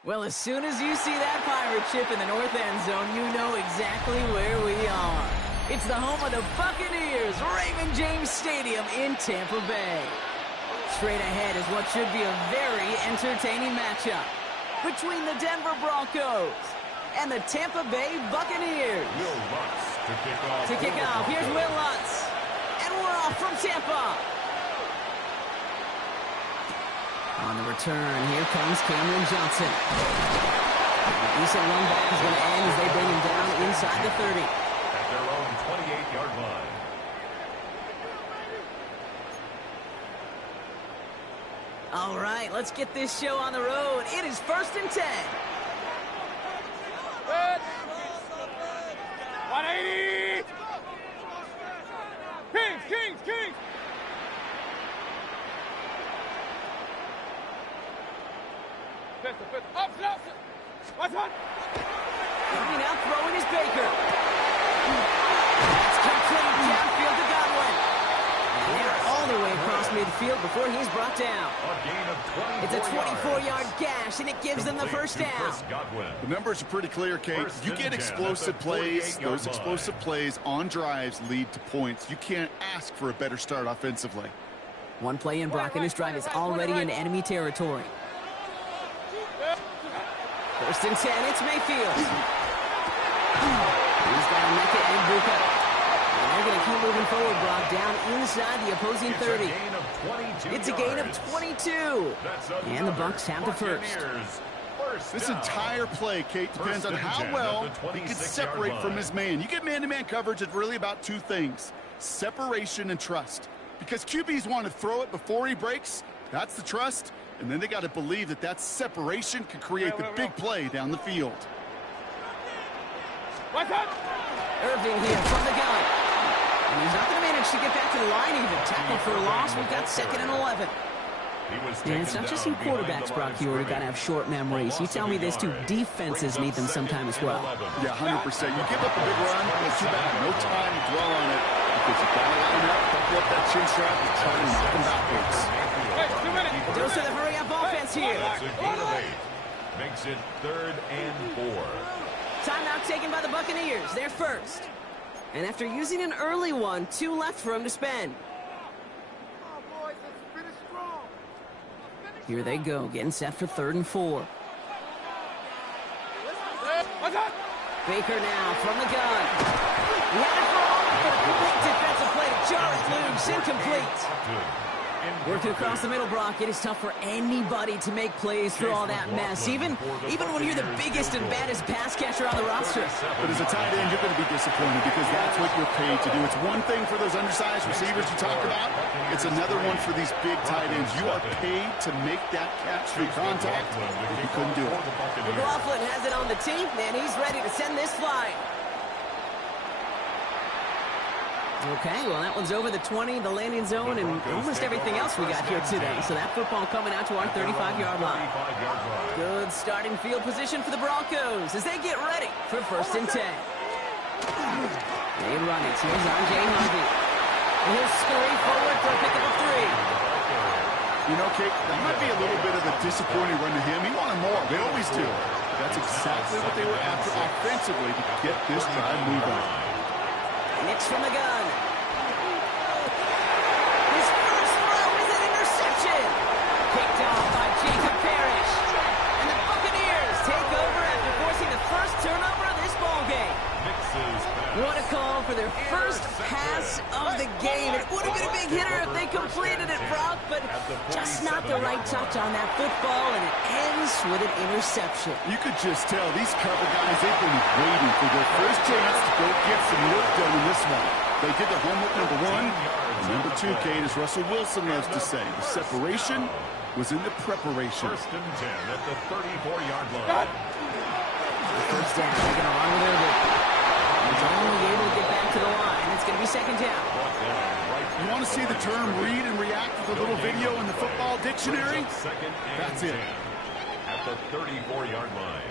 Well, as soon as you see that pirate ship in the north end zone, you know exactly where we are. It's the home of the Buccaneers, Raymond James Stadium in Tampa Bay. Straight ahead is what should be a very entertaining matchup between the Denver Broncos and the Tampa Bay Buccaneers. Will Lutz to kick off. Here's Will Lutz. And we're off from Tampa. On the return, here comes Cameron Johnson. The decent run back is going to end as they bring him down inside the 30. At their own 28-yard line. All right, let's get this show on the road. It is 1st and 10. 180! Kings! What's on? Coming out, throwing is Baker. That's complete downfield to Godwin. And they're all the way across midfield before he's brought down. A gain of 24 It's a 24-yard gash, and it gives them the first down. The numbers are pretty clear, Kate. You get explosive plays. Those explosive plays on drives lead to points. You can't ask for a better start offensively. One play in, Brock, and his drive is already in enemy territory. 1st and 10, it's Mayfield. He's got Emeka and Buka. And they're going to keep moving forward, Brock, down inside the opposing 30. It's a gain of 22. And the Bucs have the first. This entire play, Kate, depends on how well he can separate from his man. You get man-to-man coverage, it's really about two things: separation and trust. Because QBs want to throw it before he breaks. That's the trust. And then they got to believe that that separation can create the big play down the field. Irving here from the gun. And he's not going to manage to get back to the line even. Tackle for a loss. We've got 2nd and 11. And it's not just in quarterbacks, Brock, you already got to have short memories. You tell me this too, defenses need them sometime as well. Yeah, 100%. You give up a big run, it's too bad. No time to dwell on it. Because you got to line up, buckle up that chin strap, and try to knock them backwards. Goes to the hurry-up offense here. That's a gain of 8. Makes it 3rd and 4. Timeout taken by the Buccaneers. They're first. And after using an early one, 2 left for him to spend. Here they go, getting set for 3rd and 4. Baker now from the gun. He had it for all, but a complete defensive play to Jarrett Luce, incomplete. Working across the middle, Brock, it is tough for anybody to make plays through all that mess, even when you're the biggest and baddest pass catcher on the roster. But as a tight end, you're going to be disappointed because that's what you're paid to do. It's one thing for those undersized receivers you talked about. It's another one for these big tight ends. You are paid to make that catch through contact. You couldn't do it. McLaughlin has it on the tee, and he's ready to send this flying. Okay, well, that one's over the 20, the landing zone, and almost everything else we got here today. So that football coming out to our 35-yard line. Good starting field position for the Broncos as they get ready for 1st and 10. They run it. Here's Andre Harvey. And he'll scurry forward for a pickup of 3. You know, Kate, that might be a little bit of a disappointing run to him. He wanted more. They always do. That's exactly what they were after offensively to get this drive moving. Nix from the gun. His first throw is an interception. Picked off by Jacob Parrish. And the Buccaneers take over after forcing the first turnover of this ballgame. What a call for their first pass of the game. It would have been a big hitter if they completed it, Brock, but just not the right touch on that football, and it ends with an interception. You could just tell these cover guys, they've been waiting for their first chance to go get some work done in this one. They did their homework, number 1. And number 2, Kate, as Russell Wilson loves to say, the separation was in the preparation. 1st and 10 at the 34-yard line. First down, they're going to run with Irving. He's only able to get back to the line. It's going to be 2nd down. You want to see the term read and react with a little video in the football dictionary? That's it. At the 34-yard line.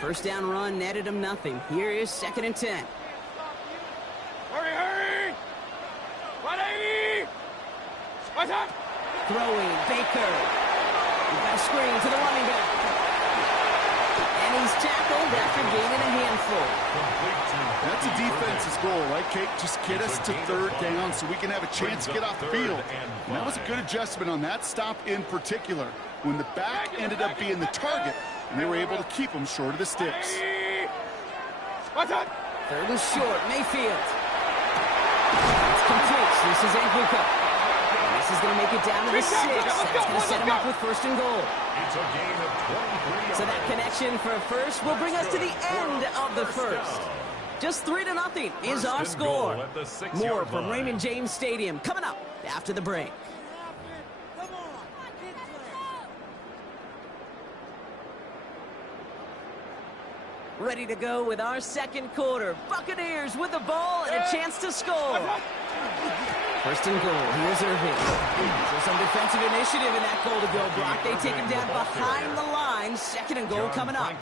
First down run netted him nothing. Here is 2nd and 10. Hurry! 180! What's up? Throwing, Baker. We've got a screen to the running back. And he's tackled after gaining a handful. That's a defense's goal, right, Kate? Just get us to third down so we can have a chance to get off the field. And that was a good adjustment on that stop in particular, when the back ended up being the target, and they were able to keep them short of the sticks. Third and short, Mayfield. It's complete. This is Angluka. This is going to make it down to the 6. That's going to set him up with first and goal. It's a gain of 23 So that connection for a first will bring us to the end of the first. Just 3-0 is our score. More from Raymond James Stadium coming up after the break. Ready to go with our second quarter. Buccaneers with the ball and a chance to score. First and goal. Here's Irving. So some defensive initiative in that goal-to-go block. They take him down behind the line. Second and goal coming up.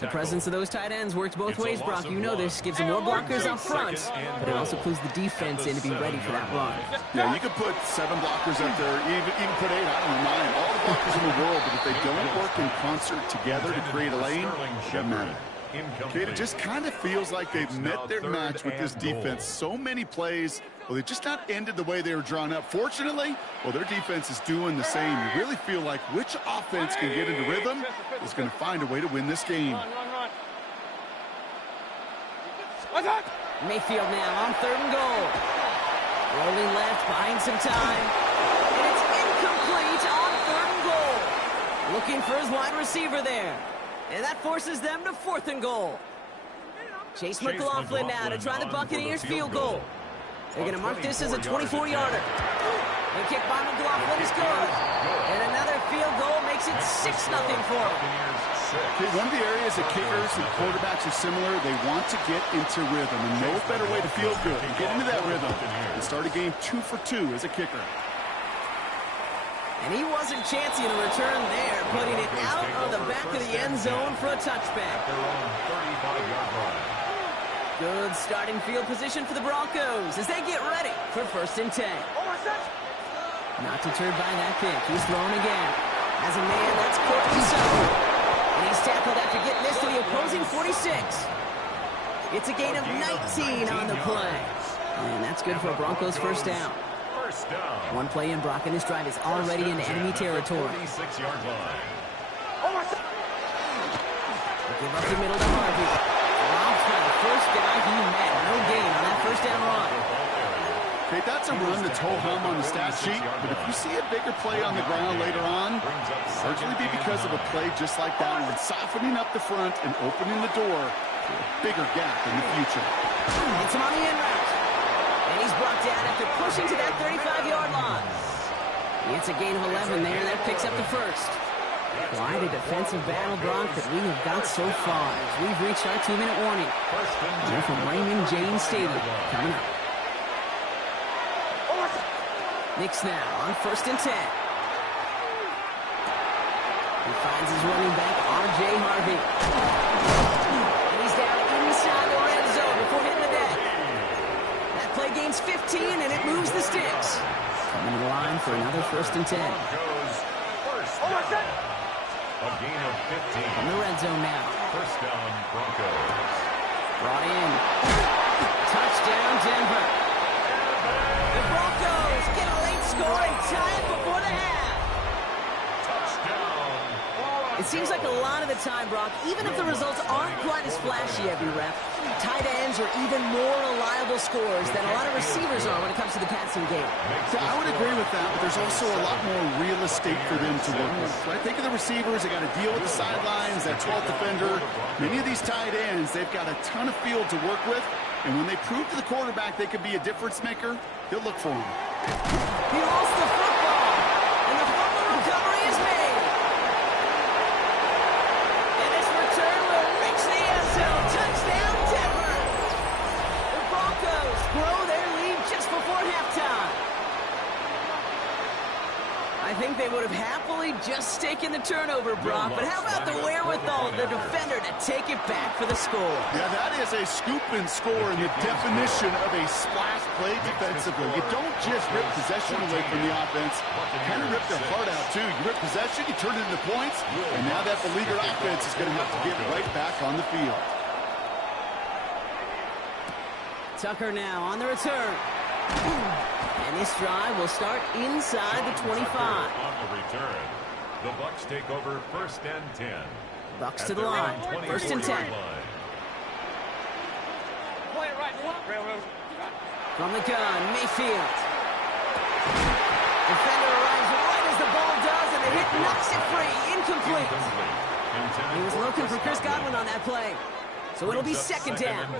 The presence of those tight ends works both ways, Brock. You know this. Gives them more blockers up front, but it also clues the defense in to be ready for that run. Yeah, you could put 7 blockers up there, even put 8, I don't know, 9. All the blockers in the world, but if they don't work in concert together to create a lane, it doesn't matter. Kate, it just kind of feels like they've met their match with this defense. So many plays, well, they just not ended the way they were drawn up. Fortunately, well, their defense is doing the same. You really feel like which offense can get into rhythm is going to find a way to win this game. Mayfield now on third and goal. Rolling left, buying some time. And it's incomplete on third and goal. Looking for his wide receiver there. And that forces them to fourth and goal. Chase McLaughlin now to try the Buccaneers field goal. They're going to mark this as a 24-yarder. The kick by McLaughlin is good. And another field goal makes it 6-0 for them. Okay, one of the areas that kickers and quarterbacks are similar, they want to get into rhythm. And no better way to feel good and get into that rhythm and start a game 2 for 2 as a kicker. And he wasn't chancing a return there, putting it out of the back of the end zone for a touchback. Good starting field position for the Broncos as they get ready for first and 10. Not deterred by that kick. He's throwing again. As a man, that's Courtney Sutton. And he's tackled after getting this to the opposing 46. It's a gain of 19 on the play. And that's good for a Broncos first down. One play in, Brock, and this drive is already in enemy territory. Give up the middle to Harvey. Rob's by the first guy he met. No gain on that first down run. Okay, that's a run that's ho-hum on the stat sheet, but if you see a bigger play on the ground later on, largely be because of a play just like that one, softening up the front and opening the door to a bigger gap in the future. It's him on the in route. And he's brought down after pushing to that 35-yard line. It's a gain of 11 there. That picks up the first. Quite a defensive battle, Brock, that we have got so far as we've reached our 2-minute warning. Here from Raymond James Stadium coming up. Knicks now on first and 10. He finds his running back, R.J. Harvey. And he's down inside the red zone before hitting the deck. That play gains 15, and it moves the sticks. Coming to the line for another first and 10. A gain of 15. From the red zone now. First down, Broncos. Brought in. Touchdown, Denver. The Broncos get a late score and tie it before the half. Touchdown. It seems like a lot of the time, Brock, even if the results aren't quite as flashy every rep, tight ends are even more reliable scorers than a lot of receivers are when it comes to the passing game. Yeah, I would agree with that, but there's also a lot more real estate for them to work with. Right? Think of the receivers. They got to deal with the sidelines, that 12th defender. Many of these tight ends, they've got a ton of field to work with, and when they prove to the quarterback they could be a difference maker, he'll look for them. He lost the football, and the fumble recovery is made. And this return will reach the end zone. Touchdown, Denver. The Broncos grow their lead just before halftime. I I think they would have happily just taken the turnover, Brock, but how about the wherewithal of the defender to take it back for the score? Yeah, that is a scoop and score in the definition of a splash play defensively. You don't just rip possession away from the offense. You kind of rip their heart out, too. You rip possession, you turn it into points, and now that beleaguered offense is going to have to get right back on the field. Tucker now on the return. And this drive will start inside the 25. On the return, the Bucs take over 1st and 10. Bucs to the line, 1st and 10. Play it right. From the gun, Mayfield. Defender arrives right as the ball does, and the hit knocks it free. Incomplete. He was looking for Chris Godwin on that play. So it'll be 2nd down.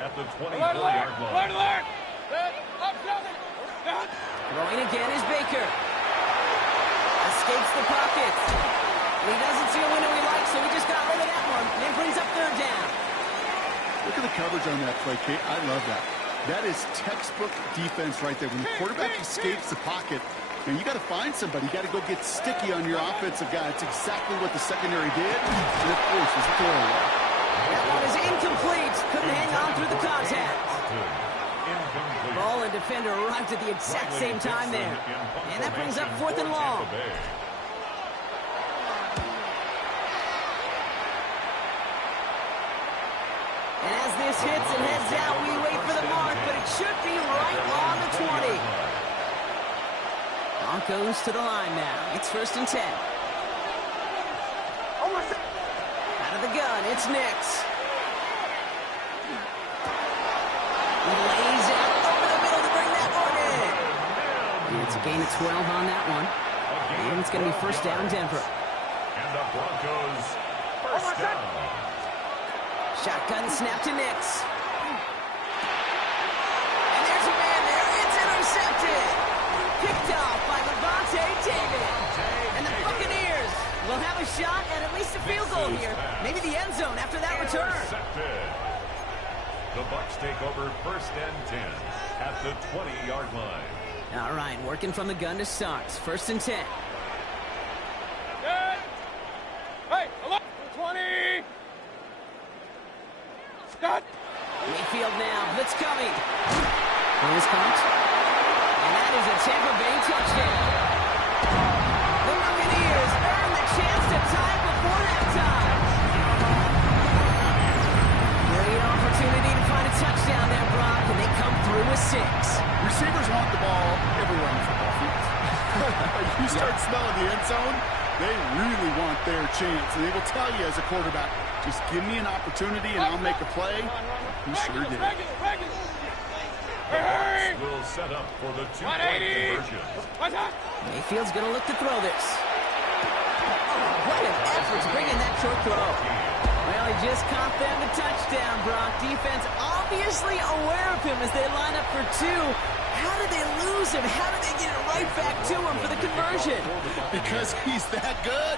At the 24-yard line. Throwing again is Baker. Escapes the pocket. And he doesn't see a window he likes, so he just got rid of that one. And brings up 3rd down. Look at the coverage on that play, Kate. I love that. That is textbook defense right there. When the quarterback escapes the pocket, and you got to find somebody. You got to go get sticky on your offensive guy. It's exactly what the secondary did. And of course, it's a throwaway. That one is incomplete. Couldn't hang on through the contact. Ball and defender arrived at the exact same time there. And that brings up 4th and long. And as this hits and heads out, we wait for the mark, but it should be right on the 20. Broncos to the line now. It's 1st and 10. Out of the gun, it's Nix. He lays out over the middle to bring that one in. And it's a gain of 12 on that one. And it's going to be 1st down, Denver. And the Broncos 1st down. Shotgun snap to Nix. And there's a man there. It's intercepted. Picked off by Levante David. And the Buccaneers will have a shot at least a field goal here. Maybe the end zone after that return. The Bucs take over 1st and 10 at the 20-yard line. All right, working from the gun to start. 1st and 10. Hey, 20. Start. Mayfield now. Blitz coming. Ball is caught. And that is a Tampa Bay touchdown. The Buccaneers earn the chance to tie before halftime. Great opportunity to find a touchdown there, Brock, and they come through with 6. Receivers want the ball everywhere on the football field. You start smelling the end zone, they really want their chance. And they will tell you as a quarterback, just give me an opportunity and I'll make a play. He sure did. Will set up for the 2-point conversion. Mayfield's going to look to throw this. What an effort to bring in that short throw. Well, he just caught them a touchdown, Brock. Defense obviously aware of him as they line up for 2. How did they lose him? How did they get it right back to him for the conversion? Because he's that good.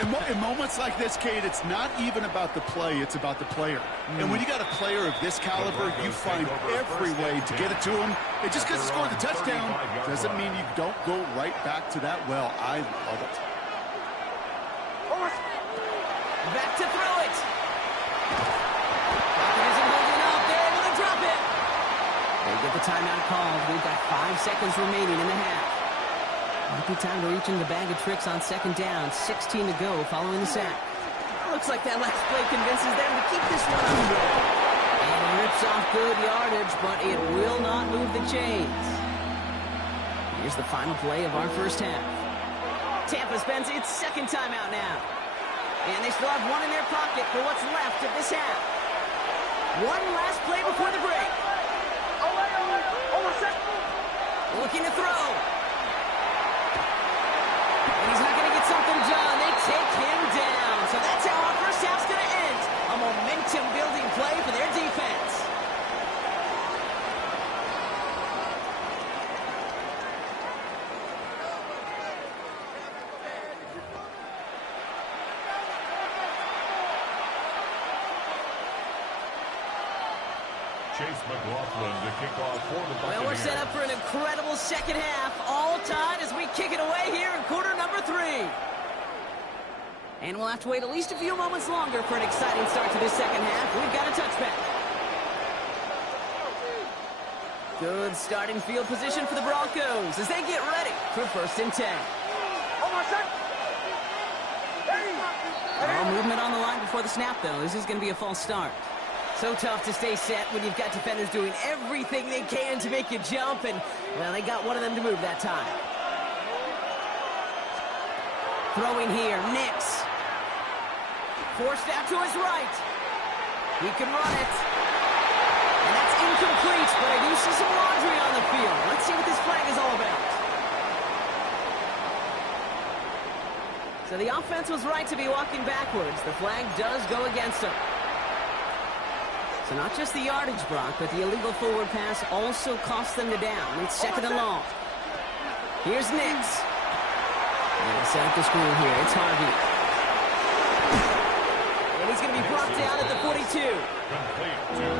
In moments like this, Kate, it's not even about the play, it's about the player. And when you got a player of this caliber, you find every way to get it to him. And just because he scored the touchdown doesn't mean you don't go right back to that well. I love it. Back to throw it. Pocket isn't holding up. They're able to drop it. They get the timeout called. We've got 5 seconds remaining in the half. Might be time to reach in the bag of tricks on 2nd down. 16 to go following the sack. Looks like that last play convinces them to keep this one on the go. And he rips off good yardage, but it will not move the chains. Here's the final play of our first half. Tampa spends its 2nd timeout now. And they still have 1 in their pocket for what's left of this half. 1 last play before the break. Looking to throw. And he's not going to get something done. They take him down. So that's how our first half's going to end. A momentum-building play for their defense. Chase McLaughlin to kick off for the Buccaneers. Well, we're set up for an incredible second half. All tied as we kick it away here in And we'll have to wait at least a few moments longer for an exciting start to this second half. We've got a touchback. Good starting field position for the Broncos as they get ready for 1st and 10. All movement on the line before the snap, though. This is going to be a false start. So tough to stay set when you've got defenders doing everything they can to make you jump, and, well, they got one of them to move that time. Throwing here, Nix. Forced out to his right. He can run it. And that's incomplete, but I do see some laundry on the field. Let's see what this flag is all about. So the offense was right to be walking backwards. The flag does go against them. So not just the yardage, Brock, but the illegal forward pass also cost them the down. It's 2nd and long. Here's Nix. And set up the screen here. It's Harvey. And he's going to be brought down at the 42.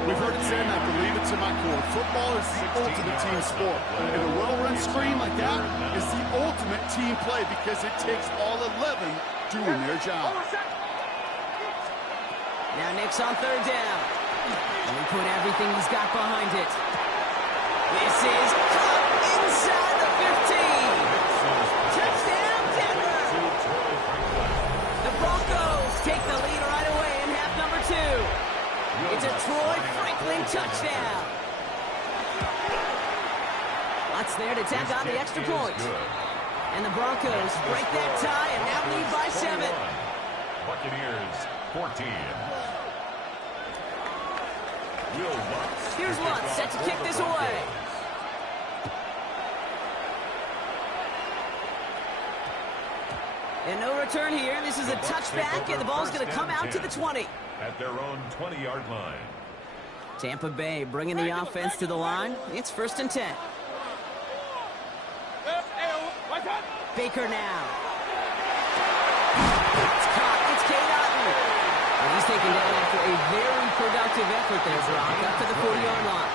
We've heard it said, and I believe it to my core. Football is the ultimate team sport. And a well-run screen like that is the ultimate team play because it takes all 11 doing their job. Now Nix on 3rd down. And he put everything he's got behind it. This is caught inside the 15. Touchdown, Denver. The Broncos take the lead right away in half number 2. It's a Troy Franklin touchdown. Lots there to tack on the extra point. And the Broncos break that tie and now lead by 7. Buccaneers 14. Here's Lutz set to kick this away. And no return here. This is a touchback, and the ball's going to come out to the 20. At their own 20-yard line. Tampa Bay bringing the offense to the line. It's 1st and 10. Baker now. It's caught. It's Kate Otten. And he's taken down after a very productive effort there, Brock, up to the 40-yard line.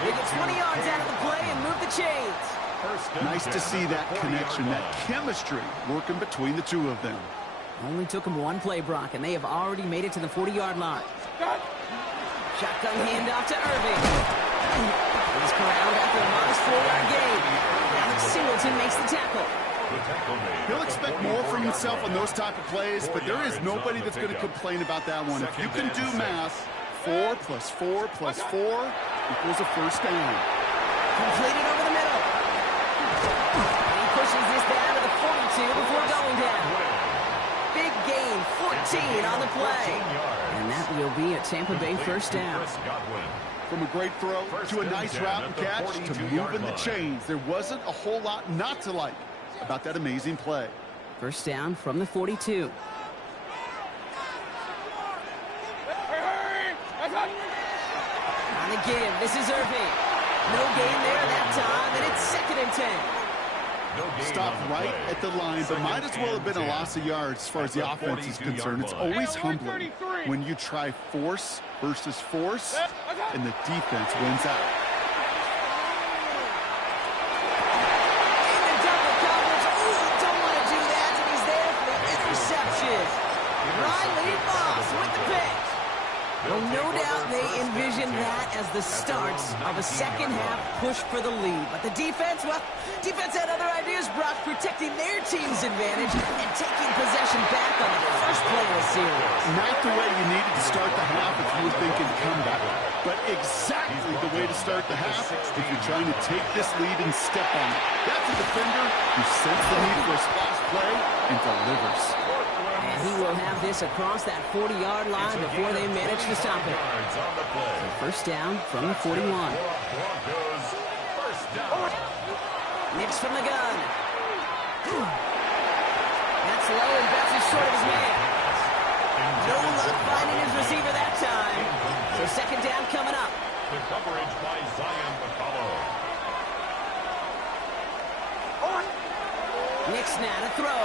They get 20 yards out of the play and move the chains. Nice to see that connection, that chemistry working between the two of them. Only took them one play, Brock, and they have already made it to the 40-yard line. Shotgun handoff to Irving. He's corralled after a modest 4-yard gain. Alex Singleton makes the tackle. He'll expect more from himself on those type of plays, but there is nobody that's going to complain about that one. If you can do math, 4 plus 4 plus 4 equals a 1st down. Completed over the middle. And he pushes this down to the 42 before going down. Big gain, 14 on the play. And that will be a Tampa Bay 1st down. From a great throw to a nice route and catch to moving the chains, there wasn't a whole lot not to like about that amazing play. 1st down from the 42. On the give, this is Irving. No gain there that time, and it's 2nd and 10. Stopped right at the line, but might as well have been a loss of yards as far as the offense is concerned. It's always humbling when you try force versus force, and the defense wins out. In the double coverage. Ooh, don't want to do that, and he's there for the interception. Riley Moss with the pick. Well, no doubt they envisioned that as the start of a second-half push for the lead. But the defense, well, defense had other ideas, Brock, protecting their team's advantage and taking possession back on the first play of the series. Not the way you needed to start the half if you were thinking comeback, but exactly the way to start the half if you're trying to take this lead and step on it. That's a defender who senses the need for a splash play and delivers. And he will have this across that 40-yard line before they manage to stop it. So 1st down from the 41. Nix from the gun. That's low and bounces short of his man. No luck finding his receiver that time. So 2nd down coming up. The coverage by Zion McCullough. Nix now to throw.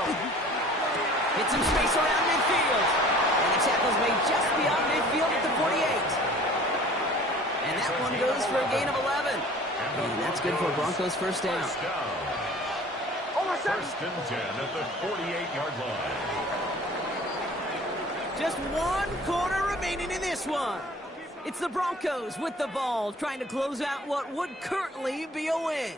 Get some space around midfield. And the tackle's made just beyond midfield at the 48. And that one goes for a gain of 11. And that's good for Broncos 1st down. First and 10 at the 48-yard line. Just 1 quarter remaining in this one. It's the Broncos with the ball, trying to close out what would currently be a win.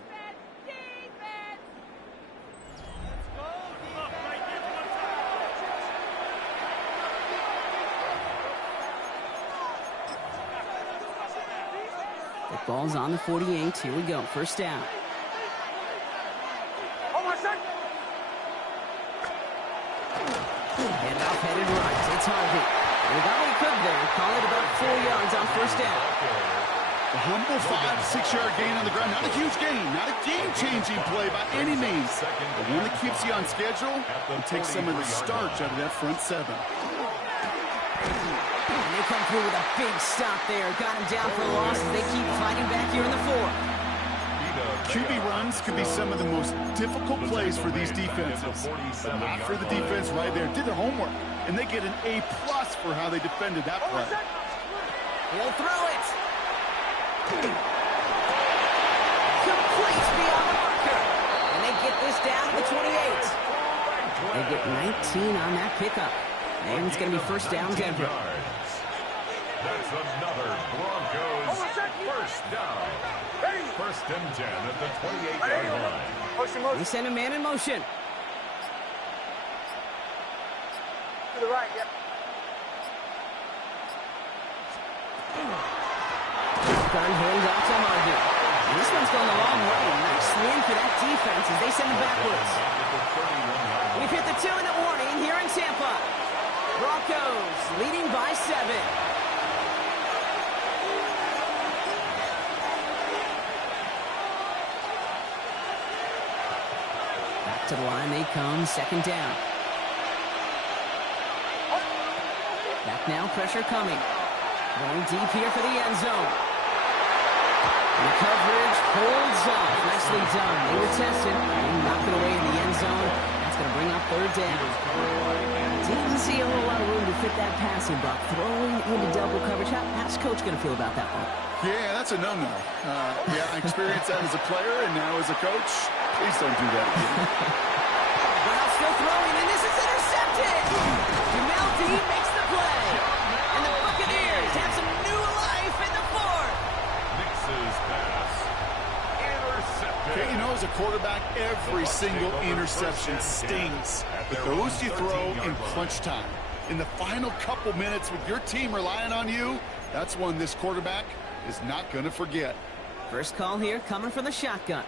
The ball's on the 48. Here we go. First down. Handoff headed right. It's Harvey. He got what he could there. Call it about 4 yards on first down. A humble 5 to 6 yard gain on the ground. Not a huge gain. Not a game-changing play by any means. But one that keeps you on schedule and takes some of the starch out of that front 7. And they come through with a big stop there. Got him down for a loss as they keep fighting back here in the 4th. QB runs could be some of the most difficult plays for these defenses. But not for the defense right there. Did their homework. And they get an A+ for how they defended that play. He'll throw it. Complete beyond the marker. And they get this down to the 28. They get 19 on that pickup. And it's going to be first down, Denver. That's another Broncos first down. First and 10 at the 28-yard line. They send a man in motion. To the right, yep. Gun hands off to Harvey. And this one's going the long way. Nice win for that defense as they send it backwards. We've hit the 2-minute warning here in Tampa. Broncos leading by 7. Back to the line they come, second down. Back now, pressure coming. Going deep here for the end zone. And the coverage holds up. Nicely done. They were tested. They knocked it away in the end zone. That's going to bring up third down. Didn't see a whole lot of room to fit that passing block. Throwing into double coverage. How's Coach going to feel about that one? Yeah, that's a no-no. Yeah, I experienced that as a player and now as a coach. Please don't do that again. Brown still throwing, and this is intercepted. Jamel D makes the play. And the Buccaneers have some new life in the 4th. Mixes pass. Intercepted. Okay, you know, as a quarterback, every single interception stings. But those you throw in crunch time. In the final couple minutes with your team relying on you, that's one this quarterback is not going to forget. First call here coming from the shotgun.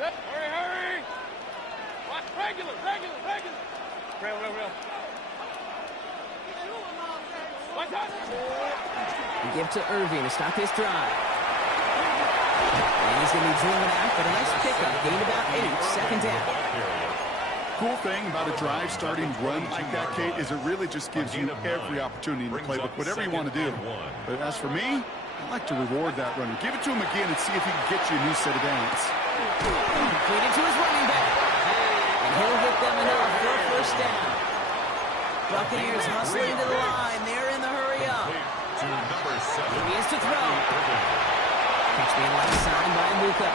Hurry! Regular. Real. What's that? We give to Irving to stop his drive. And he's going to be driven out, but a nice pickup. Gained about 8, second down. Cool thing about a drive starting run like that, Kate, is it really just gives you every opportunity to play with whatever you want to do. But as for me, I like to reward that runner. Give it to him again and see if he can get you a new set of downs. Completed to his running back. And he'll get them enough for a first down. Buccaneers hustling to the line. They're in the hurry up. Here he is to throw. Catch being left side by Luka.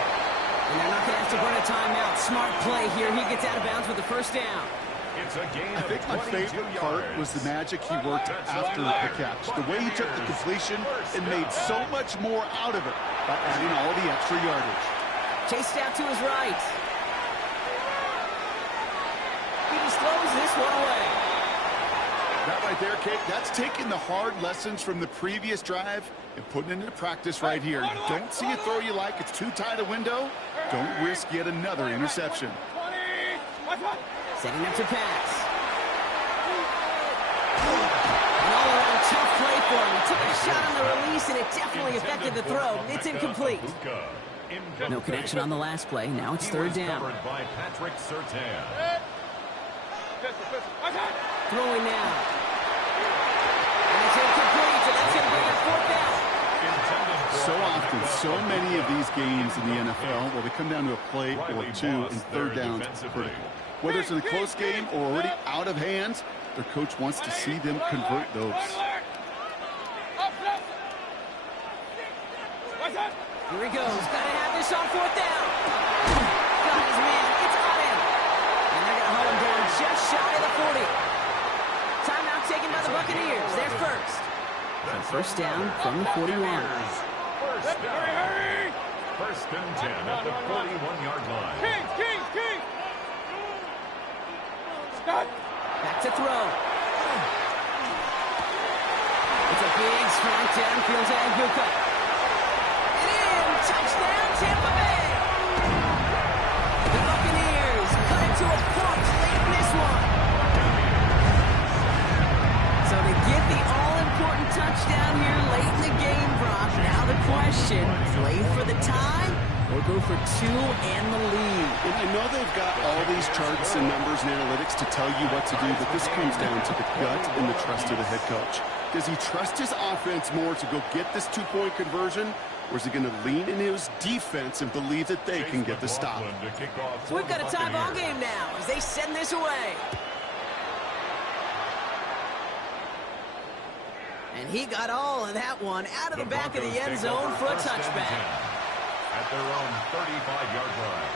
And they're not going to have to run a timeout. Smart play here. He gets out of bounds with the first down. I think my favorite part was the magic he worked after the catch. The way he took the completion and made so much more out of it by adding all the extra yardage. Chased out to his right. He just throws this one away. That right there, Kate, that's taking the hard lessons from the previous drive and putting it into practice right here. You don't see a throw you like, it's too tight a window, don't risk yet another interception. Setting up to pass. An all-around tough play for him. He took a shot on the release, and it definitely affected the throw. It's incomplete. No connection on the last play. Now it's third down. By Patrick Surtain. Throwing now. And it's incomplete, and that's going to bring up fourth down. So often, so many of these games in the NFL, well, they come down to a play or two, and third downs are critical. Whether it's in a close game or already out of hands, their coach wants to see them convert those. Here he goes. Got to have this on fourth down. Got his man. It's out of first down from the 41. First down. Hurry! First and 10 at the 41-yard line. Kings! Stop! Back to throw. It's a big, strong downfield to Aguka. And in, touchdown, Tampa Bay. The Buccaneers cut it to a point late in this one. So to get the all-important touchdown here late in the game, Brock, now the question, play for the tie or go for two and the lead? And I know they've got all these charts and numbers and analytics to tell you what to do, but this comes down to the gut and the trust of the head coach. Does he trust his offense more to go get this two-point conversion, or is he going to lean into his defense and believe that they can get the stop? So we've got a tie ball game now as they send this away. And he got all of that one out of the back of the end zone for a touchback. At their own 35-yard line.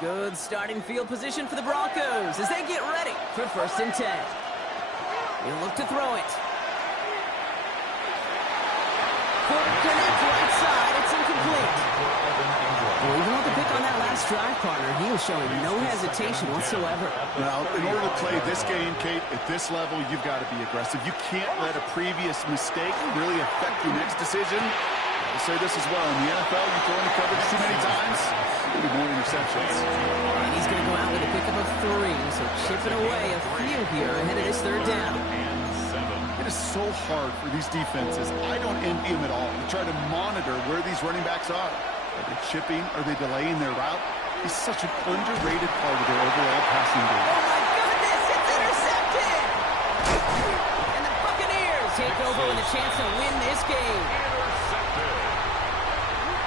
Good starting field position for the Broncos as they get ready for first and 10. He'll look to throw it. Couldn't connect right side. It's incomplete. Well, even with the pick on that last drive, partner, he was showing no hesitation whatsoever. Now, in order to play this game, Kate, at this level, you've got to be aggressive. You can't let a previous mistake really affect your next decision. I'll say this as well. In the NFL, you throw into coverage too many times, there'll be more interceptions. And he's going to go out with a pickup of 3, so chipping away a few here ahead of this third down. It is so hard for these defenses. I don't envy them at all. You try to monitor where these running backs are. Are they chipping? Are they delaying their route? He's such an underrated part of their overall passing game. Oh, my goodness, it's intercepted! And the Buccaneers take over with a chance to win this game. Intercepted.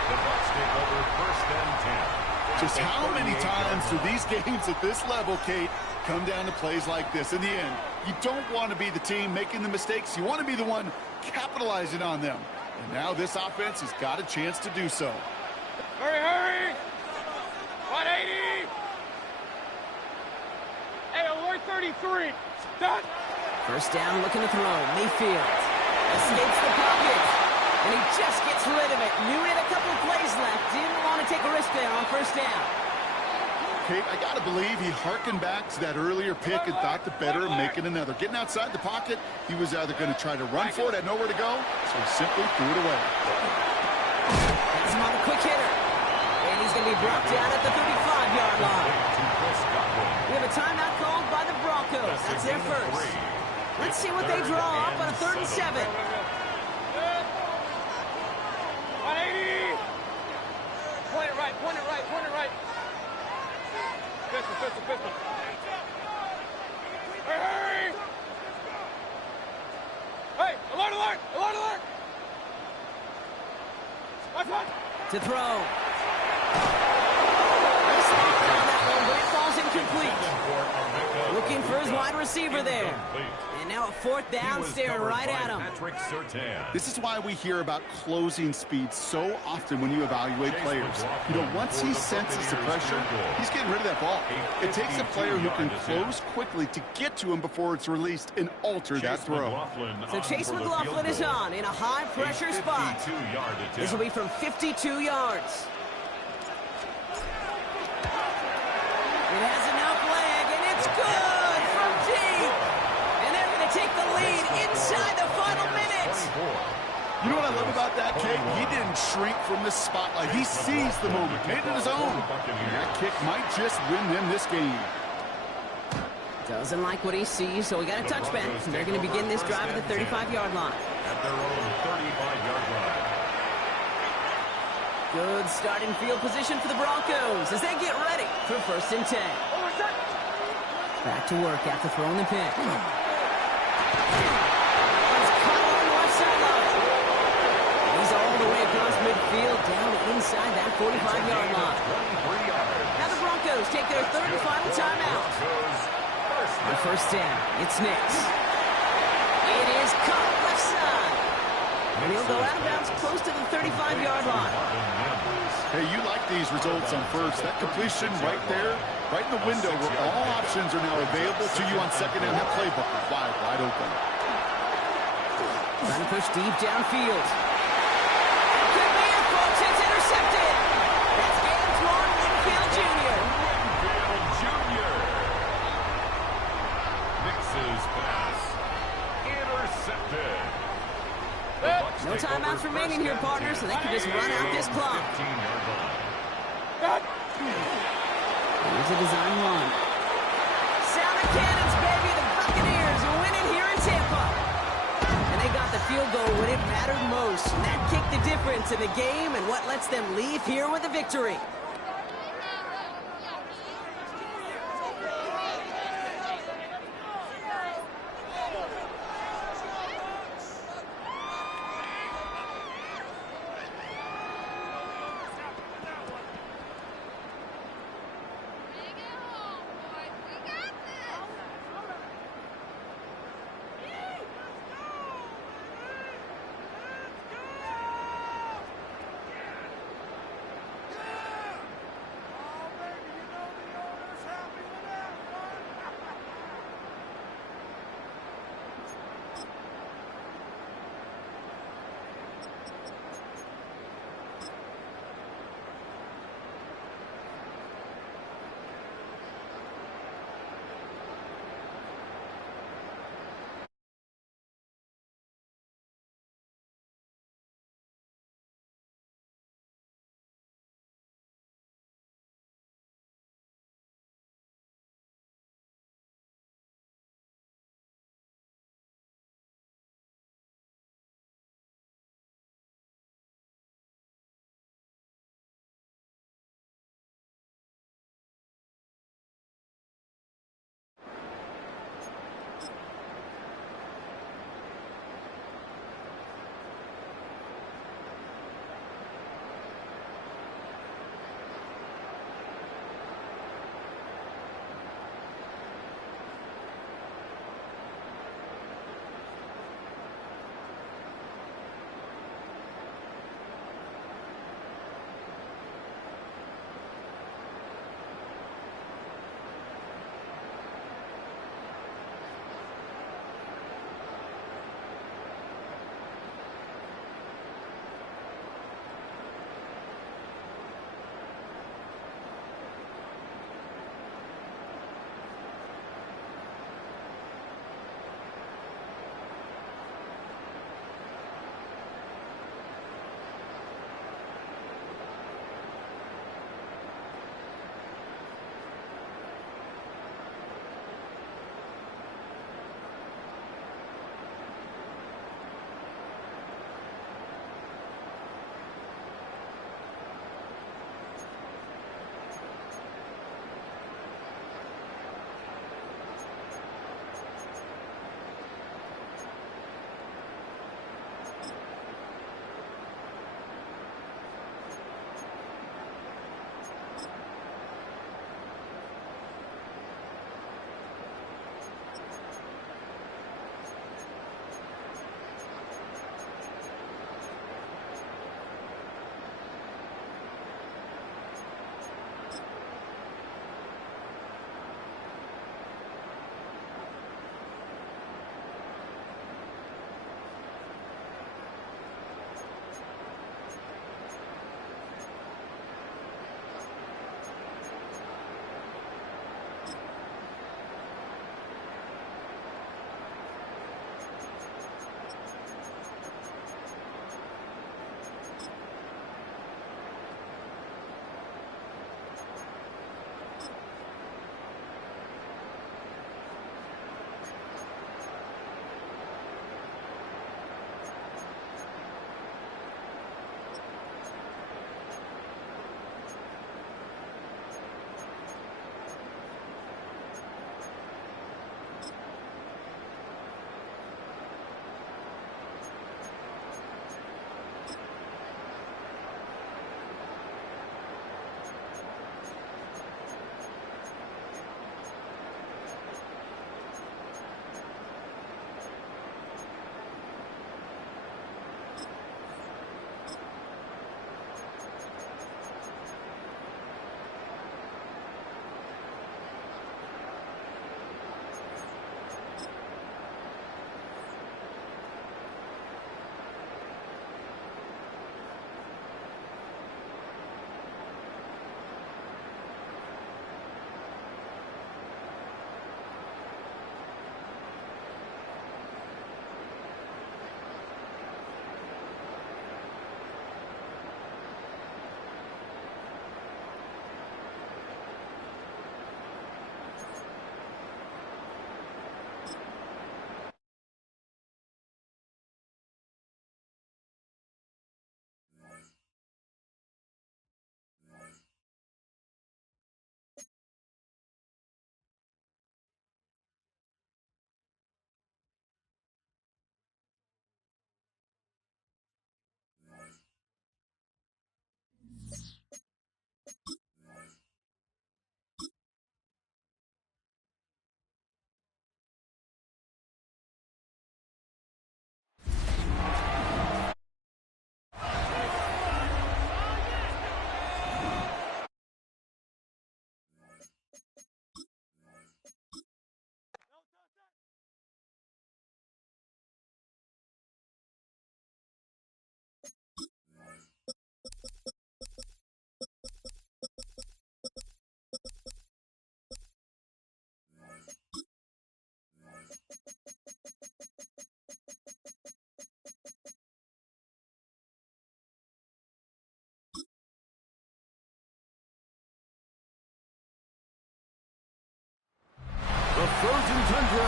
The Bucs take over first and 10. Just how many times do these games at this level, Kate, come down to plays like this? In the end, you don't want to be the team making the mistakes. You want to be the one capitalizing on them. And now this offense has got a chance to do so. Hurry! 180! Hey, alert 33! Stop! First down, looking to throw. Mayfield escapes the pocket, and he just gets rid of it. Knew he had a couple of plays left. Didn't want to take a risk there on first down. Kate, I got to believe he hearkened back to that earlier pick and thought the better of making another. Getting outside the pocket, he was either going to try to run for it, had nowhere to go, so he simply threw it away. That's him on a quick hitter. And he's going to be brought down at the 35-yard line. We have a timeout called by the Broncos. That's their first. Let's see what they draw up on a 3rd and 7. 180! Point it right. Pistol. Hurry! Hey, alert! Watch one! To throw. But it falls incomplete. Looking for his wide receiver there. And now a 4th down, staring right at him. This is why we hear about closing speed so often when you evaluate players. You know, once he senses the pressure, he's getting rid of that ball. It takes a player who can close quickly to get to him before it's released and alter that throw. So Chase McLaughlin is on in a high-pressure spot. This will be from 52 yards. It has enough leg, and it's good from deep. And they're going to take the lead inside the final minute. You know what I love about that kick? He didn't shrink from the spotlight. He seized the moment, made it his own. And that kick might just win them this game. Doesn't like what he sees, so we got a touchback. And they're going to begin this drive at the 35-yard line. At their own 35-yard line. Good starting field position for the Broncos as they get ready for first and 10. Back to work after throwing the pick. It's caught on the left sideline. He's all the way across midfield down inside that 45-yard line. Now the Broncos take their 3rd and final timeout. On first down, it's Nix. It is caught left side. And he'll go out of bounds close to the 35-yard line. Hey, you like these results on first. That completion right there, right in the window where all options are now available to you on second down. That playbook is wide open. Trying to push deep downfield. It could be it, folks. It's intercepted. That's Antoine Winfield Jr. Mixes pass. Intercepted. No timeouts remaining here, partners, so they can just run out this clock. Here's a design run. Sound of cannons, baby. The Buccaneers are winning here in Tampa. And they got the field goal when it mattered most. And that kicked the difference in the game and what lets them leave here with a victory.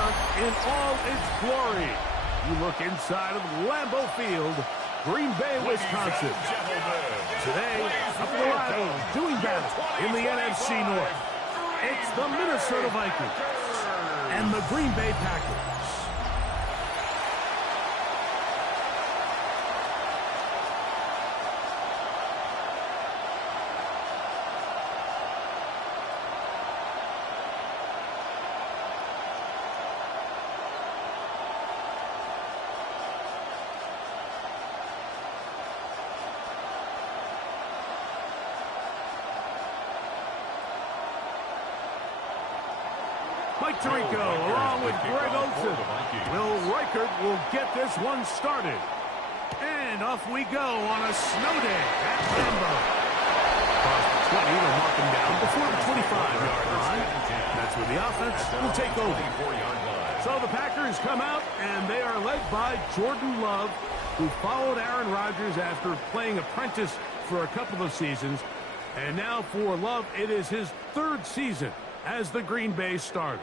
front in all its glory. You look inside of Lambeau Field, Green Bay, Wisconsin. Today, a couple of rivals doing battle in the NFC North. It's the Minnesota Vikings and the Green Bay Packers. Mike Tirico along with Greg Olsen. Will Reichert will get this one started. And off we go on a snow day at Lambeau. Across the 20, they'll mark him down before the 25-yard line. That's where the offense will take over. So the Packers come out, and they are led by Jordan Love, who followed Aaron Rodgers after playing apprentice for a couple of seasons. And now for Love, it is his third season as the Green Bay starter.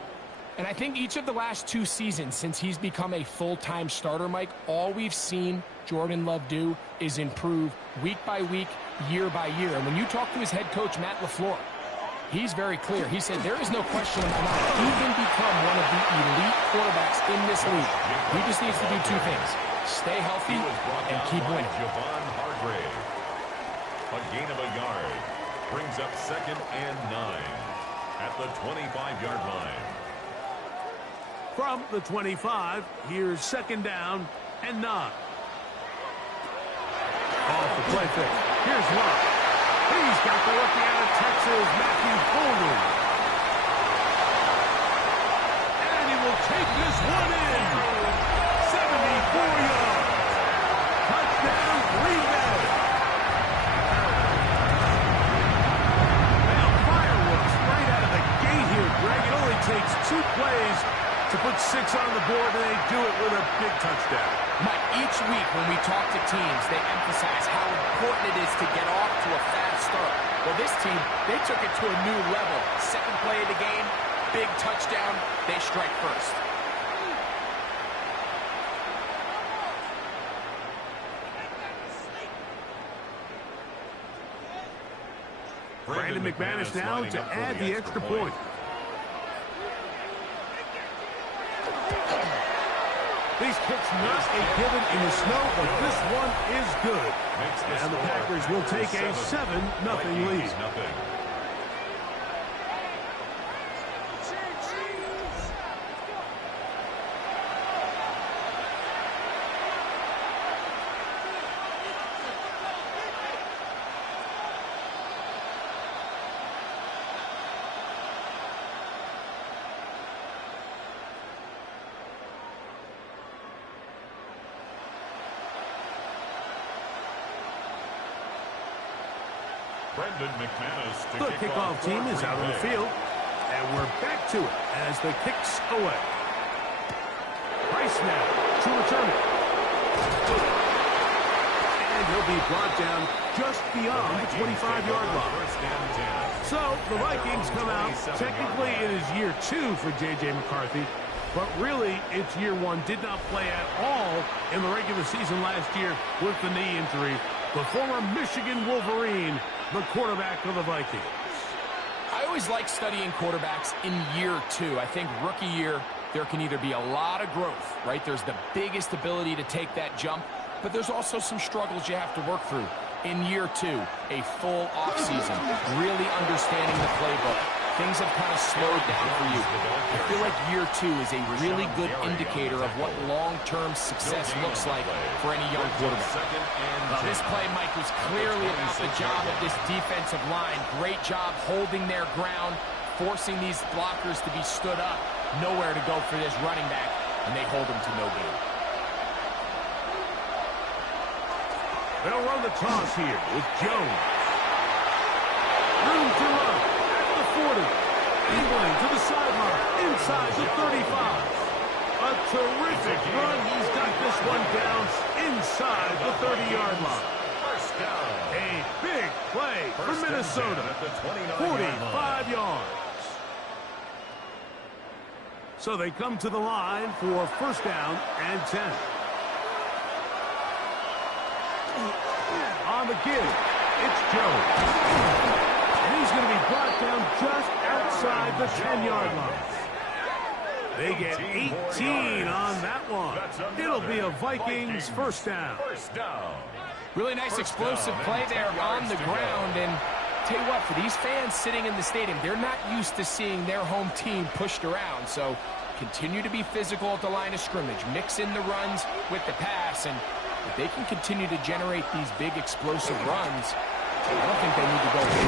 And I think each of the last 2 seasons since he's become a full-time starter, Mike, all we've seen Jordan Love do is improve week by week, year by year. And when you talk to his head coach, Matt LaFleur, he's very clear. He said there is no question in my mind. He can become one of the elite quarterbacks in this league. He just needs to do 2 things: stay healthy and keep winning. A gain of a yard brings up 2nd and 9 at the 25-yard line. From the 25, here's 2nd down and 9. Off the play fake. Here's Love. He's got the rookie out of Texas, Matthew Golden. And he will take this one in. 74 yards. Touchdown, Green Bay. Now fireworks right out of the gate here, Greg. It only takes 2 plays to put 6 on the board, and they do it with a big touchdown. Mike, each week when we talk to teams, they emphasize how important it is to get off to a fast start. Well, this team, they took it to a new level. 2nd play of the game, big touchdown, they strike first. Brandon McManus now to add the extra point. These kicks not a given in the snow, but this one is good. And the Packers will take a 7-0 lead. The kickoff team is out on the field, and we're back to it as the kicks away. Price now to return it. And he'll be brought down just beyond the 25-yard line. So the Vikings come out. Technically, it is year 2 for J.J. McCarthy, but really it's year 1. Did not play at all in the regular season last year with the knee injury. The former Michigan Wolverine, the quarterback of the Vikings. I always like studying quarterbacks in year 2. I think rookie year, there can either be a lot of growth, right? There's the biggest ability to take that jump, but there's also some struggles you have to work through. In year 2, a full offseason, really understanding the playbook. Things have kind of slowed down for you. I feel like year 2 is a really good indicator of what long-term success looks like for any young quarterback. This play, Mike, was clearly about the job of this defensive line. Great job holding their ground, forcing these blockers to be stood up. Nowhere to go for this running back, and they hold him to no gain. They'll run the toss here with Jones. Room to run at the 40. Angling to the sideline, inside the 35. A terrific run. He's got this one down inside the 30-yard line. A big play for Minnesota. 45 yards. So they come to the line for first down and 10. On the give, it's Jones. And he's going to be brought down just outside the 10-yard line. They get 18 on that one. It'll be a Vikings first down. Really nice explosive play there on the ground. And tell you what, for these fans sitting in the stadium, they're not used to seeing their home team pushed around. So continue to be physical at the line of scrimmage. Mix in the runs with the pass. And if they can continue to generate these big explosive runs, I don't think they need to go in.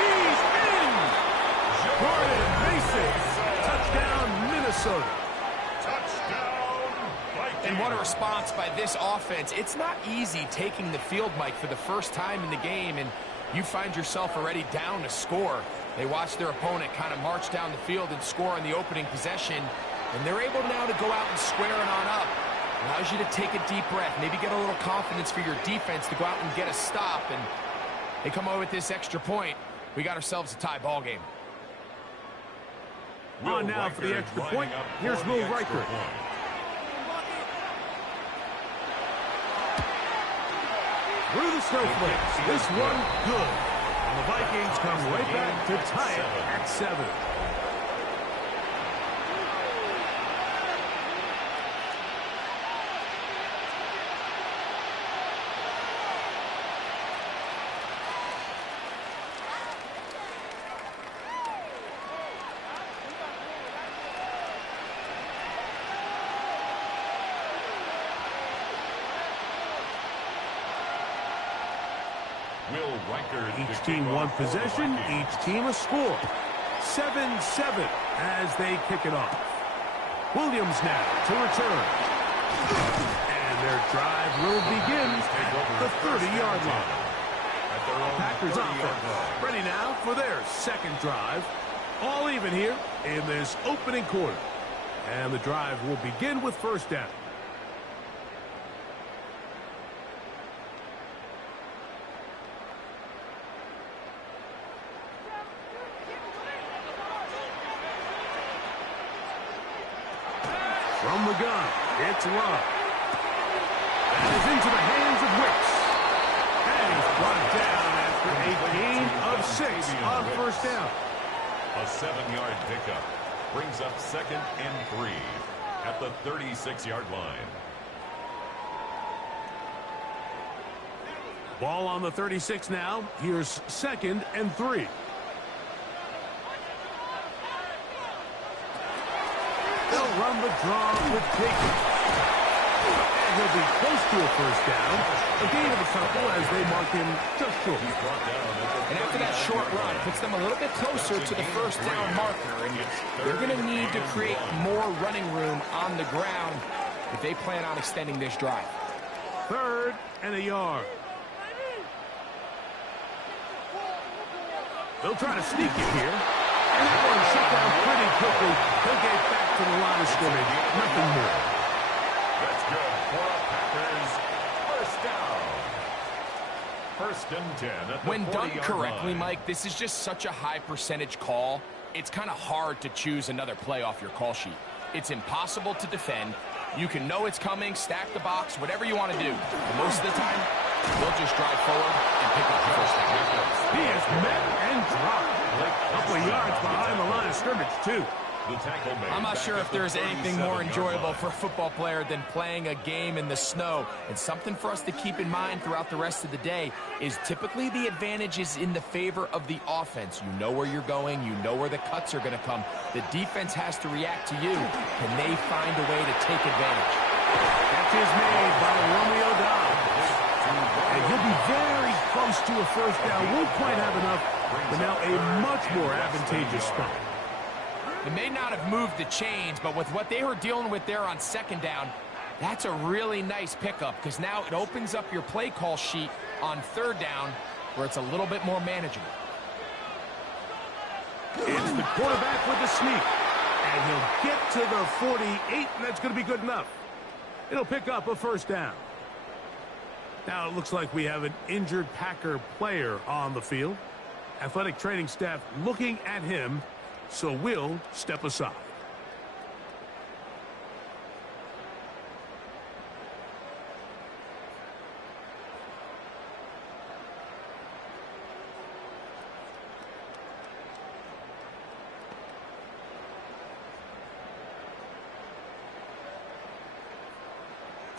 He's in! Jordan Mason. Touchdown, Minnesota. Touchdown, Vikings. And what a response by this offense. It's not easy taking the field, Mike, for the first time in the game, and you find yourself already down to score. They watch their opponent kind of march down the field and score on the opening possession, and they're able now to go out and square it on up. Allows you to take a deep breath, maybe get a little confidence for your defense to go out and get a stop, and they come away with this extra point. We got ourselves a tie ball game. On now for the extra point. Here's Will Riker. Through the snowflakes. This one good. And the Vikings come right back to tie it at 7. Each team one possession, each team a score. 7-7 as they kick it off. Williams now to return. And their drive will begin at the 30-yard line. Packers offense ready now for their second drive. All even here in this opening quarter. And the drive will begin with first down. From the gun, it's Love. That is into the hands of Wicks. And he's brought down after a gain of 6 on first down. A 7-yard pickup brings up 2nd and 3 at the 36-yard line. Ball on the 36 now. Here's 2nd and 3. They'll run the draw with Baker. And he'll be close to a first down. A gain of a couple as they mark him just short. And after that short run, puts them a little bit closer to the first down marker. And they're going to need to create more running room on the ground if they plan on extending this drive. 3rd and a yard. They'll try to sneak it here. And that one shut down pretty quickly. They'll get back to the line of scrimmage. Nothing more. That's good for a Packers first down. 1st and 10 at the When done 40-yard correctly, line. Mike, this is just such a high percentage call. It's kind of hard to choose another play off your call sheet. It's impossible to defend. You can know it's coming, stack the box, whatever you want to do. But most of the time, they'll just drive forward and pick up the first down. He is met and dropped. A couple of yards behind the line of scrimmage, too. The tackle made I'm not back sure at if the there's anything more 37-yard enjoyable line. for a football player than playing a game in the snow. And something for us to keep in mind throughout the rest of the day is typically the advantage is in the favor of the offense. You know where you're going. You know where the cuts are going to come. The defense has to react to you. Can they find a way to take advantage? Catch is made by Romeo Dobbs. And he'll be very close to a first down. Won't quite have enough, but now a much more advantageous spot. They may not have moved the chains, but with what they were dealing with there on 2nd down, that's a really nice pickup because now it opens up your play call sheet on 3rd down where it's a little bit more manageable. It's the quarterback with the sneak. And he'll get to the 48, and that's going to be good enough. It'll pick up a first down. Now it looks like we have an injured Packer player on the field. Athletic training staff looking at him, so we'll step aside.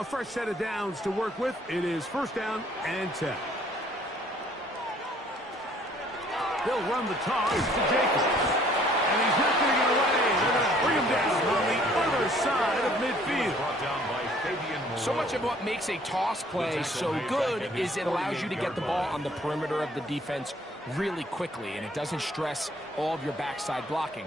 A fresh set of downs to work with. It is first down and 10. They'll run the toss to Jacobs. And he's not going to get away. They're going to bring him down on the other side of midfield. So much of what makes a toss play so good is it allows you to get the ball on the perimeter of the defense really quickly, and it doesn't stress all of your backside blocking.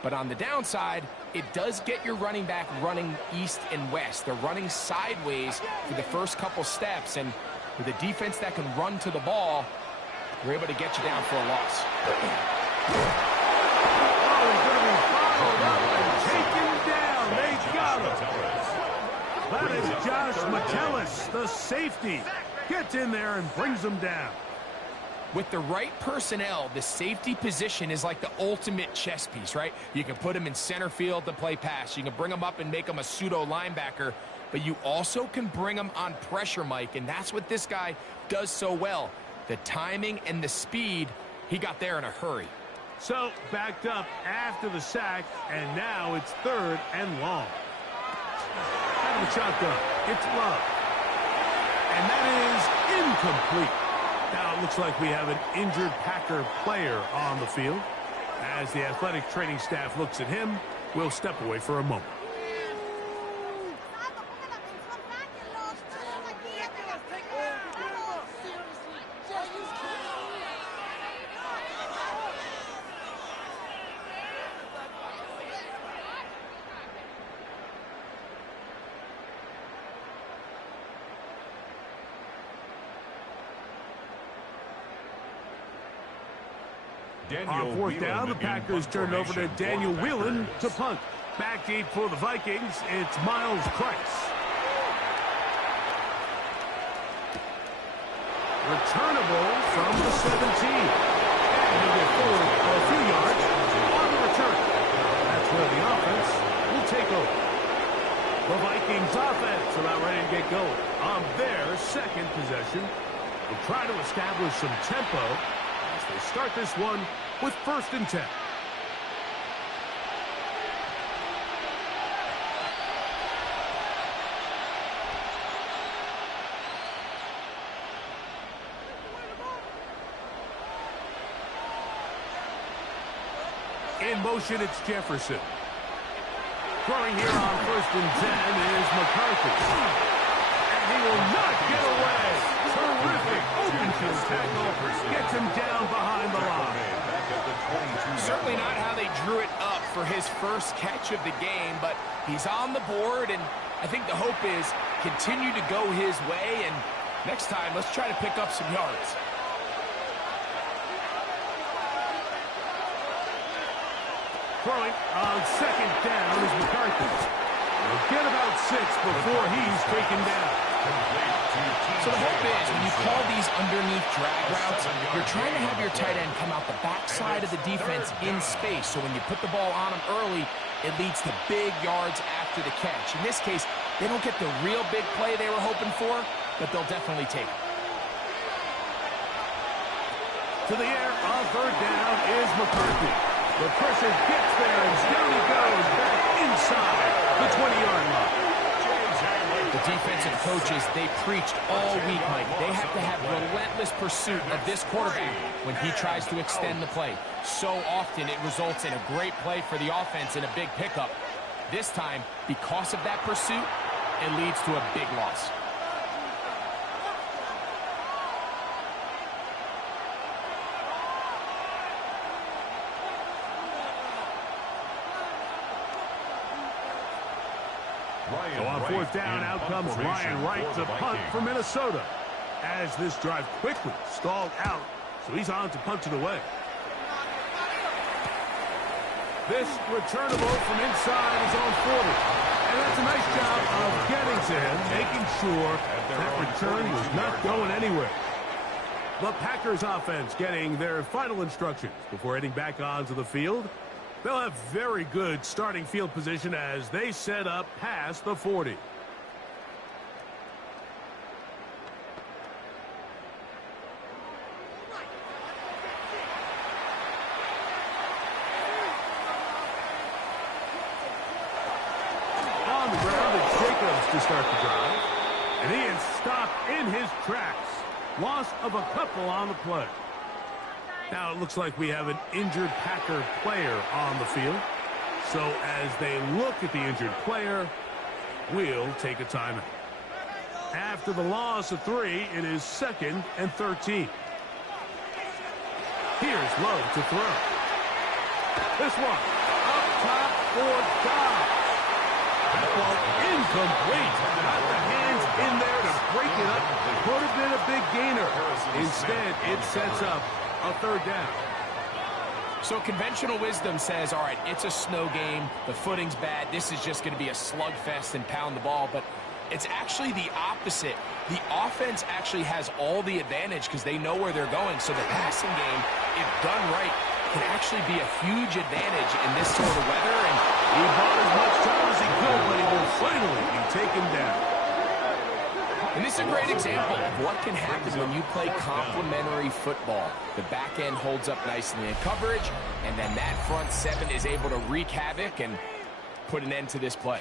But on the downside, it does get your running back running east and west. They're running sideways for the first couple steps, and with a defense that can run to the ball, we're able to get you down for a loss. Oh, he's going to be followed up and taken down. They got him. That is Josh Metellus, the safety. Gets in there and brings him down. With the right personnel, the safety position is like the ultimate chess piece, right? You can put him in center field to play pass. You can bring him up and make him a pseudo linebacker, but you also can bring him on pressure, Mike, and that's what this guy does so well. The timing and the speed, he got there in a hurry. So, backed up after the sack, and now it's third and long. Out of the shotgun, it's Love. And that is incomplete. Now it looks like we have an injured Packer player on the field. As the athletic training staff looks at him, we'll step away for a moment. On fourth down, the Packers turn over to Daniel Whelan to punt. Back deep for the Vikings, it's Miles Price. Returnable from the 17. And they get forward a few yards on the return. That's where the offense will take over. The Vikings offense about ready to get going on their second possession. They'll try to establish some tempo as they start this one with first and 10. In motion, it's Jefferson. Throwing here on first and 10 is McCarthy. And he will not get away. Terrific open field tackle. Gets him down behind the line. Certainly not how they drew it up for his first catch of the game, but he's on the board, and I think the hope is continue to go his way, and next time, let's try to pick up some yards. Throwing on second down is McCarthy. He'll get about 6 before he's taken down. So the hope is when you call these underneath drag routes, you're trying to have your tight end come out the backside of the defense in space. So when you put the ball on him early, it leads to big yards after the catch. In this case, they don't get the real big play they were hoping for, but they'll definitely take it. To the air on third down is McCarthy. The pressure gets there, and down he goes back inside the 20-yard line. The defensive coaches, they preached all week, Mike. They have to have relentless pursuit of this quarterback when he tries to extend the play. So often it results in a great play for the offense and a big pickup. This time, because of that pursuit, it leads to a big loss. So on fourth down, out comes Ryan Wright to punt for Minnesota. As this drive quickly stalled out, so he's on to punt it away. This returnable from inside his own 40. And that's a nice job of getting to him, making sure that return was not going anywhere. The Packers offense getting their final instructions before heading back onto the field. They'll have very good starting field position as they set up past the 40. On the ground, it's Jacobs to start the drive. And he is stopped in his tracks. Loss of a couple on the play. Now it looks like we have an injured Packer player on the field. So as they look at the injured player, we'll take a timeout. After the loss of 3, it is 2nd and 13. Here's Lowe to throw. This one up top for Dobbs. That ball incomplete. Got the hands in there to break it up. Could have been a big gainer. Instead, it sets up a 3rd down. So conventional wisdom says, all right, it's a snow game. The footing's bad. This is just going to be a slugfest and pound the ball. But it's actually the opposite. The offense actually has all the advantage because they know where they're going. So the passing game, if done right, can actually be a huge advantage in this sort of weather. And he bought as much time as he could, but he will finally be taken down. And this is a great example of what can happen when you play complementary football. The back end holds up nicely in coverage, and then that front 7 is able to wreak havoc and put an end to this play.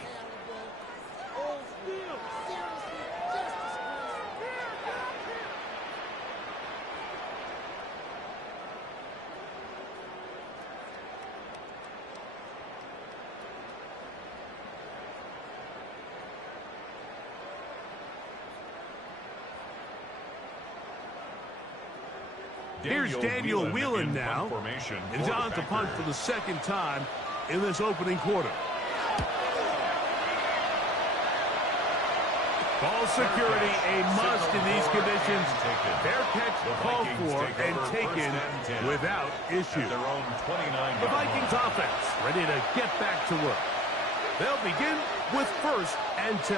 Here's Daniel Whelan now. He's on to punt for the 2nd time in this opening quarter. Ball security a must in these conditions. Fair catch called for and taken without issue. The Vikings offense ready to get back to work. They'll begin with 1st and 10.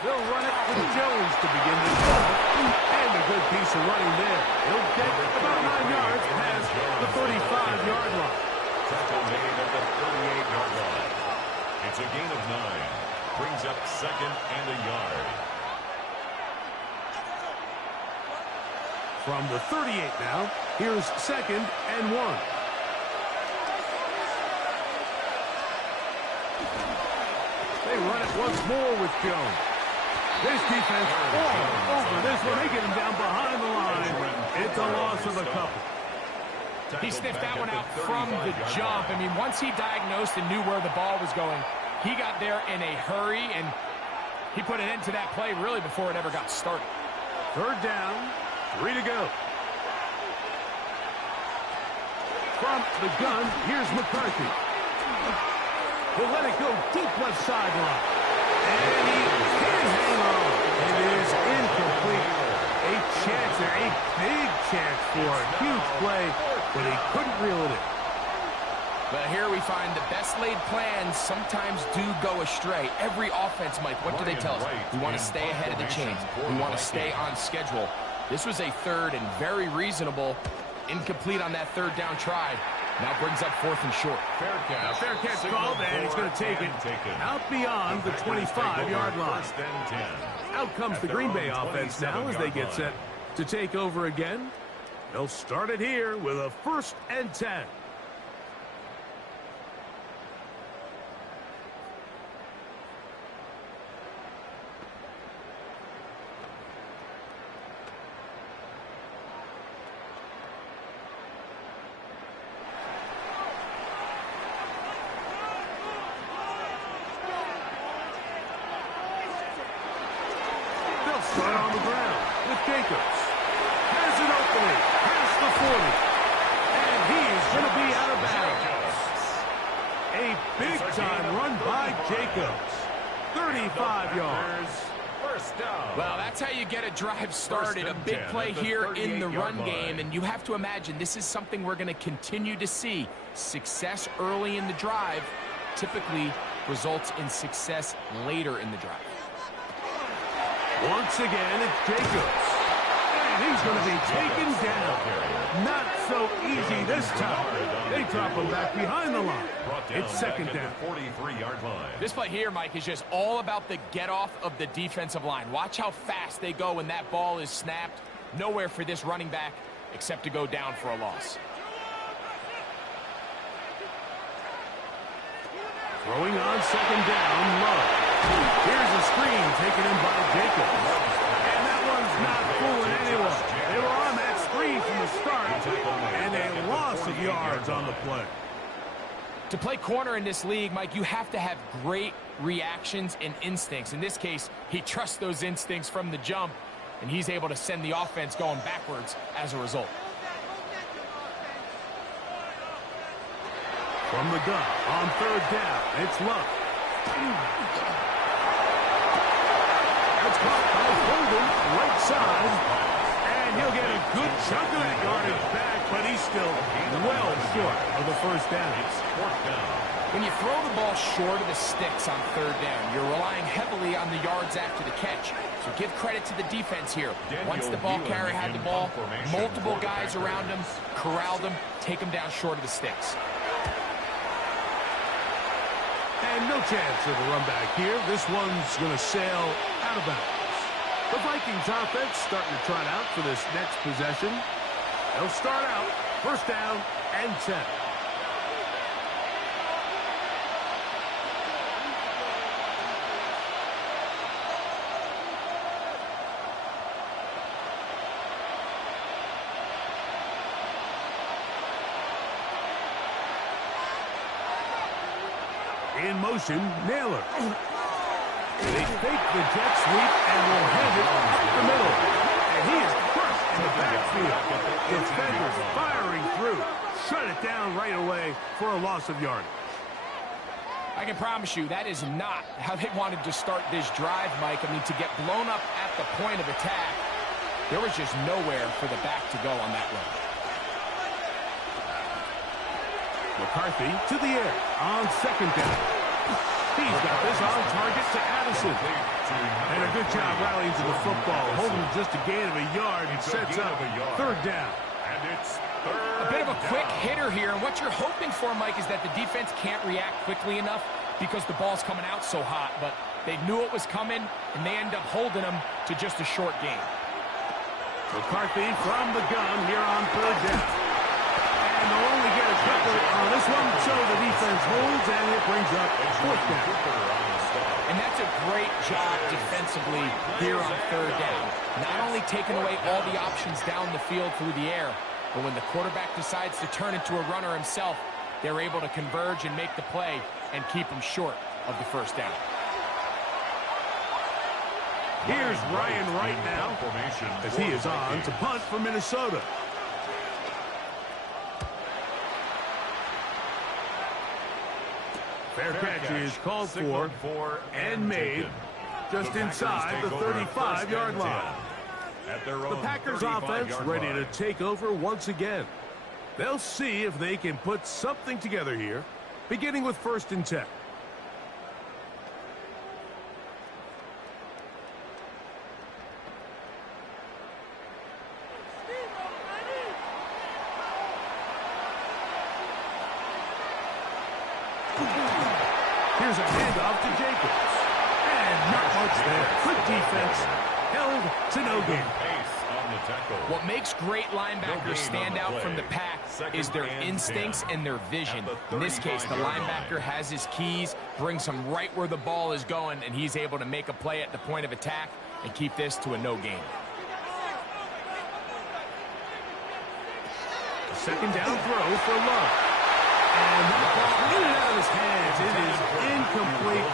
They'll run it with Jones to begin this ball. And a good piece of running there. He'll get about 9 yards past the 35-yard line. Tackle made at the 38-yard line. It's a gain of 9. Brings up 2nd and a yard. From the 38 now, here's 2nd and 1. They run it once more with Jones. This defense all over this one. They get him down behind the line. It's a loss of a couple. He sniffed that one out from the jump. I mean, once he diagnosed and knew where the ball was going, he got there in a hurry, and he put an end to that play really before it ever got started. 3rd down, 3 to go. From the gun, here's McCarthy. He'll let it go deep left sideline. And he can hang on. It is incomplete. A chance there, a big chance for a huge play, but he couldn't reel it in. But here we find the best laid plans sometimes do go astray. Every offense, Mike, what do they tell us? We want to stay ahead of the chains. We want to stay on schedule. This was a 3rd and very reasonable. Incomplete on that 3rd down try. Now brings up 4th and short. Fair catch called, and he's going to take it out beyond the 25-yard line. Out comes the Green Bay offense now as they get set to take over again. They'll start it here with a 1st and 10. Start on the ground with Jacobs. Has an opening past the 40. And he's going to be out of bounds. A big-time run by Jacobs. 35 yards. First down. Well, that's how you get a drive started. A big play here in the run game. And you have to imagine this is something we're going to continue to see. Success early in the drive typically results in success later in the drive. Once again, it's Jacobs. And he's going to be taken down. Not so easy this time. They drop him back behind the line. It's second down. 43-yard line. This play here, Mike, is just all about the get-off of the defensive line. Watch how fast they go when that ball is snapped. Nowhere for this running back except to go down for a loss. Throwing on second down, Love. Here's a screen taken in by Jacobs. And that one's not fooling anyone. They were on that screen from the start, and a loss of yards on the play. To play corner in this league, Mike, you have to have great reactions and instincts. In this case, he trusts those instincts from the jump, and he's able to send the offense going backwards as a result. From the gun, on third down, it's Love. That's caught by Holden, right side. And he'll get a good chunk of that yardage back, but he's still well short of the first down. It's fourth down. When you throw the ball short of the sticks on third down, you're relying heavily on the yards after the catch. So give credit to the defense here. Once the ball carrier had the ball, multiple guys around him, corralled him, take him down short of the sticks. And no chance of a run back here. This one's going to sail out of bounds. The Vikings offense starting to trot out for this next possession. They'll start out first down and 10. In motion, Naylor. They fake the jet sweep and will hand it up the middle. And he is crushed in the backfield. Defenders firing through. Shut it down right away for a loss of yardage. I can promise you that is not how they wanted to start this drive, Mike. I mean, to get blown up at the point of attack, there was just nowhere for the back to go on that run. McCarthy to the air on second down. He's got this on target to Addison. And a good job rallying to the football. Holding just a gain of a yard and sets up third down. And it's third A bit of a quick down. hitter here, and what you're hoping for, Mike, is that the defense can't react quickly enough because the ball's coming out so hot, but they knew it was coming, and they end up holding them to just a short gain. McCarthy from the gun here on third down. And they'll only get a couple on this one, so the defense holds, and it brings up fourth down. And that's a great job defensively here on third down. Not only taking away all the options down the field through the air, but when the quarterback decides to turn into a runner himself, they're able to converge and make the play and keep him short of the first down. Here's Ryan Wright now, as he is on to punt for Minnesota. Fair catch is called for and made just inside the 35-yard line. The Packers offense ready to take over once again. They'll see if they can put something together here, beginning with first and 10. Here's a handoff to Jacobs. And not much there. Quick defense. Held to no gain. What makes great linebackers stand out from the pack is their instincts and their vision. In this case, the linebacker has his keys, brings him right where the ball is going, and he's able to make a play at the point of attack and keep this to a no gain. A second down throw for Love. And that ball in and out of his hands. It is incomplete.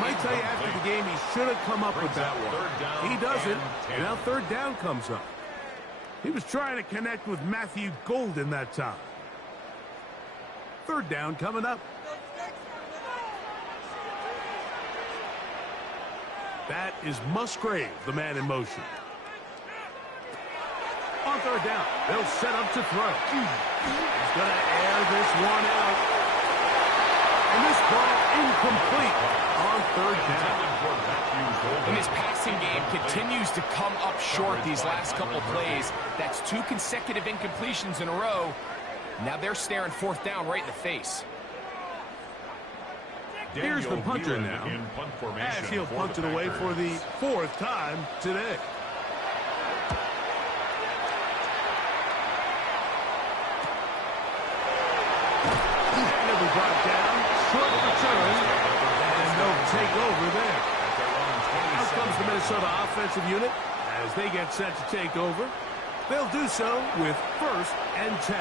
Might tell you after the game he should have come up with that one. He doesn't. And now third down comes up. He was trying to connect with Matthew Golden that time. Third down coming up. That is Musgrave, the man in motion. On third down, they'll set up to throw. He's going to air this one out. And this ball incomplete on third down. In this pass passing game continues to come up short these last couple plays. That's 2 consecutive incompletions in a row. Now they're staring 4th down right in the face. Here's the punter now, as he'll punt it away for the 4th time today. And it'll be brought down, short return, and they'll take over there. Out comes the Minnesota offensive unit as they get set to take over. They'll do so with 1st and 10.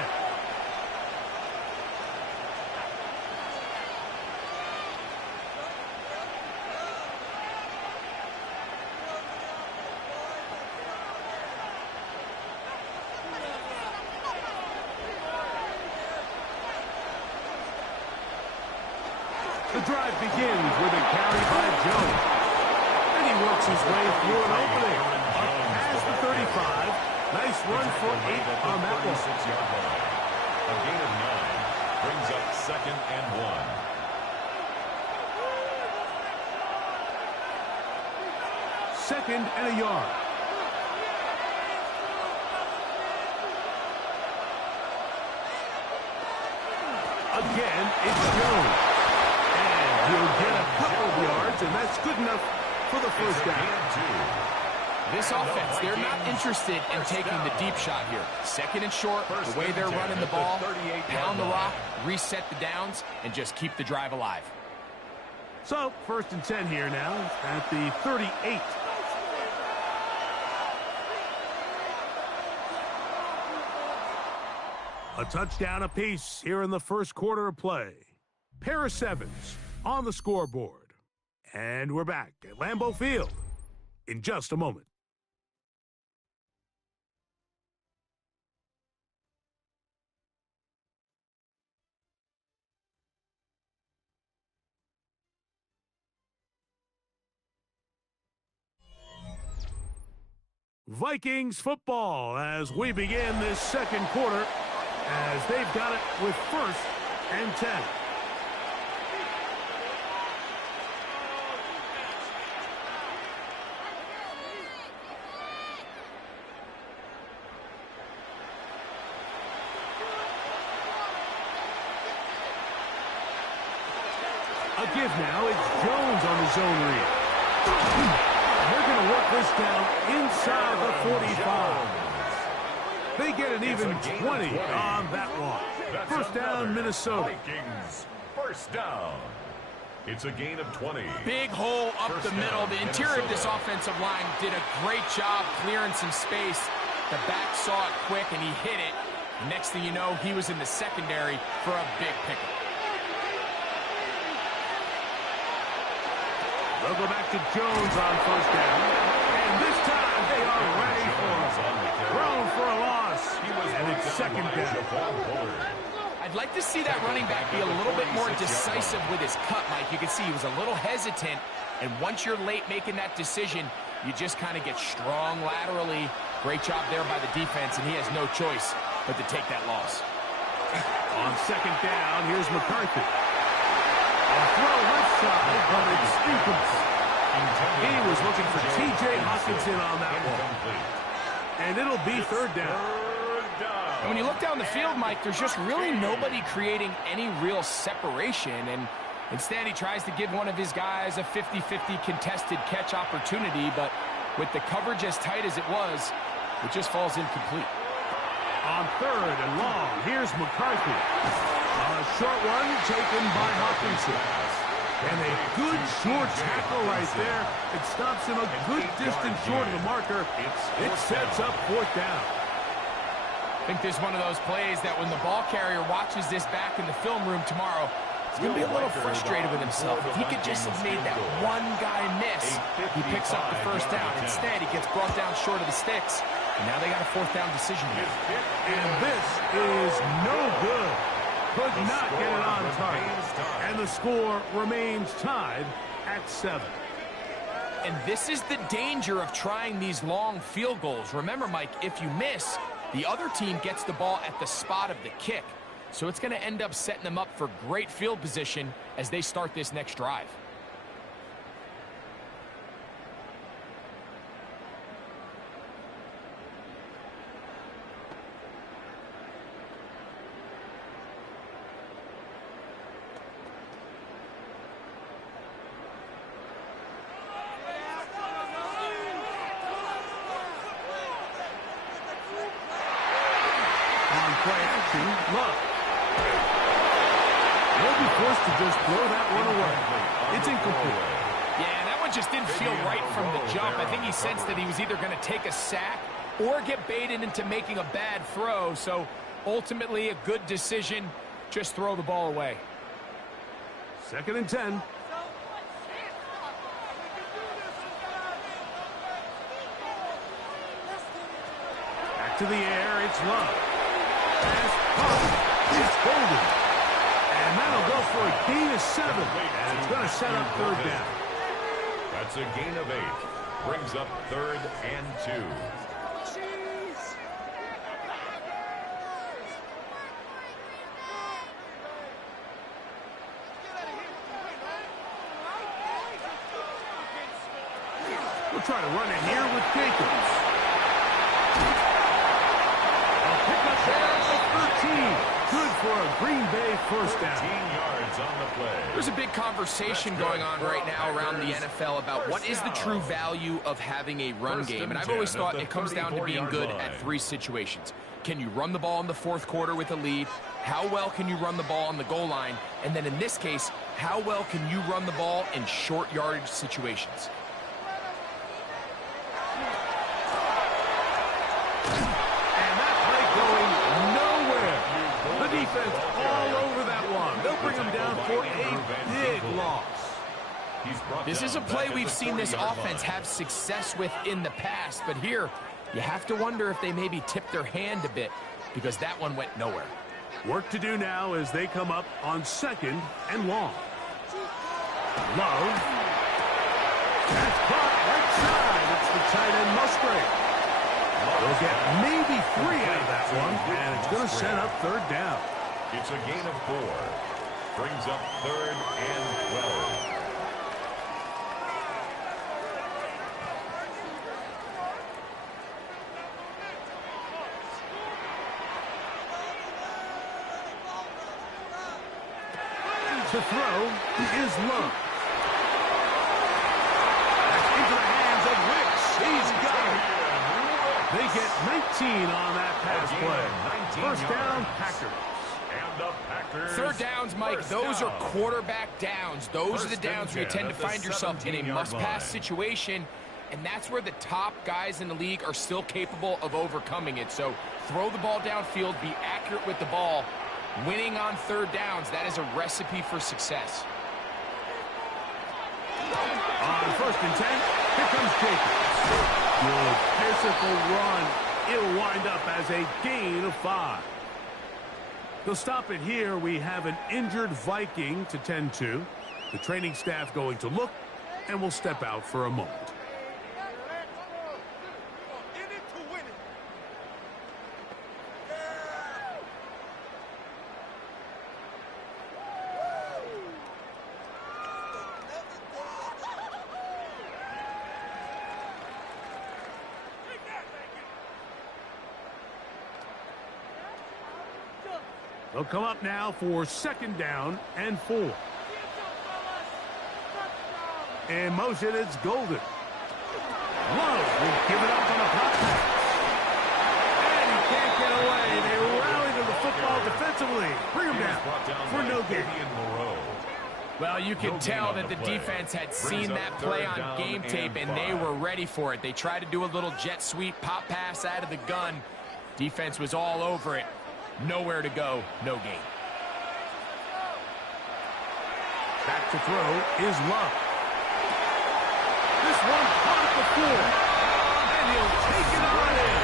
The drive begins with a carry by Jones. And he works his way through an opening. Up past the 35. Nice run for 8 on that one. A gain of 9 brings up 2nd and 1. Second and a yard. Again, it's Jones. He'll get a couple of yards, and that's good enough for the 1st down. This offense, they're not interested in taking the deep shot here. 2nd and short, the way they're running the ball, pound the rock, reset the downs, and just keep the drive alive. So, 1st and 10 here now at the 38. A touchdown apiece here in the 1st quarter of play. Pair of 7s on the scoreboard. And we're back at Lambeau Field in just a moment. Vikings football as we begin this 2nd quarter as they've got it with 1st and 10. A give now. It's Jones on the zone read. They're going to work this down inside the 45. They get an even 20 on that one. 1st down, Minnesota. Vikings, 1st down. It's a gain of 20. Big hole up the middle. The interior of this offensive line did a great job clearing some space. The back saw it quick, and he hit it. Next thing you know, he was in the secondary for a big pickup. They'll go back to Jones on 1st down. And this time they are ready for him. Thrown for a loss. And it's 2nd down. I'd like to see that running back be a little bit more decisive with his cut, Mike. You can see he was a little hesitant. And once you're late making that decision, you just kind of get strong laterally. Great job there by the defense, and he has no choice but to take that loss. On 2nd down, here's McCarthy. A throw left side, but it's incomplete. He was looking for T.J. Hawkinson on that one. And it'll be 3rd down. And when you look down the field, Mike, there's just really nobody creating any real separation. And instead, he tries to give one of his guys a 50-50 contested catch opportunity. But with the coverage as tight as it was, it just falls incomplete. On 3rd and long, here's McCarthy. A short one taken by Hawkinson. And a good short tackle right there. It stops him a good distance short of the marker. It sets up 4th down. I think this is one of those plays that when the ball carrier watches this back in the film room tomorrow, he's going to be a little frustrated with himself. If he could just have made that one guy miss, he picks up the 1st down. Instead, he gets brought down short of the sticks. And now they got a 4th down decision here. And this is no good. Could not get it on target. And the score remains tied at 7. And this is the danger of trying these long field goals. Remember, Mike, if you miss, the other team gets the ball at the spot of the kick. So it's going to end up setting them up for great field position as they start this next drive. play action, Love. They'll be forced to just throw that one away. It's incomplete. Yeah, that one just didn't feel right from the jump. I think he sensed that he was either going to take a sack or get baited into making a bad throw. So ultimately a good decision, just throw the ball away. 2nd and 10. Back to the air, it's Love. Pass caught. It's holding. And that'll go for a gain of 7. And it's going to set up 3rd down. That's a gain of 8. Brings up 3rd and 2. We'll try to run it here with Jacobs. A pickup there of 13. Good for a Green Bay 1st down. 14 yards on the play. There's a big conversation going on right now around the NFL about what is the true value of having a run game. And I've always thought it comes down to being good at 3 situations. Can you run the ball in the 4th quarter with a lead? How well can you run the ball on the goal line? And then in this case, how well can you run the ball in short yardage situations? Defense all over that one. They'll bring him down for a big loss. This is a play we've seen this offense have success with in the past, but here you have to wonder if they maybe tipped their hand a bit because that one went nowhere. Work to do now as they come up on 2nd and long. Love. That's caught right side. It's the tight end Musgrave. They'll get maybe 3 out of that one, and it's going to set up 3rd down. It's a gain of 4. Brings up 3rd and 12. To throw is Love. That's into the hands of Wicks. He's got it. They get 19 on that pass play. 1st down, Packers. And the Packers. 3rd downs, Mike, those are quarterback downs. Those are the downs where you tend to find yourself in a must-pass situation, and that's where the top guys in the league are still capable of overcoming it. So throw the ball downfield, be accurate with the ball. Winning on 3rd downs, that is a recipe for success. On 1st and 10, here comes Jacobs. Good physical run. It'll wind up as a gain of 5. They'll stop it here. We have an injured Viking to tend to. The training staff going to look, and we'll step out for a moment. They'll come up now for 2nd down and 4. In motion, it's Golden. Love will give it up on a pop pass. And he can't get away. They rally to the football defensively. Bring him down for no gain. Well, you can tell that the defense had seen that play on game tape, and they were ready for it. They tried to do a little jet sweep pop pass out of the gun. Defense was all over it. Nowhere to go, no gain. Back to throw is Love. This one caught at the 4. And he'll take it on in.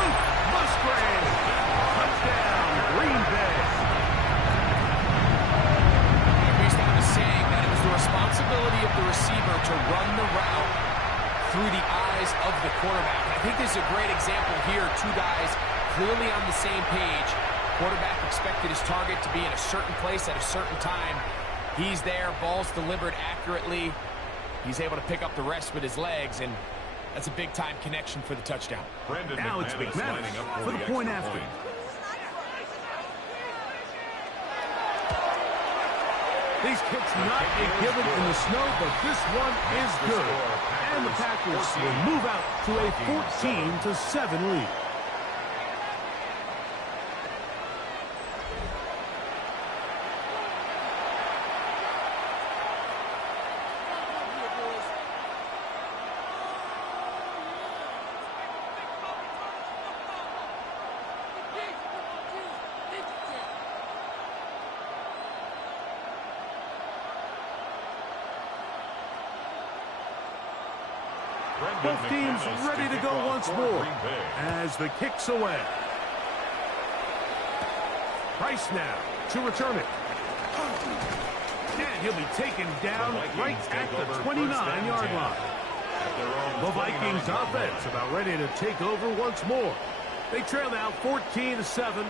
Luke Musgrave. Touchdown, Green Bay. We used to have a saying that it was the responsibility of the receiver to run the route through the eyes of the quarterback. I think this is a great example here. 2 guys clearly on the same page. Quarterback expected his target to be in a certain place at a certain time. He's there, ball's delivered accurately. He's able to pick up the rest with his legs, and that's a big-time connection for the touchdown. Now it's McManus for the point after. These kicks not a given in the snow, but this one is good. And the Packers will move out to a 14-7 lead. Both teams ready to go once more as the kick's away. Price now to return it. And he'll be taken down right at the 29-yard line. The Vikings offense about ready to take over once more. They trail now 14-7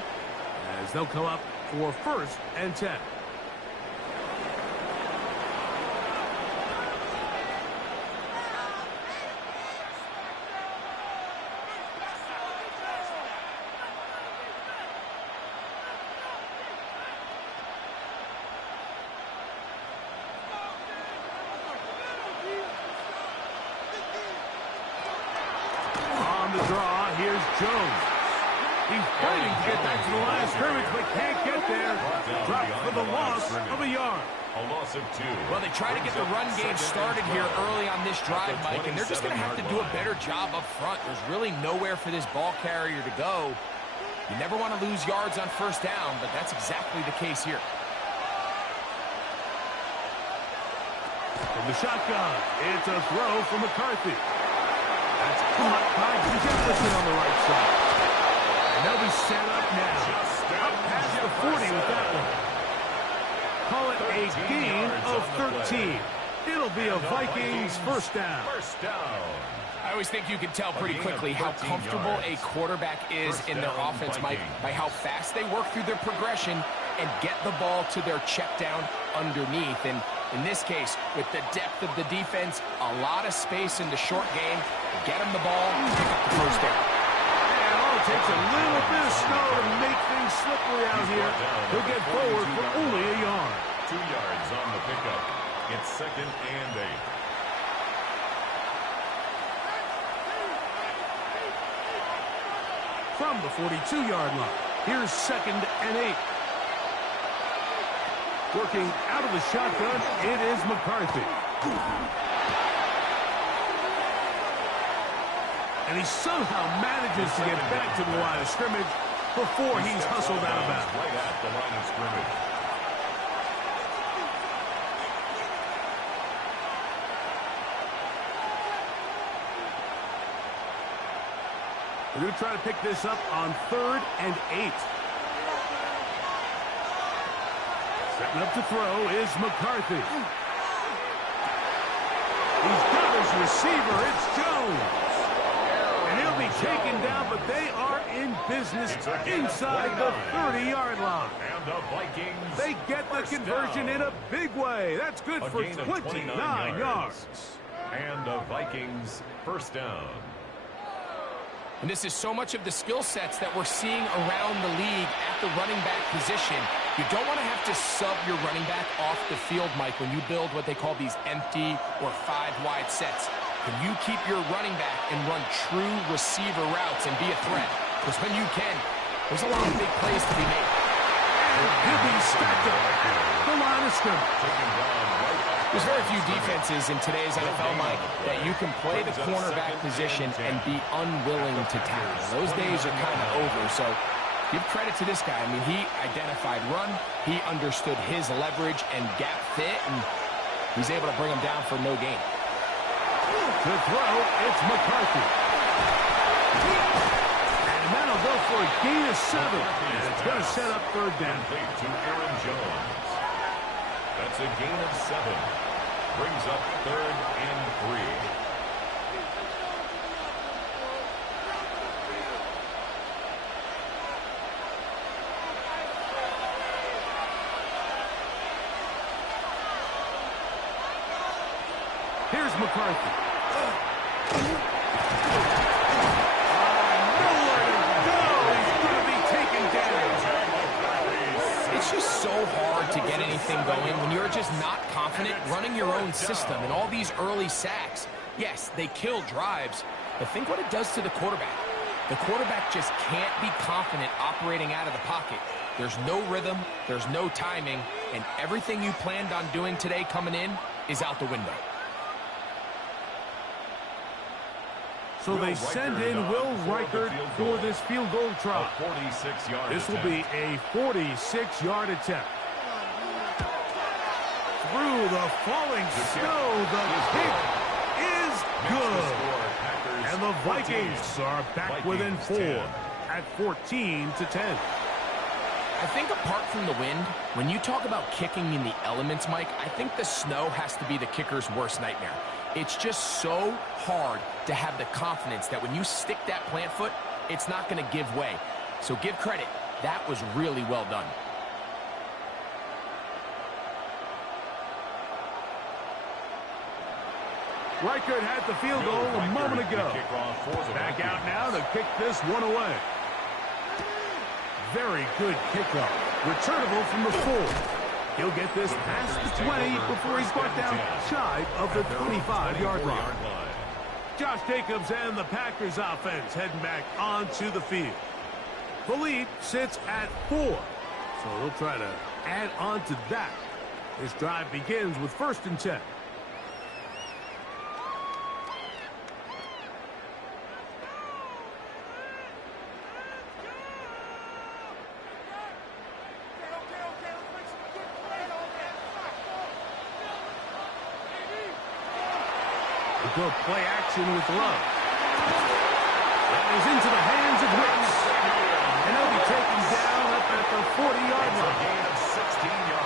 as they'll come up for 1st and 10. On the draw, here's Jones. He's fighting to get back to the line of scrimmage, but can't get there. Dropped for the loss of a yard. A loss of 2. Well, they try to get the run game started here early on this drive, Mike, and they're just going to have to do a better job up front. There's really nowhere for this ball carrier to go. You never want to lose yards on 1st down, but that's exactly the case here. From the shotgun, it's a throw from McCarthy. That's caught by Jefferson on the right side. And they'll be set up now. Up past the 40 with that one. Call it a gain of 13. It'll be a Vikings 1st down. I always think you can tell pretty quickly how comfortable a quarterback is in their offense, Mike, by how fast they work through their progression and get the ball to their check down underneath. And in this case, with the depth of the defense, a lot of space in the short game, get them the ball, pick up the 1st down. And all it takes a little bit of snow to make things slippery out here. He'll get forward for only a yard. 2 yards on the pickup. It's 2nd and 8. From the 42-yard line, here's 2nd and 8. Working out of the shotgun, it is McCarthy. And he somehow manages to get back to the line of scrimmage before he's hustled out of bounds. Right at the line of scrimmage. We're going to try to pick this up on 3rd and 8. Setting up to throw is McCarthy. He's got his receiver. It's Jones. And he'll be taken down, but they are in business inside the 30-yard line. And the Vikings. They get the conversion in a big way. That's good for 29 yards. And the Vikings 1st down. And this is so much of the skill sets that we're seeing around the league at the running back position. You don't want to have to sub your running back off the field, Mike, when you build what they call these empty or 5-wide sets. Can you keep your running back and run true receiver routes and be a threat? Because when you can, there's a lot of big plays to be made. And he'll be stacked up the line of scrimmage. There's very few defenses in today's NFL, Mike, that you can play the cornerback position and be unwilling to tackle. Those days are kind of over, so give credit to this guy. I mean, he identified run, he understood his leverage and gap fit, and he's able to bring him down for no gain. To throw, it's McCarthy. And that'll go for a gain of 7. And it's going to set up 3rd down. To Aaron Jones. That's a gain of 7. Brings up 3rd and 3. Here's McCarthy. It's just so hard to get anything going when you're just not confident running your own system. And all these early sacks, yes, they kill drives, but think what it does to the quarterback. The quarterback just can't be confident operating out of the pocket. There's no rhythm, there's no timing, and everything you planned on doing today coming in is out the window. So they send in Will Reichert for this field goal try. This will be a 46-yard attempt. Through the falling snow, the kick is good. Vikings are back within 4 at 14-10. I think apart from the wind, when you talk about kicking in the elements, Mike, I think the snow has to be the kicker's worst nightmare. It's just so hard to have the confidence that when you stick that plant foot, it's not going to give way. So give credit. That was really well done. Reichert had the field goal a moment ago. Back out now to kick this one away. Very good kickoff. Returnable from the 4. He'll get this past the 20 before he's brought down shy of the 25-yard line. Josh Jacobs and the Packers offense heading back onto the field. The lead sits at 4, so they'll try to add on to that. This drive begins with 1st and 10. Go play action with Love. That is into the hands of Wicks. And he'll be taken down up at the 40-yard line.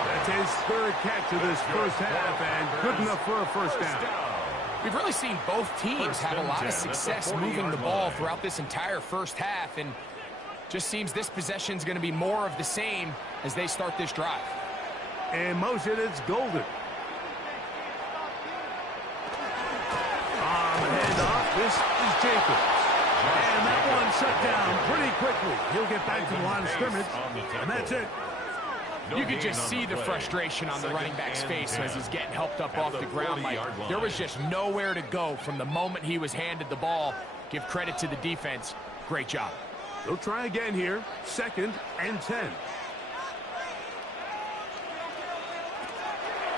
That's his 3rd catch of this first half and good enough for a first down. We've really seen both teams have a lot of success moving the ball throughout this entire first half, and just seems this possession is going to be more of the same as they start this drive. In motion, it's Golden. This is Jacobs. And that one shut down pretty quickly. He'll get back to the line of scrimmage, and that's it. You could just see the frustration on the running back's face as he's getting helped up off the ground. Mike, there was just nowhere to go from the moment he was handed the ball. Give credit to the defense. Great job. They'll try again here. 2nd and 10.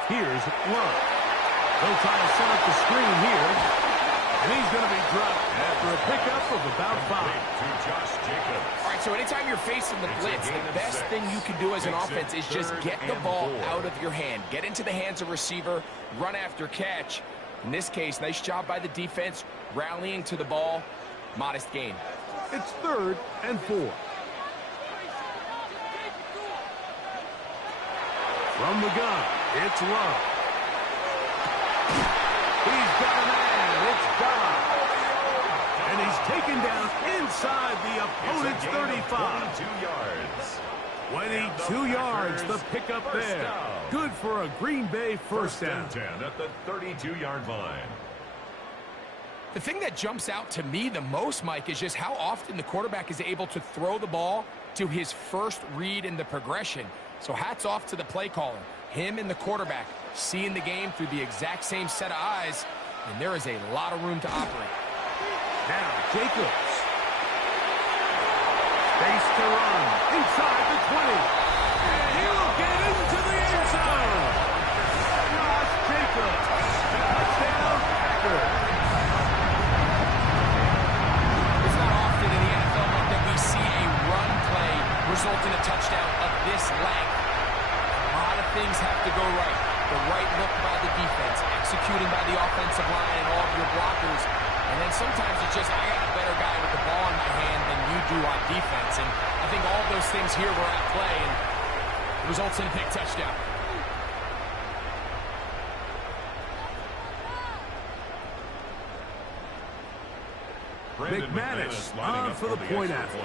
Here's Love. They'll try to set up the screen here. And he's going to be dropped after a pickup of about 5. To Josh Jacobs. All right, so anytime you're facing the blitz, the best thing you can do as an offense is just get the ball out of your hand. Get into the hands of receiver, run after catch. In this case, nice job by the defense, rallying to the ball. Modest gain. It's 3rd and 4. From the gun, it's Love. He's got a man. It's gone. And he's taken down inside the opponent's 35. 22 yards, the pickup there. Good for a Green Bay first down. 10 at the 32-yard line. The thing that jumps out to me the most, Mike, is just how often the quarterback is able to throw the ball to his first read in the progression. So hats off to the play caller. Him and the quarterback seeing the game through the exact same set of eyes, and there is a lot of room to operate. Now Jacobs. Face to run. Inside the 20. And he'll get into the end zone. Josh Jacobs. Touchdown, Packers. It's not often in the NFL that we see a run play result in a touchdown of this length. A lot of things have to go right. The right look by the defense, executing by the offensive line and all of your blockers. And then sometimes it's just, I got a better guy with the ball in my hand than you do on defense. And I think all of those things here were at play, and it results in a big touchdown. McManus on for the point after.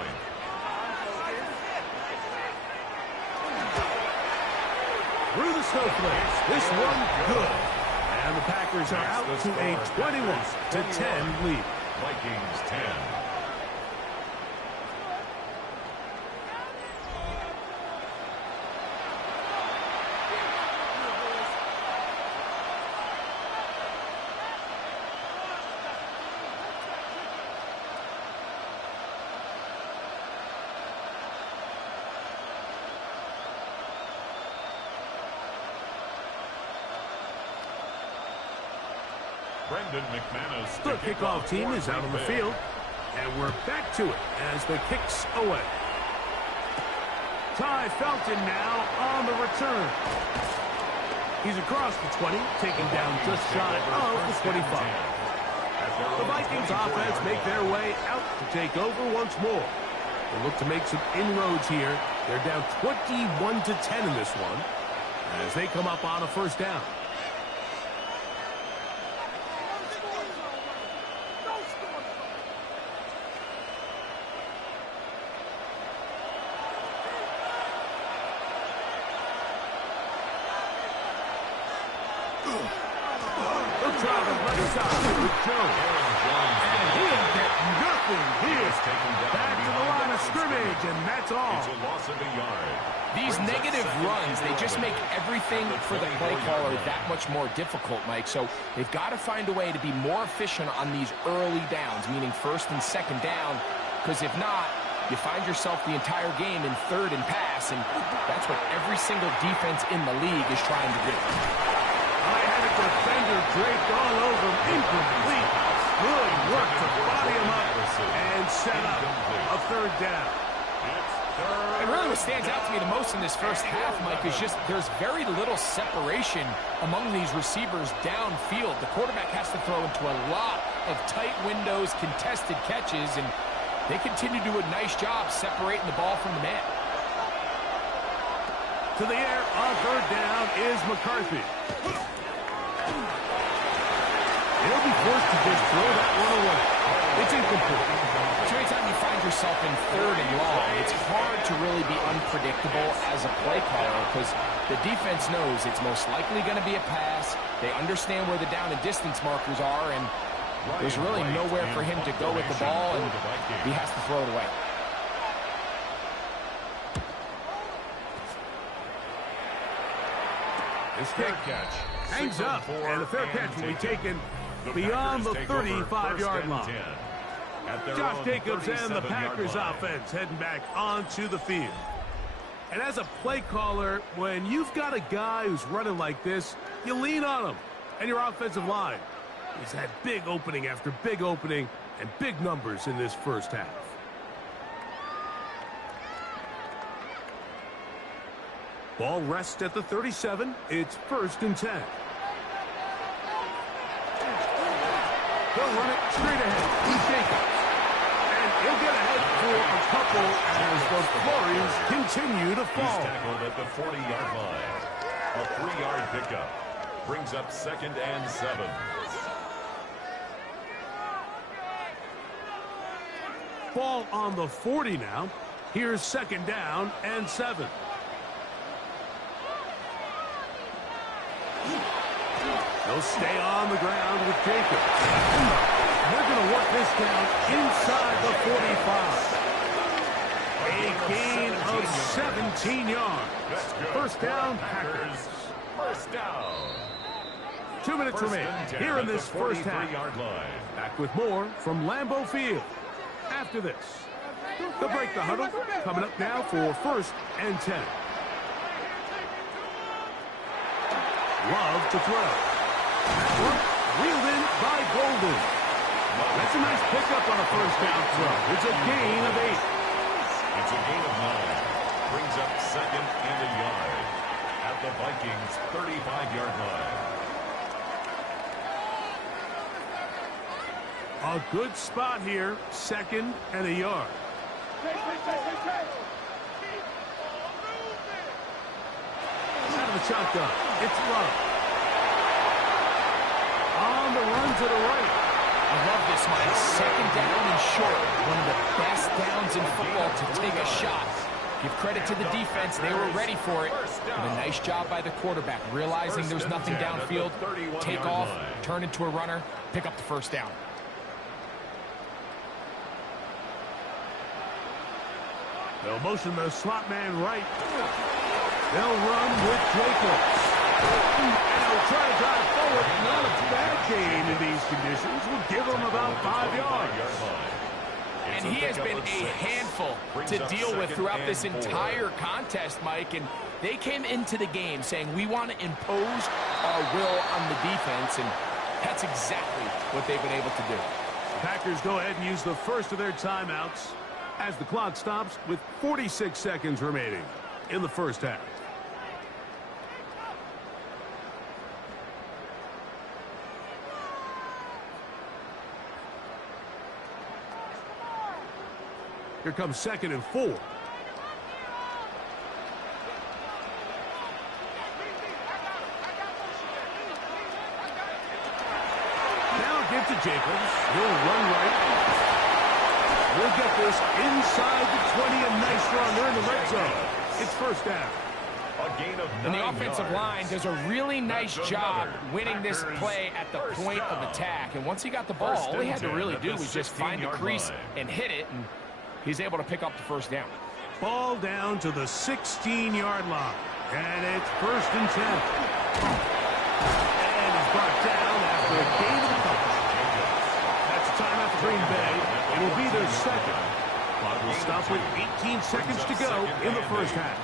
Through the snowflakes, this one good. And the Packers are out to a 21-10 lead. Vikings 10. The kickoff team is out on the field, and we're back to it as the kick's away. Ty Felton now on the return. He's across the 20, taking down just shy of the 25. The Vikings offense make their way out to take over once more. They look to make some inroads here. They're down 21-10 in this one as they come up on a first down. And that's all. It's a loss of a yard. These negative runs, they just make everything for the play caller that much more difficult, Mike. So they've got to find a way to be more efficient on these early downs, meaning first and second down, because if not, you find yourself the entire game in third and pass, and that's what every single defense in the league is trying to do. I had a defender draped all over him. Incomplete. Good work to body him up and set up a third down. And really what stands out to me the most in this first half, Mike, is just there's very little separation among these receivers downfield. The quarterback has to throw into a lot of tight windows, contested catches, and they continue to do a nice job separating the ball from the man. To the air on third down is McCarthy. He'll be forced to just throw that one away. It's incomplete. So anytime you find yourself in third and long, it's hard to really be unpredictable as a play caller because the defense knows it's most likely going to be a pass. They understand where the down and distance markers are, and there's really nowhere for him to go with the ball, and he has to throw it away. This kick hangs up, and the fair catch will be taken beyond the 35-yard line. Josh Jacobs and the Packers offense heading back onto the field. And as a play caller, when you've got a guy who's running like this, you lean on him and your offensive line. He's had big opening after big opening and big numbers in this first half. Ball rests at the 37. It's 1st and 10. He'll run it straight ahead. He's Jacobs. And he'll get ahead for a couple as the flurries continue to fall. He's tackled at the 40-yard line. A 3-yard pickup brings up 2nd and 7. Ball on the 40 now. Here's 2nd down and 7. They'll stay on the ground with Jacobs. They're going to work this down inside the 45. A gain of 17 yards. First down, Packers. First down. 2 minutes remain here in this first half. Back with more from Lambeau Field. After this, they'll break the huddle. Coming up now for 1st and 10. Love to throw. That one reeled in by Golden. That's a nice pickup on a first down throw. It's a gain of 8. It's a gain of 9. Brings up 2nd and a yard at the Vikings' 35-yard line. A good spot here. 2nd and a yard. Out of the shotgun. It's Love. On the run to the right. I love this, Mike. 2nd down and short. One of the best downs in football to take a shot. Give credit to the defense. They were ready for it. And a nice job by the quarterback. Realizing there's nothing downfield. Take off, turn into a runner, pick up the first down. They'll motion the slot man right. They'll run with Jacobs. And they'll try to drive forward. Not a bad gain in these conditions. We'll give them about 5 yards. And he has been a handful to deal with throughout this entire contest, Mike. And they came into the game saying, we want to impose our will on the defense. And that's exactly what they've been able to do. The Packers go ahead and use the first of their timeouts as the clock stops with 46 seconds remaining in the first half. Here comes 2nd and 4. Now give to Jacobs. He'll run right. We'll get this inside the 20. A nice run. They're in the red zone. It's first down. And the offensive line does a really nice job winning this play at the point of attack. And once he got the ball, all he had to really do was just find the crease and hit it, and he's able to pick up the first down. Ball down to the 16-yard line. And it's 1st and 10. And it's brought down after a gain of the coverage. That's a timeout for Green Bay. It will be their second. Clock will stop with 18 seconds to go in the first half.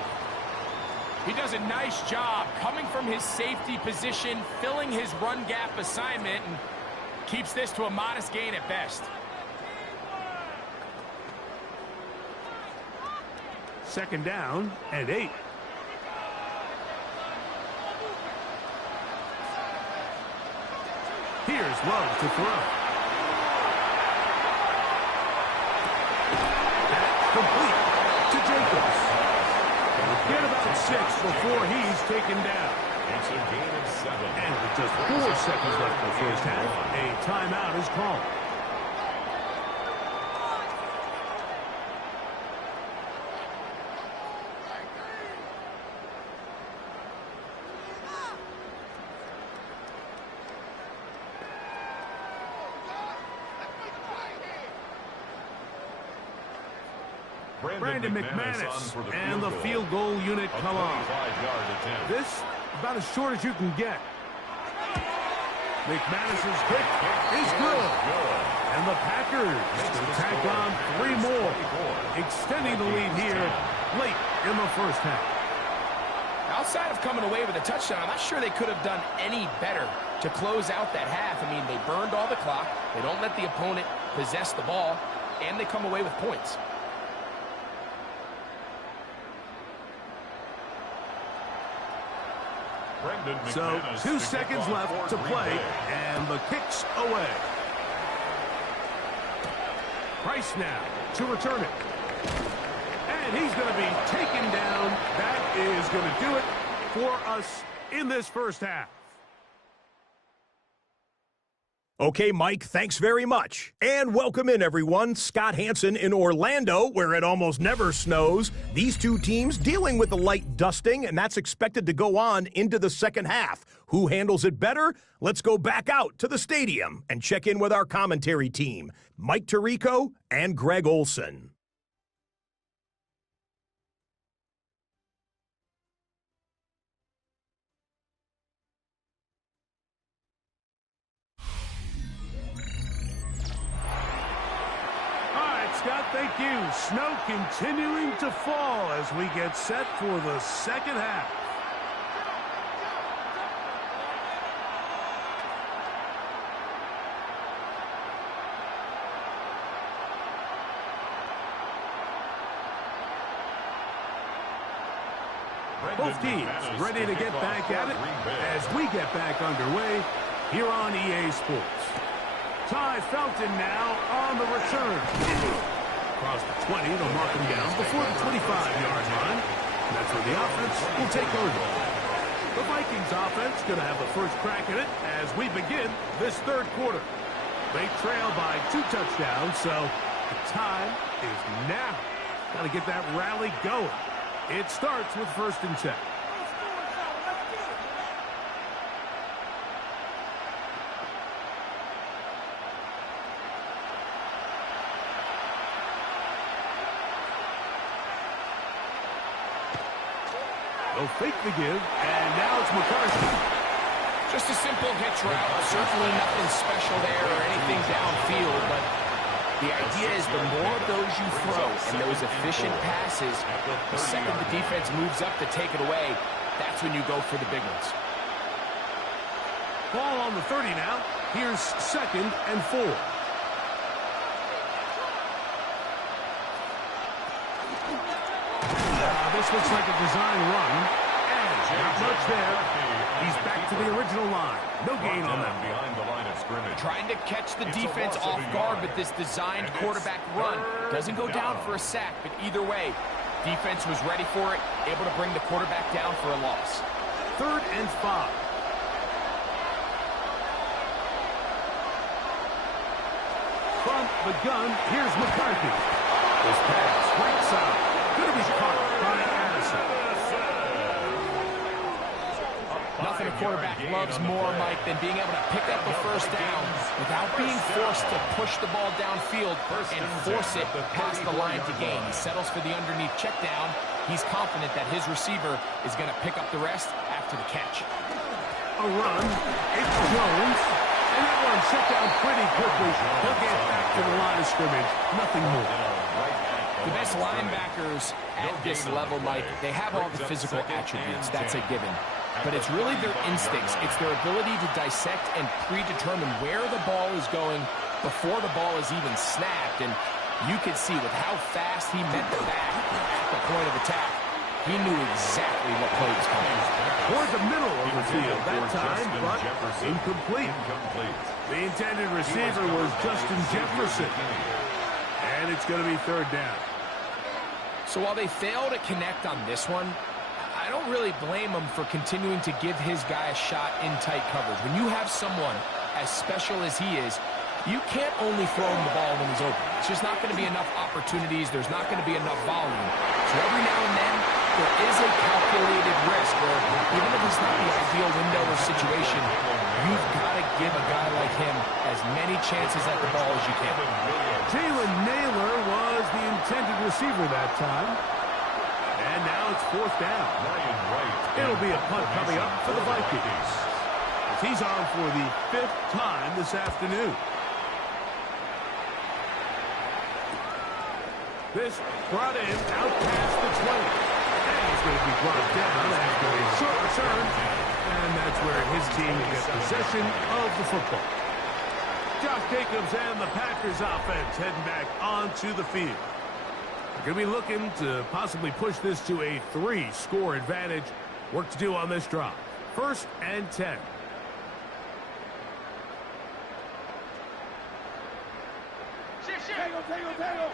He does a nice job coming from his safety position, filling his run gap assignment, and keeps this to a modest gain at best. 2nd down and 8. Here's Love to throw. That's complete to Jacobs. Get about 6 before he's taken down. It's a gain of 7. And with just 4 seconds left in the first half, a timeout is called. Brandon McManus and the field goal unit come on. This about as short as you can get. McManus's kick is good. And the Packers will tack on 3 more, extending the lead here late in the first half. Outside of coming away with a touchdown, I'm not sure they could have done any better to close out that half. I mean, they burned all the clock. They don't let the opponent possess the ball, and they come away with points. So 2 seconds left to play, and the kick's away. Price now to return it. And he's going to be taken down. That is going to do it for us in this first half. Okay, Mike, thanks very much. And welcome in, everyone. Scott Hansen in Orlando, where it almost never snows. These two teams dealing with a light dusting, and that's expected to go on into the second half. Who handles it better? Let's go back out to the stadium and check in with our commentary team, Mike Tirico and Greg Olson. Scott, thank you. Snow continuing to fall as we get set for the second half. Both teams ready to get back at it as we get back underway here on EA Sports. Ty Felton now on the return. Across the 20, they'll mark him down before the 25-yard line. And that's where the offense will take over. The Vikings offense going to have the first crack at it as we begin this third quarter. They trail by 2 touchdowns, so the time is now. Got to get that rally going. It starts with 1st and 10. They'll fake the give, and now it's McCarthy. Just a simple hitch route. Certainly nothing special there or anything downfield, but the idea is the more of those you throw and those efficient passes, the second the defense moves up to take it away, that's when you go for the big ones. Ball on the 30 now. Here's 2nd and 4. This looks like a design run, and not much there. He's back to the original line. No gain on that. Behind the line of scrimmage. Trying to catch the defense off guard with this designed quarterback run. Doesn't go down for a sack, but either way, defense was ready for it, able to bring the quarterback down for a loss. 3rd and 5. From the gun, here's McCarthy. This pass, right side. Going to be caught by Addison. Nothing a quarterback loves more, Mike, than being able to pick up a first down without being forced to push the ball downfield and force it past the line to gain. He settles for the underneath check down. He's confident that his receiver is going to pick up the rest after the catch. A run. It's Jones. And that one shut down pretty quickly. He'll get back to the line of scrimmage. Nothing more. The best linebackers at this level, Mike, they have all the physical attributes. That's a given. But it's really their instincts. It's their ability to dissect and predetermine where the ball is going before the ball is even snapped. And you could see with how fast he met the back at the point of attack, he knew exactly what play was coming. Toward the middle of the field that time, but incomplete. The intended receiver was Justin Jefferson. And it's going to be 3rd down. So while they fail to connect on this one, I don't really blame him for continuing to give his guy a shot in tight coverage. When you have someone as special as he is, you can't only throw him the ball when he's open. It's just not going to be enough opportunities. There's not going to be enough volume. So every now and then, there is a calculated risk where even if it's not the ideal window or situation, you've got to give a guy like him as many chances at the ball as you can. Jalen Naylor was the intended receiver that time. And now it's 4th down. It'll be a punt coming up for the Vikings. As he's on for the 5th time this afternoon. This brought in out past the 20. And it's going to be brought down after a short return. And that's where his team will get possession of the football. Josh Jacobs and the Packers offense heading back onto the field. They're going to be looking to possibly push this to a 3-score advantage. Work to do on this drive. 1st and 10. Tango.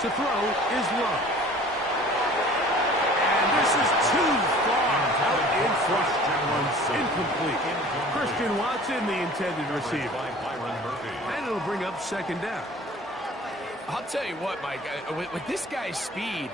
To throw is Love. And this is too far out in front. That one's incomplete. Christian Watson, the intended receiver. And it'll bring up 2nd down. I'll tell you what, Mike, with this guy's speed,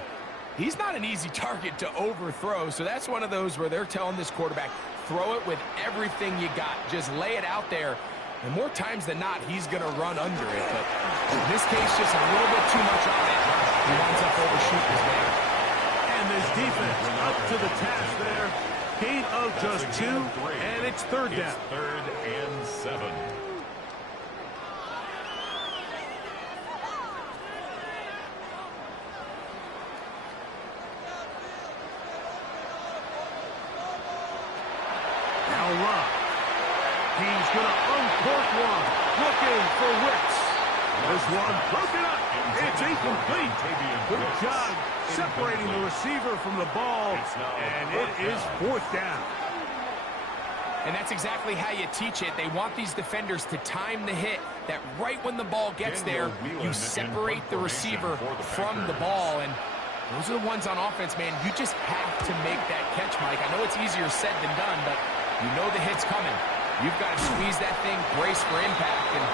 he's not an easy target to overthrow. So that's one of those where they're telling this quarterback, throw it with everything you got. Just lay it out there. And more times than not, he's going to run under it. But in this case, just a little bit too much on it. He winds up overshooting his man. And this defense up to the task there. Gain of just 2, and it's 3rd down. 3rd and 7. Now Love. He's going to uncork one. Looking for Wicks. This one broken up. It's incomplete. Good job separating the receiver from the ball. And it is 4th down. And that's exactly how you teach it. They want these defenders to time the hit, that right when the ball gets there, you separate the receiver from the ball. And those are the ones on offense, man. You just have to make that catch, Mike. I know it's easier said than done, but you know the hit's coming. You've got to squeeze that thing, brace for impact, and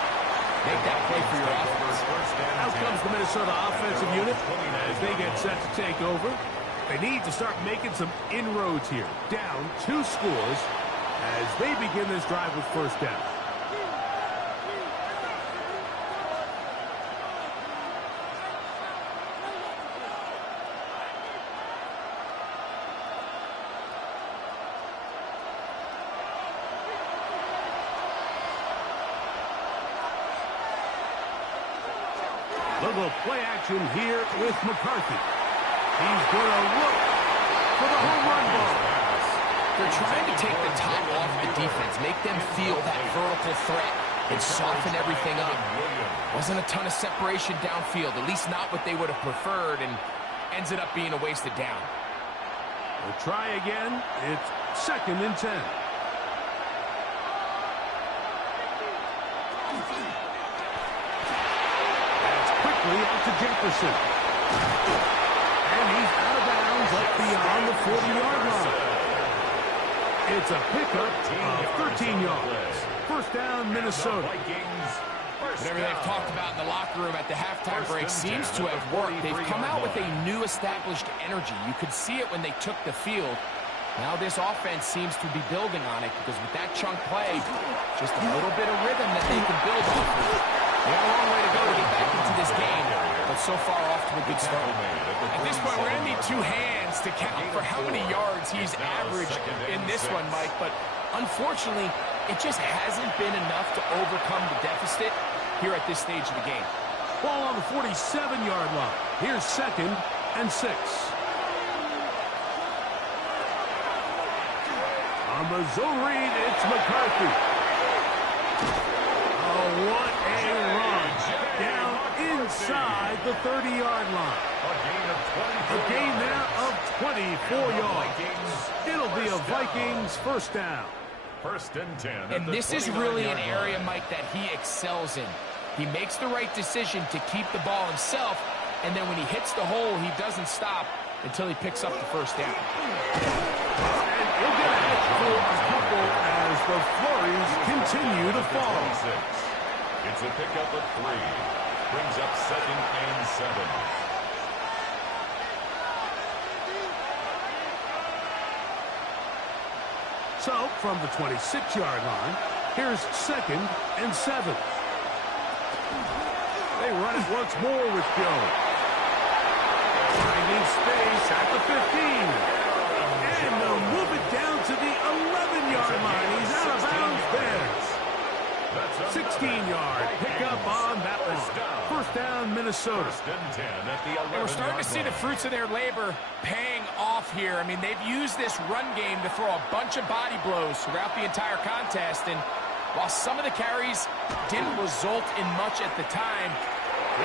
make that play for your offense. Out comes the Minnesota offensive unit as they get set to take over. They need to start making some inroads here. Down 2 scores as they begin this drive with 1st down. Little play action here with McCarthy. He's going to look for the home run ball. They're trying to take the top off the defense, make them feel that vertical threat. and soften everything up. Wasn't a ton of separation downfield, at least not what they would have preferred, and ends it up being a wasted down. We'll try again. It's 2nd and 10. That's quickly out to Jefferson. And he's out of bounds up beyond the 40-yard line. It's a pickup of 13 yards. First down, Minnesota. Whatever they've talked about in the locker room at the halftime break seems to have worked. They've come out with a new established energy. You could see it when they took the field. Now this offense seems to be building on it because with that chunk play, just a little bit of rhythm that they can build off of. They have a long way to go to get back into this game, but so far off to a good start. At this point, we're going to need 2 hands to count for how many yards he's averaged in this one, Mike, but unfortunately, it just hasn't been enough to overcome the deficit here at this stage of the game. Ball on the 47-yard line. Here's 2nd and 6. On the zone read, it's McCarthy. Oh, what a run. Down inside the 30-yard line. A gain there of 24 yards. It'll be a Vikings first down. 1st and 10. And this is really an area, Mike, that he excels in. He makes the right decision to keep the ball himself, and then when he hits the hole, he doesn't stop until he picks up the first down. And he'll get ahead for a couple as the flurries continue to fall. It's a pickup of 3. Brings up 2nd and 7. So, from the 26-yard line, here's 2nd and 7. They run it once more with Jones. Finding space at the 15. And they'll move it down to the 11-yard line. He's out of bounds there. 16-yard pickup on that one. First down, Minnesota. 1st and 10 at the 11-yard line. we're starting to see the fruits of their labor paying off here. I mean, they've used this run game to throw a bunch of body blows throughout the entire contest, and while some of the carries didn't result in much at the time,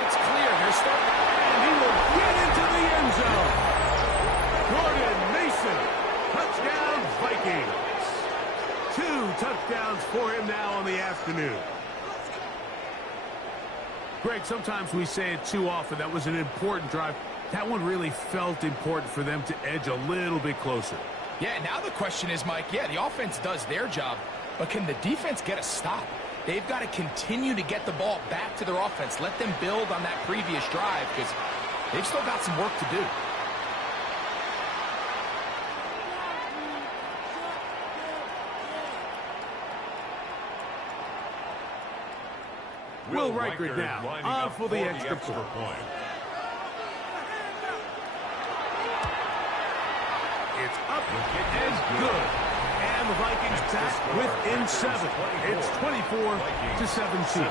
it's clear they're starting to... And he will get into the end zone. Jordan Mason, touchdown Vikings. 2 touchdowns for him now on the afternoon. Greg, sometimes we say it too often. That was an important drive. That one really felt important for them to edge a little bit closer. Yeah, now the question is, Mike, yeah, the offense does their job, but can the defense get a stop? They've got to continue to get the ball back to their offense. Let them build on that previous drive because they've still got some work to do. Will Reichert now on for the extra point. It's up and good. And the Vikings back within 7. It's 24-17.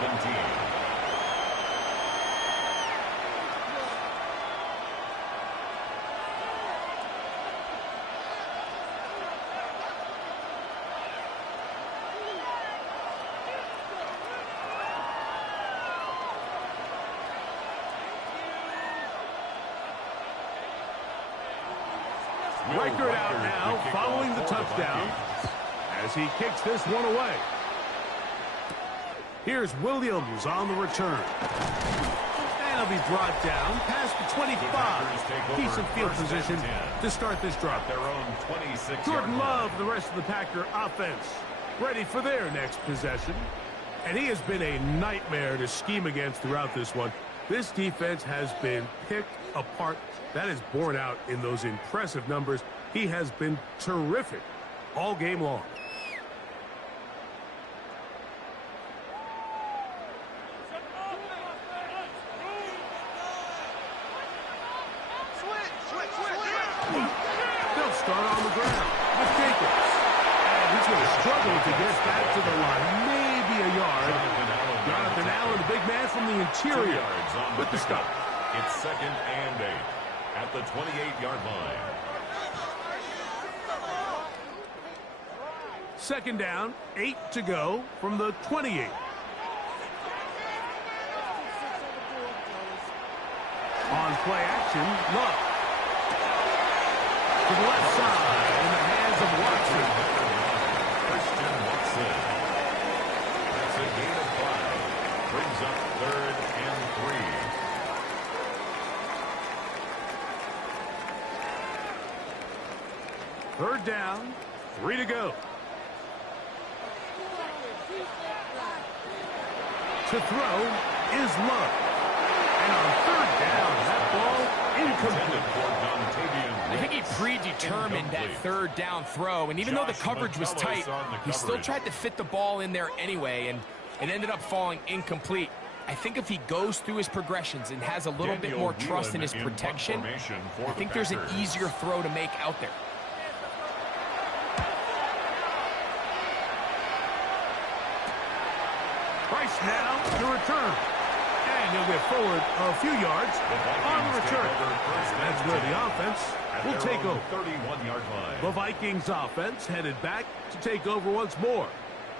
Reichert out now following the touchdown as he kicks this one away. Here's Williams on the return. And he'll be brought down past the 25. Decent field position to start this drive. Jordan Love, the rest of the Packer offense, ready for their next possession. And he has been a nightmare to scheme against throughout this one. This defense has been picked apart. That is borne out in those impressive numbers. He has been terrific all game long. They'll start on the ground with Jacobs. And he's going to struggle to get back to the line. Maybe a yard. Jonathan Allen, the big man from the interior, with the stop. It's 2nd and 8 at the 28-yard line. 2nd down, 8 to go from the 28. On play action, Love. To the left side, in the hands of Watson. Christian Watson. That's a gain of 5. Brings up 3rd and 3. 3rd down, 3 to go. To throw is Love. And on 3rd down, that ball incomplete. I think he predetermined that 3rd down throw, and even though the coverage was tight, he still tried to fit the ball in there anyway, and it ended up falling incomplete. I think if he goes through his progressions and has a little bit more trust in his protection, I think there's an easier throw to make out there. Price now to return. And he'll get forward a few yards on the return. That's where the offense will take over. 31-yard line. The Vikings offense headed back to take over once more.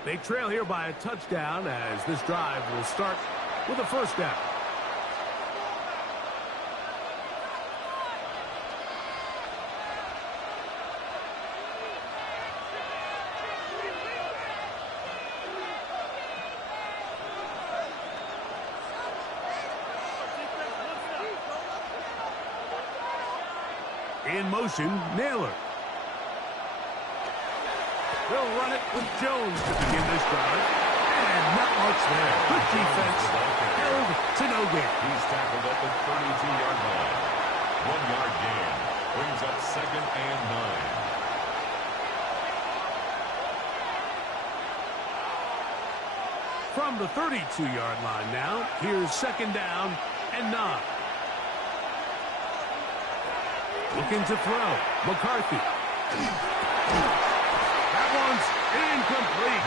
They trail here by a touchdown as this drive will start with a 1st down. In motion, Naylor. They'll run it with Jones to begin this drive. And not much there. Good defense. Held to no gain. He's tackled at the 32-yard line. 1-yard gain. Brings up 2nd and 9. From the 32-yard line now, here's 2nd down and 9. Looking to throw. McCarthy. That one's incomplete.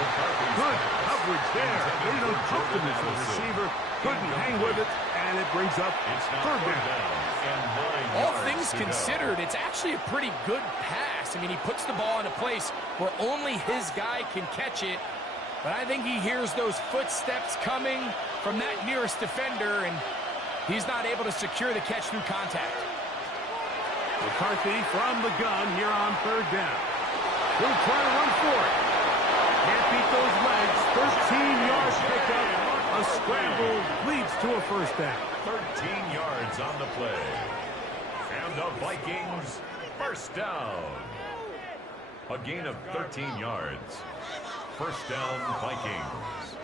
Good coverage there. They don't trust him as a receiver. Couldn't hang with it, and it brings up 3rd down. All things considered, it's actually a pretty good pass. I mean, he puts the ball in a place where only his guy can catch it. But I think he hears those footsteps coming from that nearest defender, and he's not able to secure the catch through contact. McCarthy from the gun here on 3rd down. He'll try to run for it. Can't beat those legs. 13-yard pickup. A scramble leads to a 1st down. 13 yards on the play. And the Vikings 1st down. A gain of 13 yards. 1st down, Vikings.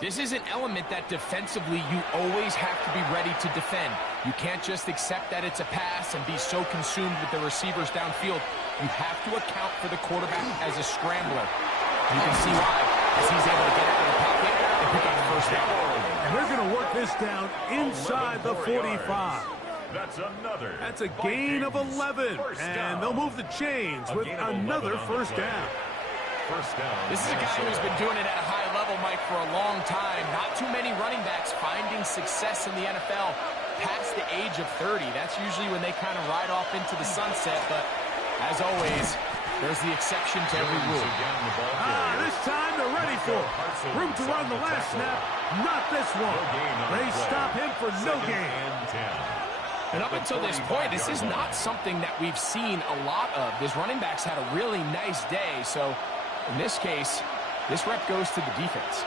This is an element that defensively you always have to be ready to defend. You can't just accept that it's a pass and be so consumed with the receivers downfield. You have to account for the quarterback as a scrambler. You can see why, as he's able to get out of the pocket and pick up the 1st down. And they're going to work this down inside the 45. That's a gain of 11. And they'll move the chains with another 1st down. This is a guy who's been doing it at a high level, Mike, for a long time. Not too many running backs finding success in the NFL past the age of 30. That's usually when they kind of ride off into the sunset, but as always, there's the exception to every rule. This time they're ready for it. Room to run the last snap, not this one. They stop him for no gain. And up until this point, this is not something that we've seen a lot of. These running backs had a really nice day, so in this case, this rep goes to the defense.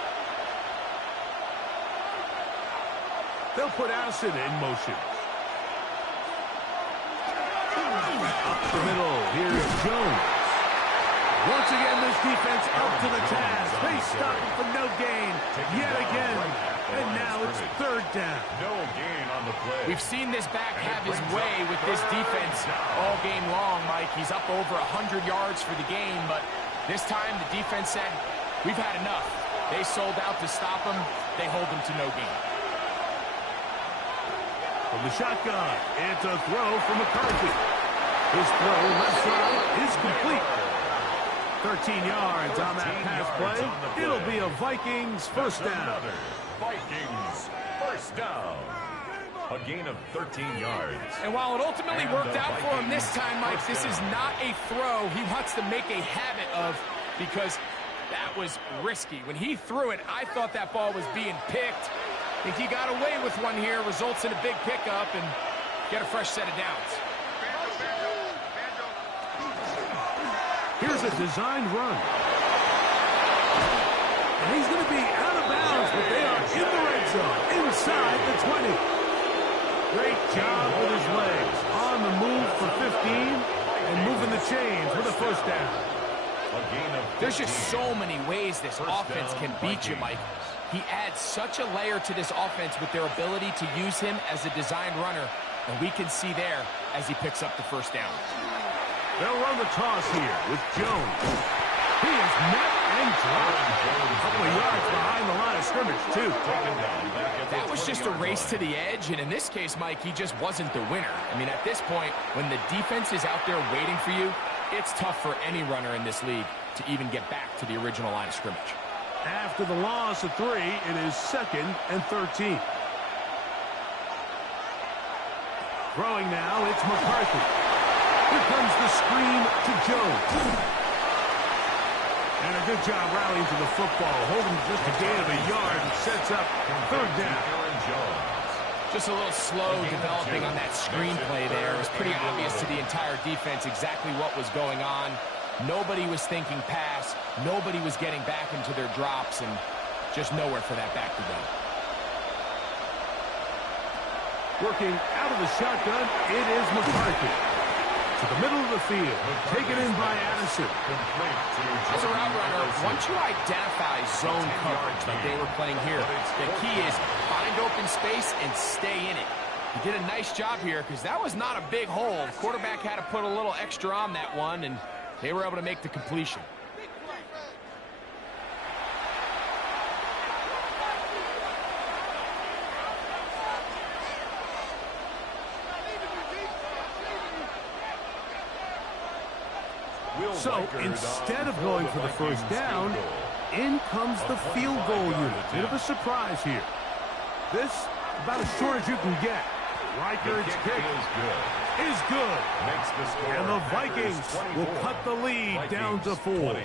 They'll put Addison in motion. Up the middle, here's Jones. Once again, this defense up to the task. They stop him for no gain yet again. And now it's 3rd down. No gain on the play. We've seen this back have his way with this defense all game long, Mike. He's up over 100 yards for the game, but this time the defense said, we've had enough. They sold out to stop him. They hold him to no gain. From the shotgun, it's a throw from McCarthy. His throw left side is complete. 13 yards on that pass play. It'll be a Vikings 1st down. Vikings 1st down. A gain of 13 yards. And while it ultimately worked out for him this time, Mike, this is not a throw he wants to make a habit of, because that was risky. When he threw it, I thought that ball was being picked. I think he got away with one here, results in a big pickup, and get a fresh set of downs. Here's a designed run. And he's going to be out of bounds, but they are in the red zone, inside the 20. Great job with his legs. On the move for 15 and moving the chains with a first down. There's just so many ways this offense can beat you, Mike. He adds such a layer to this offense with their ability to use him as a designed runner, and we can see there as he picks up the first down. They'll run the toss here with Jones. He is met and dropped. A couple of yards behind the line of scrimmage, too. That was just a race to the edge, and in this case, Mike, he just wasn't the winner. I mean, at this point, when the defense is out there waiting for you, it's tough for any runner in this league to even get back to the original line of scrimmage. After the loss of 3, it is 2nd and 13. Throwing now, it's McCarthy. Here comes the screen to Jones. And a good job rallying to the football, holding just a gain of a yard and sets up 3rd down. Just a little slow developing on that screenplay there. It was pretty obvious to the entire defense exactly what was going on. Nobody was thinking pass. Nobody was getting back into their drops, and just nowhere for that back to go. Working out of the shotgun, it is McCarthy. To the middle of the field, taken in by Addison. As a route runner, once you identify zone coverage like they were playing here, the key is find open space and stay in it. He did a nice job here because that was not a big hole. The quarterback had to put a little extra on that one, and they were able to make the completion. So instead of going for the first down, in comes the field goal unit. Bit of a surprise here. This, about as short as you can get. Reichard's kick is good. And the Vikings will cut the lead down to 4.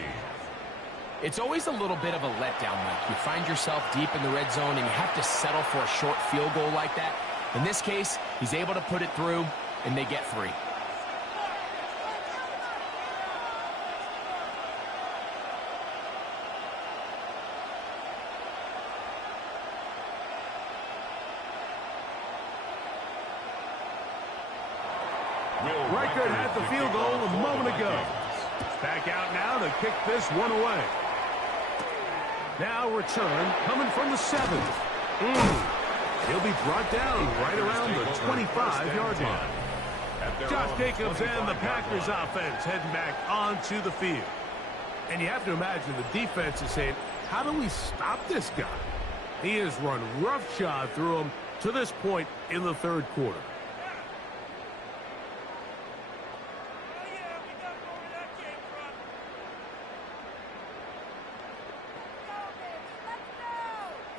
It's always a little bit of a letdown, Mike. You find yourself deep in the red zone and you have to settle for a short field goal like that. In this case, he's able to put it through, and they get 3. Reichard had the field goal a moment ago. Back out now to kick this one away. Now return coming from the 7. He'll be brought down right around the 25-yard line. Josh Jacobs and the Packers offense heading back onto the field. And you have to imagine the defense is saying, how do we stop this guy? He has run roughshod through him to this point in the 3rd quarter.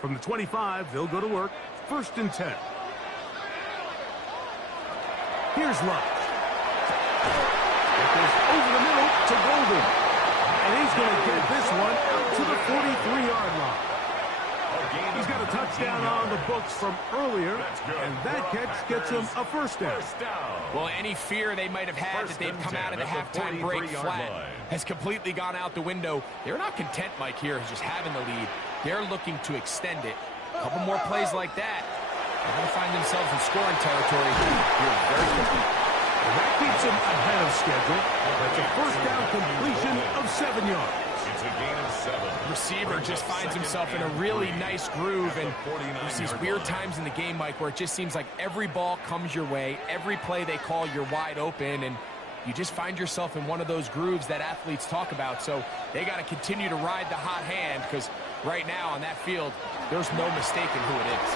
From the 25, they'll go to work. 1st and 10. Here's Love. It goes over the middle to Golden. And he's going to get this one out to the 43-yard line. He's got a touchdown on the books from earlier, and that catch gets him a first down. Well, any fear they might have had that they'd come out of the halftime break flat has completely gone out the window. They're not content, Mike, here, just having the lead. They're looking to extend it. A couple more plays like that, they're going to find themselves in scoring territory here very quickly. And that keeps them ahead of schedule. That's a first down completion of 7 yards. It's a gain of 7. The receiver just finds himself in a really nice groove, and there's these weird times in the game, Mike, where it just seems like every ball comes your way, every play they call, you're wide open, and you just find yourself in one of those grooves that athletes talk about. So they got to continue to ride the hot hand, because right now on that field, there's no mistaking who it is.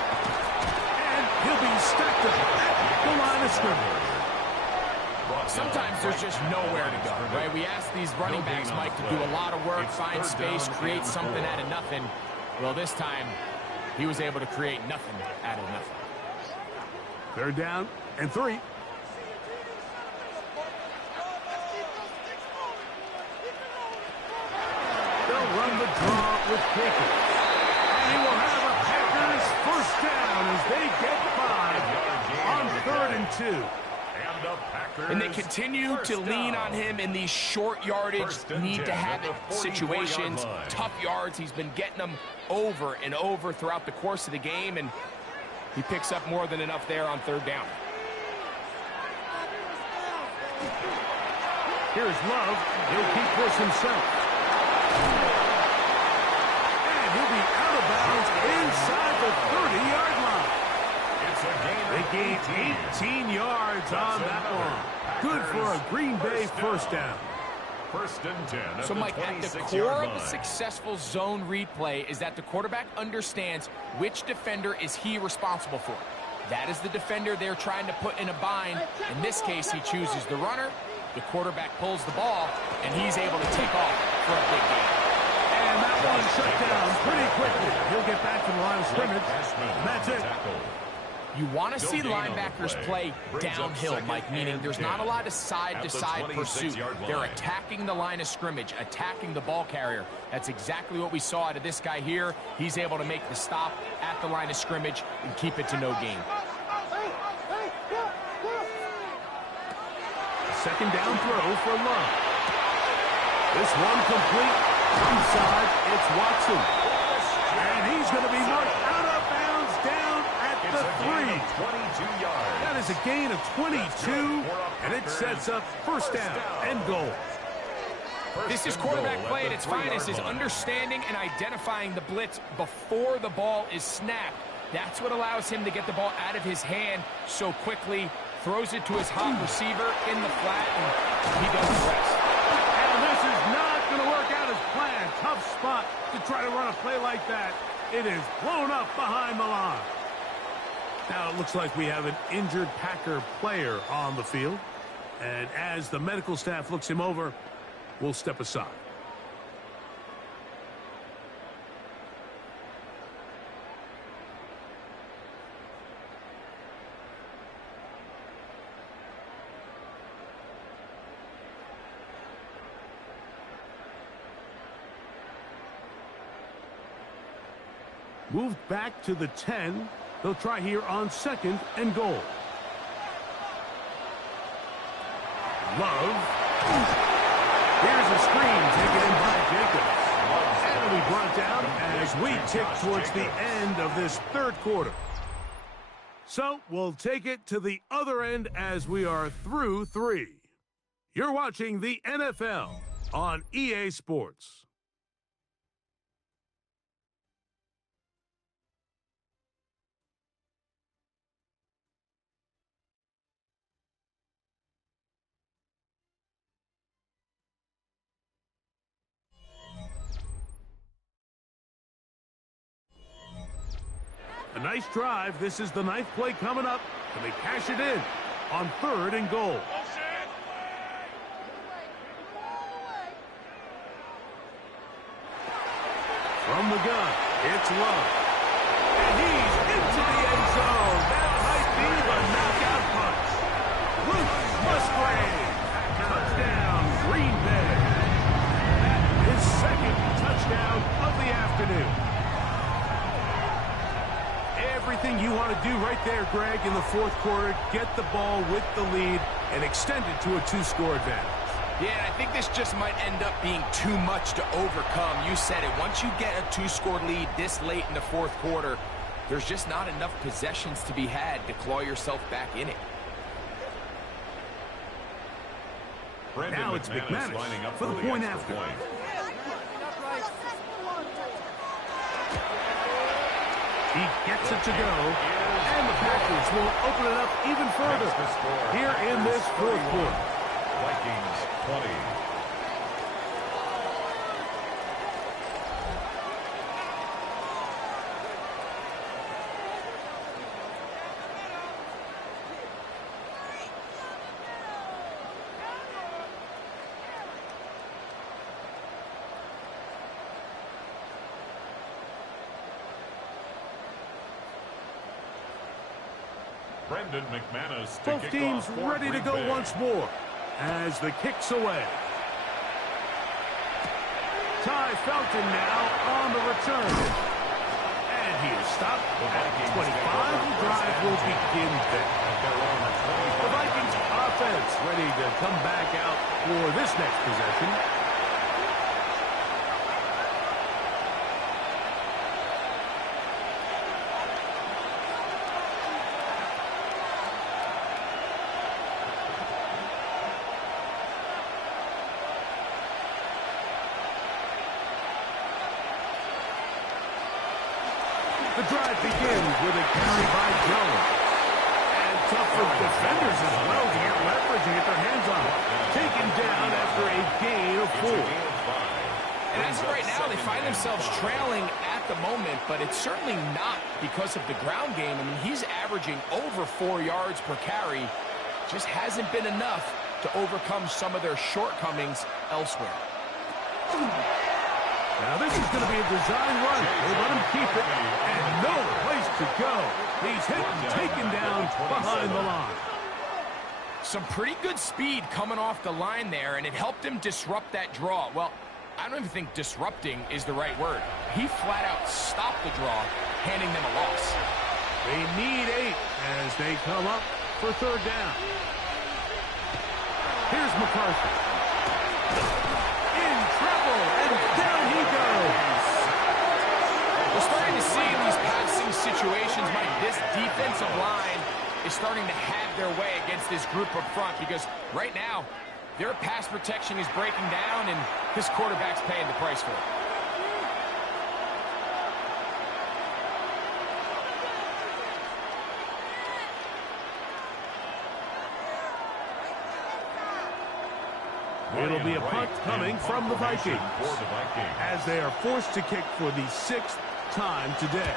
And he'll be stacked up at the line of scrimmage. Sometimes there's just nowhere to go, right? We ask these running backs, Mike, to do a lot of work, find space, create something out of nothing. Well, this time, he was able to create nothing out of nothing. 3rd down and 3. They'll run the draw with Jacobs. And he will have a Packers it's first down as they get 5 on 3rd and 2. And they continue to lean on him in these short yardage, need-to-have-it situations. Tough yards. He's been getting them over and over throughout the course of the game, and he picks up more than enough there on 3rd down. Here's Love. He'll keep this himself. And he'll be out of bounds inside the 30-yard line. They gain 18 yards on that one. Good for a Green Bay first down. 1st and 10. So, Mike, at the core of a successful zone read play is that the quarterback understands which defender is he responsible for. That is the defender they're trying to put in a bind. In this case, he chooses the runner. The quarterback pulls the ball, and he's able to take off for a big game. And that one shut down pretty quickly. He'll get back to the line of scrimmage. That's it. You want to see linebackers play downhill, Mike, meaning there's not a lot of side-to-side pursuit. They're attacking the line of scrimmage, attacking the ball carrier. That's exactly what we saw out of this guy here. He's able to make the stop at the line of scrimmage and keep it to no gain. 2nd down throw for Love. This one complete. Inside, it's Watson. And he's going to be marked out of bounds down at the 3. 22 yards. That is a gain of 22, and it sets up first down and goal. This is quarterback play at its finest, is understanding and identifying the blitz before the ball is snapped. That's what allows him to get the ball out of his hand so quickly, throws it to his hot receiver in the flat, and he does the rest. And this is not going to work out as planned. Tough spot to try to run a play like that. It is blown up behind the line. Now it looks like we have an injured Packer player on the field. And as the medical staff looks him over, we'll step aside. Moved back to the 10. They'll try here on 2nd and goal. Love. Here's a screen taken in by Jacobs. And it'll be brought down as we tick towards the end of this 3rd quarter. So we'll take it to the other end as we are through 3. You're watching the NFL on EA Sports. A nice drive. This is the 9th play coming up, and they cash it in on 3rd and goal. From the gun, it's Love. And he's into the end zone. That might be the knockout punch. Luke Musgrave. Touchdown, Green Bay. That is 2nd touchdown of the afternoon. Everything you want to do right there, Greg, in the 4th quarter, get the ball with the lead and extend it to a 2-score advantage. Yeah, I think this just might end up being too much to overcome. You said it. Once you get a 2-score lead this late in the 4th quarter, there's just not enough possessions to be had to claw yourself back in it. Now it's McManus for the point after. He gets it to go, and the Packers will open it up even further here in this 4th quarter. Vikings 20. McManus. Both teams ready to go once more as the kick's away. Ty Felton now on the return. And He is stopped at 25. The drive will begin there. The Vikings offense ready to come back out for this next possession. The drive begins with a carry by Jones. And tough for defenders as well to get leverage and get their hands on it. Taken down after a gain of 4. And as of right now, they find themselves trailing at the moment, but it's certainly not because of the ground game. I mean, he's averaging over 4 yards per carry. Just hasn't been enough to overcome some of their shortcomings elsewhere. Now this is going to be a design run. They let him keep it, and no place to go. He's hit and taken down behind the line. Some pretty good speed coming off the line there, and it helped him disrupt that draw. Well, I don't even think disrupting is the right word. He flat out stopped the draw, handing them a loss. They need 8 as they come up for 3rd down. Here's McCarthy. In trouble, and down he goes. We're starting to see in these passing situations, Mike, this defensive line is starting to have their way against this group up front because right now, their pass protection is breaking down, and this quarterback's paying the price for it. It'll be a punt coming from the Vikings as they are forced to kick for the 6th time today.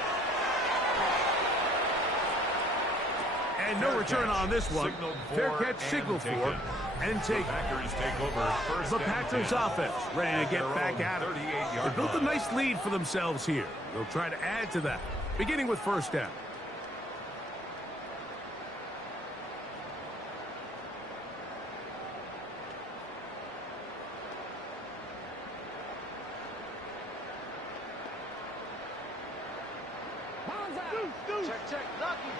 And no return on this one. Fair catch signaled for and take the Packers offense ready to get back at it. They built a nice lead for themselves here. They'll try to add to that, beginning with 1st down. Check. Lucky.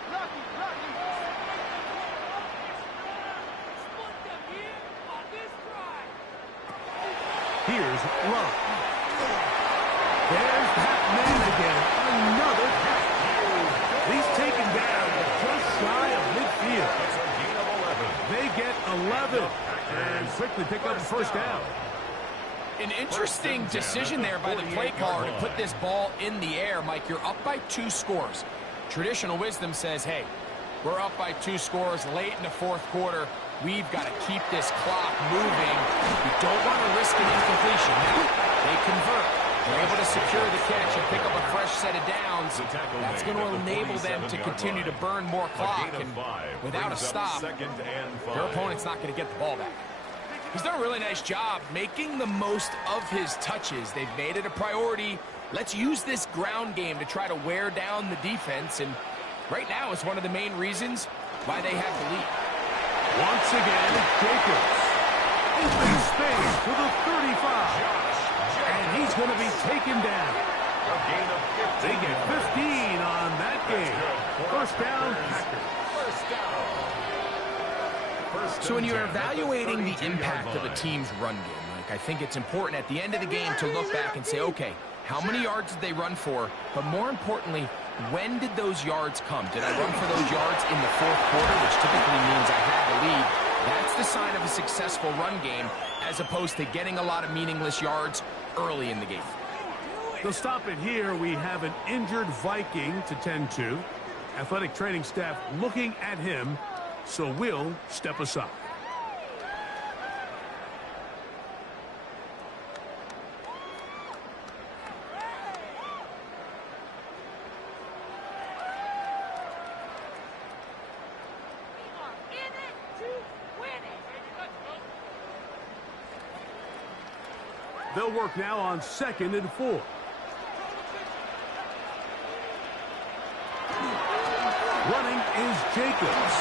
Here's Love. There's that man again. Another catch. He's taken down just shy of midfield. They get 11 and quickly pick up the 1st down. An interesting decision there by the play caller to put this ball in the air. Mike, you're up by 2 scores. Traditional wisdom says, hey, we're up by 2 scores late in the 4th quarter. We've got to keep this clock moving. We don't want to risk an incompletion. Now, they convert. They're able to secure the catch and pick up a fresh set of downs. That's going to enable them to continue to burn more clock. And without a stop, their opponent's not going to get the ball back. He's done a really nice job making the most of his touches. They've made it a priority. Let's use this ground game to try to wear down the defense. And right now, it's one of the main reasons why they have the lead. Once again, Jacobs. Open space for the 35. And he's going to be taken down. They get 15 on that game. 1st down, Packers. So when you're evaluating the impact of a team's run game, Mike, I think it's important at the end of the game to look back and say, okay, how many yards did they run for? But more importantly, when did those yards come? Did I run for those yards in the 4th quarter, which typically means I had the lead? That's the sign of a successful run game, as opposed to getting a lot of meaningless yards early in the game. They'll stop it here. We have an injured Viking to tend to. Athletic training staff looking at him, so we'll step aside. They'll work now on 2nd and 4. Running is Jacobs.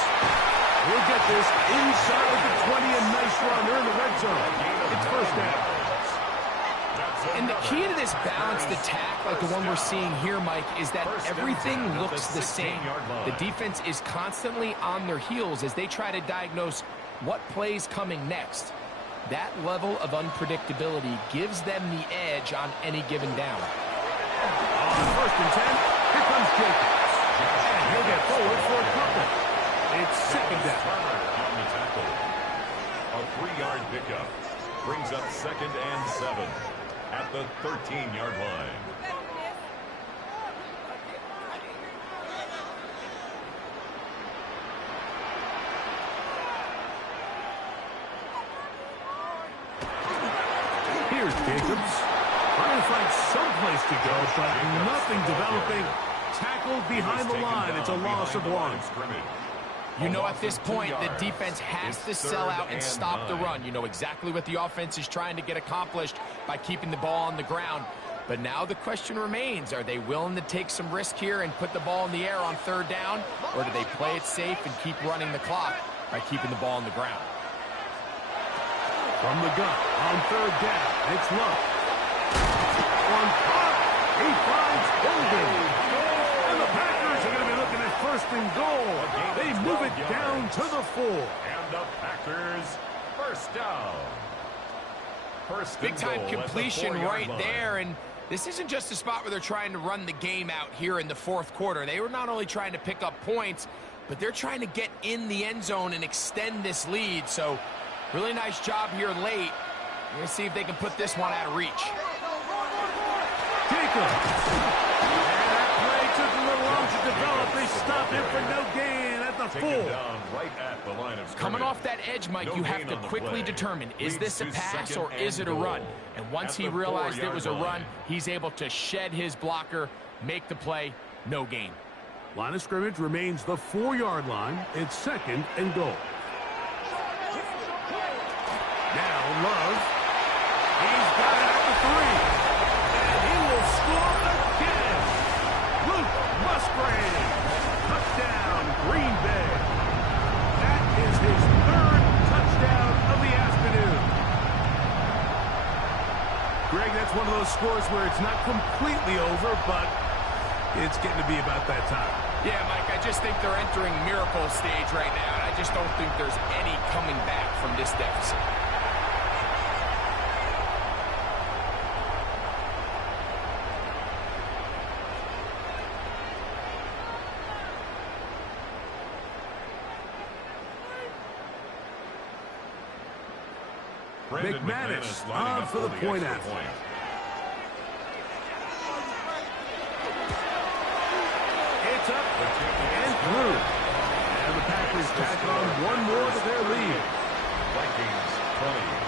We'll get this inside the 20, a nice run. They're in the red zone. It's 1st down. And the key to this balanced attack, like the one we're seeing here, Mike, is that everything looks the same. The defense is constantly on their heels as they try to diagnose what play's coming next. That level of unpredictability gives them the edge on any given down. On 1st and 10, here comes Jacobs. And he'll get forward for a couple. It's 2nd down. A 3-yard pickup brings up 2nd and 7 at the 13-yard line. Here's Jacobs. Trying to find someplace to go, but nothing developing. Tackled behind the line. It's a loss of 1. You know, at this point, the defense has to sell out and stop the run. You know exactly what the offense is trying to get accomplished by keeping the ball on the ground. But now the question remains, are they willing to take some risk here and put the ball in the air on 3rd down? Or do they play it safe and keep running the clock by keeping the ball on the ground? From the gun on 3rd down, it's Love. On top, he finds Holden. And the Packers are going to be looking at 1st and goal. They move it down to the 4. And the Packers, 1st down. Big time completion right there, and this isn't just a spot where they're trying to run the game out here in the 4th quarter. They were not only trying to pick up points, but they're trying to get in the end zone and extend this lead. So really nice job here late. We're going to see if they can put this one out of reach. Jacobs. And that play took a little long to develop. They stopped him for no gain at the 4. Down right at the line of Coming off that edge, Mike, you have to quickly determine, is this a pass or is it a run? And once he realized it was a run, he's able to shed his blocker, make the play, no gain. Line of scrimmage remains the 4-yard line. It's 2nd and goal. Now Love. He's got it at the 3. And he will score again. Luke Musgrave. Touchdown, Green Bay. That is his 3rd touchdown of the afternoon. Greg, that's one of those scores where it's not completely over, but it's getting to be about that time. Yeah, Mike, I just think they're entering miracle stage right now, and I just don't think there's any coming back from this deficit. McManus on for the point after. It's up and through. And the Packers tack on one more to their lead. Vikings 20.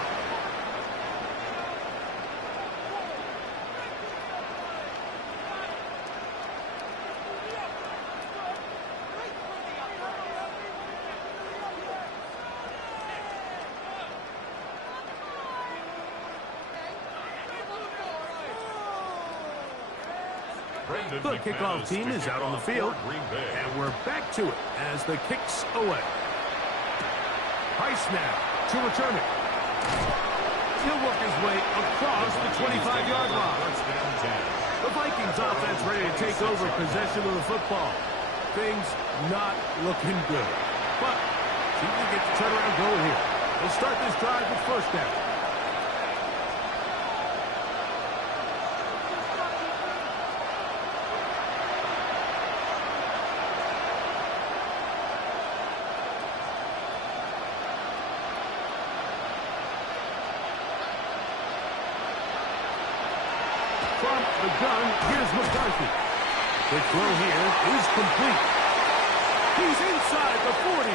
The kickoff team is out on the field, and we're back to it as the kick's away. Price now to return it. He'll work his way across the 25-yard line. The Vikings offense ready to take over possession of the football. Things not looking good. But see if they get the turnaround goal here. They'll start this drive with 1st down. From the gun, here's McCarthy. The throw here is complete. He's inside the 40,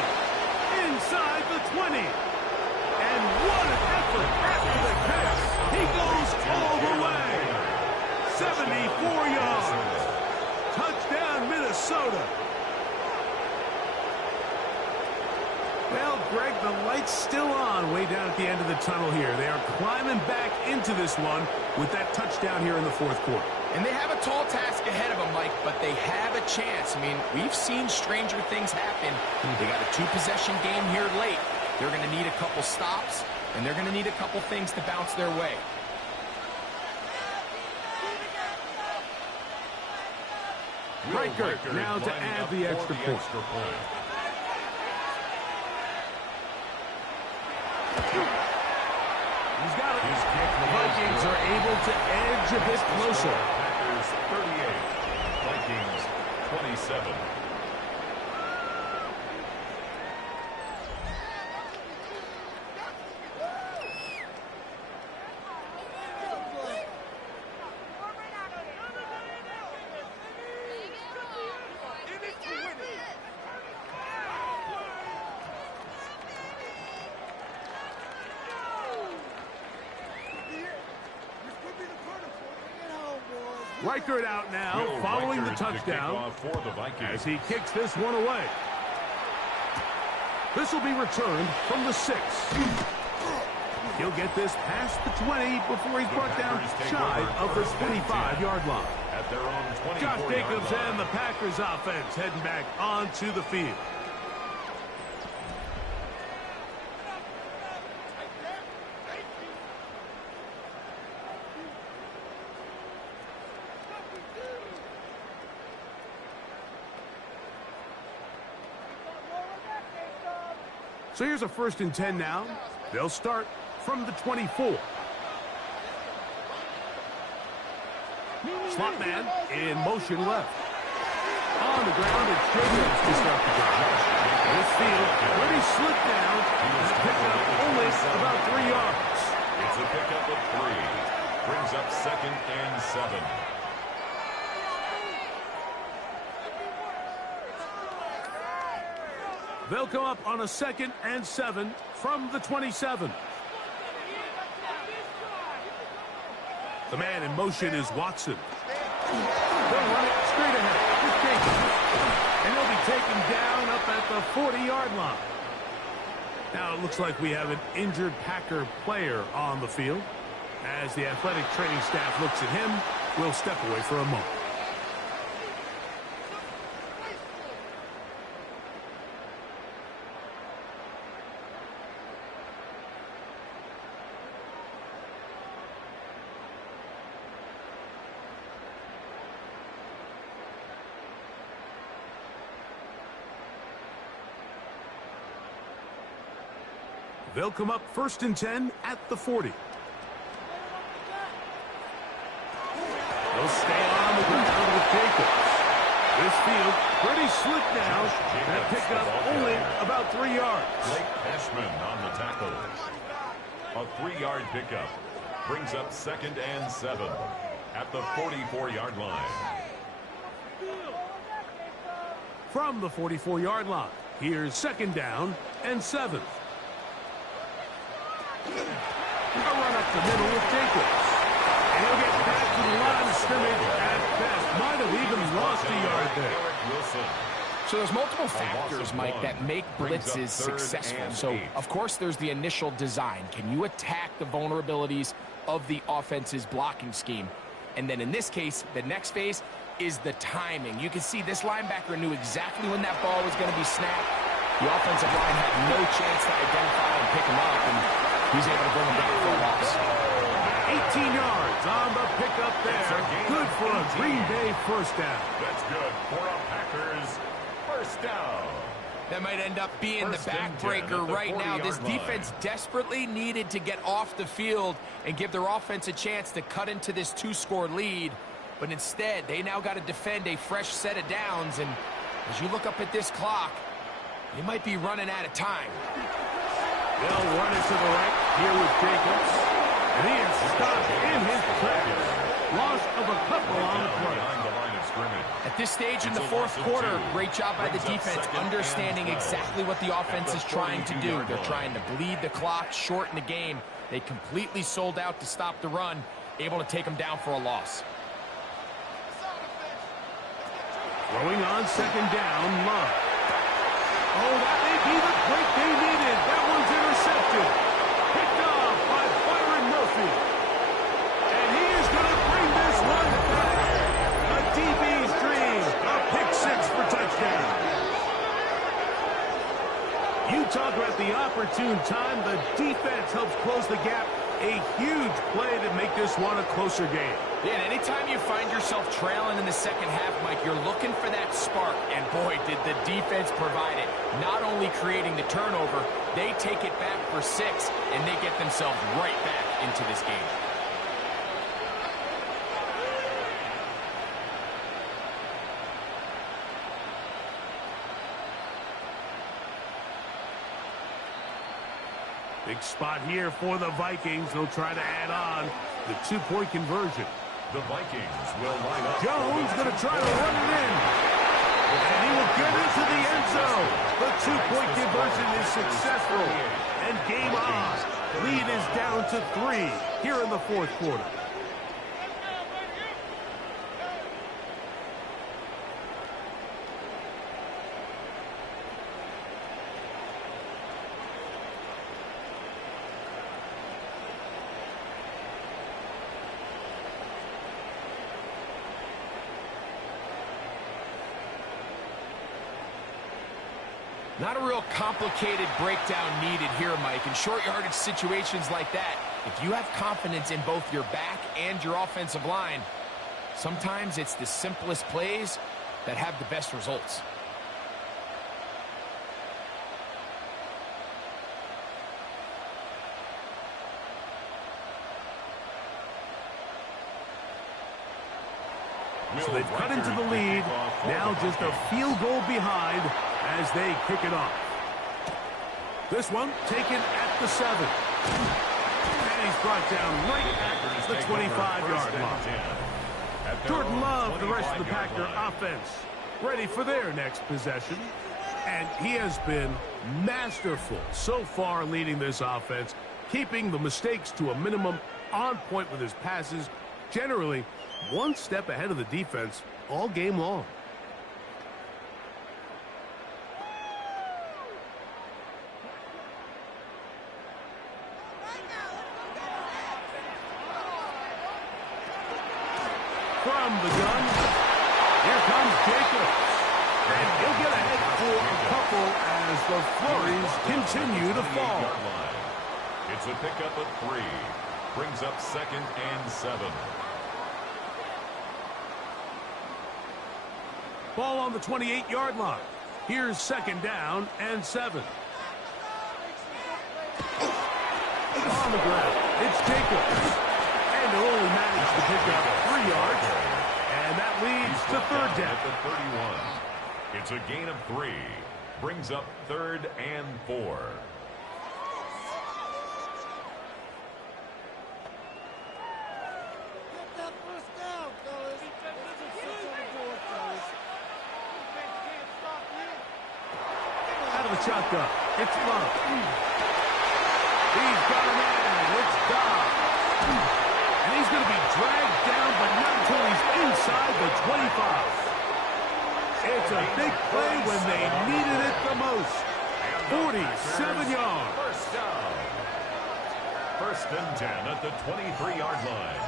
inside the 20. And what an effort after the catch. He goes all the way. 74 yards. Touchdown, Minnesota. Well, Greg, the light's still on way down at the end of the tunnel here. They are climbing back into this one with that touchdown here in the 4th quarter. And they have a tall task ahead of them, Mike, but they have a chance. I mean, we've seen stranger things happen. They got a 2-possession game here late. They're going to need a couple stops, and they're going to need a couple things to bounce their way. Riker now to add the extra point. He's got it. The Vikings are able to edge a bit closer. Packers 38, Vikings 27. Riker out now, following the touchdown For the Vikings. as he kicks this one away. This will be returned from the 6. He'll get this past the 20 before he's brought down shy of the 25-yard line. At their own 24-yard Josh Jacobs line. and the Packers offense heading back onto the field. So here's a 1st and 10 now. They'll start from the 24. Slot man in motion left. On the ground, it's Jacobs to start the drive. This field, pretty slick down. That pickup only about 3 yards. It's a pickup of 3. Brings up 2nd and 7. They'll come up on a 2nd and 7 from the 27. The man in motion is Watson. They'll run it straight ahead with Jacobs. And he'll be taken down up at the 40-yard line. Now it looks like we have an injured Packer player on the field. As the athletic training staff looks at him, we'll step away for a moment. They'll come up 1st and 10 at the 40. They'll stay on the ground with Jacobs. This field pretty slick now. That pickup only about 3 yards. Blake Cashman on the tackle. A 3-yard pickup. Brings up 2nd and 7 at the 44-yard line. From the 44-yard line, here's 2nd down and 7. A run up the middle with Jacobs. And he'll get back to the line of scrimmage at best. Might have even lost a yard there. So there's multiple factors, Mike, that make blitzes successful. So, of course, there's the initial design. Can you attack the vulnerabilities of the offense's blocking scheme? And then in this case, the next phase is the timing. You can see this linebacker knew exactly when that ball was going to be snapped. The offensive line had no chance to identify and pick him up, and he's able to bring him down for a loss. 18 yards on the pickup there. Good for a Green Bay 1st down. That's good for a Packers 1st down. That might end up being the backbreaker right now. This defense desperately needed to get off the field and give their offense a chance to cut into this 2-score lead. But instead, they now got to defend a fresh set of downs. And as you look up at this clock, they might be running out of time. They'll run it to the right here with Jacobs. And he is stopped in his tracks. Loss of a couple on the play. At this stage in the 4th quarter, great job by the defense, understanding exactly what the offense is trying to do. They're trying to bleed the clock, shorten the game. They completely sold out to stop the run, able to take them down for a loss. Throwing on 2nd down, Love. Oh, that may be the break they needed. That one's intercepted. Picked off by Byron Murphy. And he is going to bring this one back. A DB's dream. A pick 6 for touchdown. You talk about the opportune time. The defense helps close the gap A huge play to make this one a closer game. Yeah, and anytime you find yourself trailing in the second half, Mike, you're looking for that spark. And boy, did the defense provide it. Not only creating the turnover, they take it back for 6, and they get themselves right back into this game. Big spot here for the Vikings. They'll try to add on the 2-point conversion. The Vikings will line up. Jones going to try to run it in. And he will get into the end zone. The 2-point conversion is successful. And game on. Lead is down to 3 here in the fourth quarter. Not a real complicated breakdown needed here, Mike. In short yardage situations like that, if you have confidence in both your back and your offensive line, sometimes it's the simplest plays that have the best results. So they've cut into the lead. Now just a field goal behind as they kick it off. This one taken at the 7. And he's brought down right at the 25-yard line. Jordan Love, the rest of the Packer offense, ready for their next possession. And he has been masterful so far leading this offense, keeping the mistakes to a minimum, on point with his passes, generally one step ahead of the defense all game long. From the gun, here comes Jacobs. And he'll get ahead for a couple as the flurries continue to fall. It's a pickup of 3. Brings up 2nd and 7. Ball on the 28-yard line. Here's 2nd down and 7. On the ground, it's Jacobs. And they'll only manage to pick up 3 yards. And that leads to 3rd down. At the 31. It's a gain of 3. Brings up 3rd and 4. Shotgun. It's Love. He's got a man. It's Dobbs. And he's going to be dragged down, but not until he's inside the 25. It's a big play when they needed it the most. 47 yards. First down. 1st and 10 at the 23-yard line.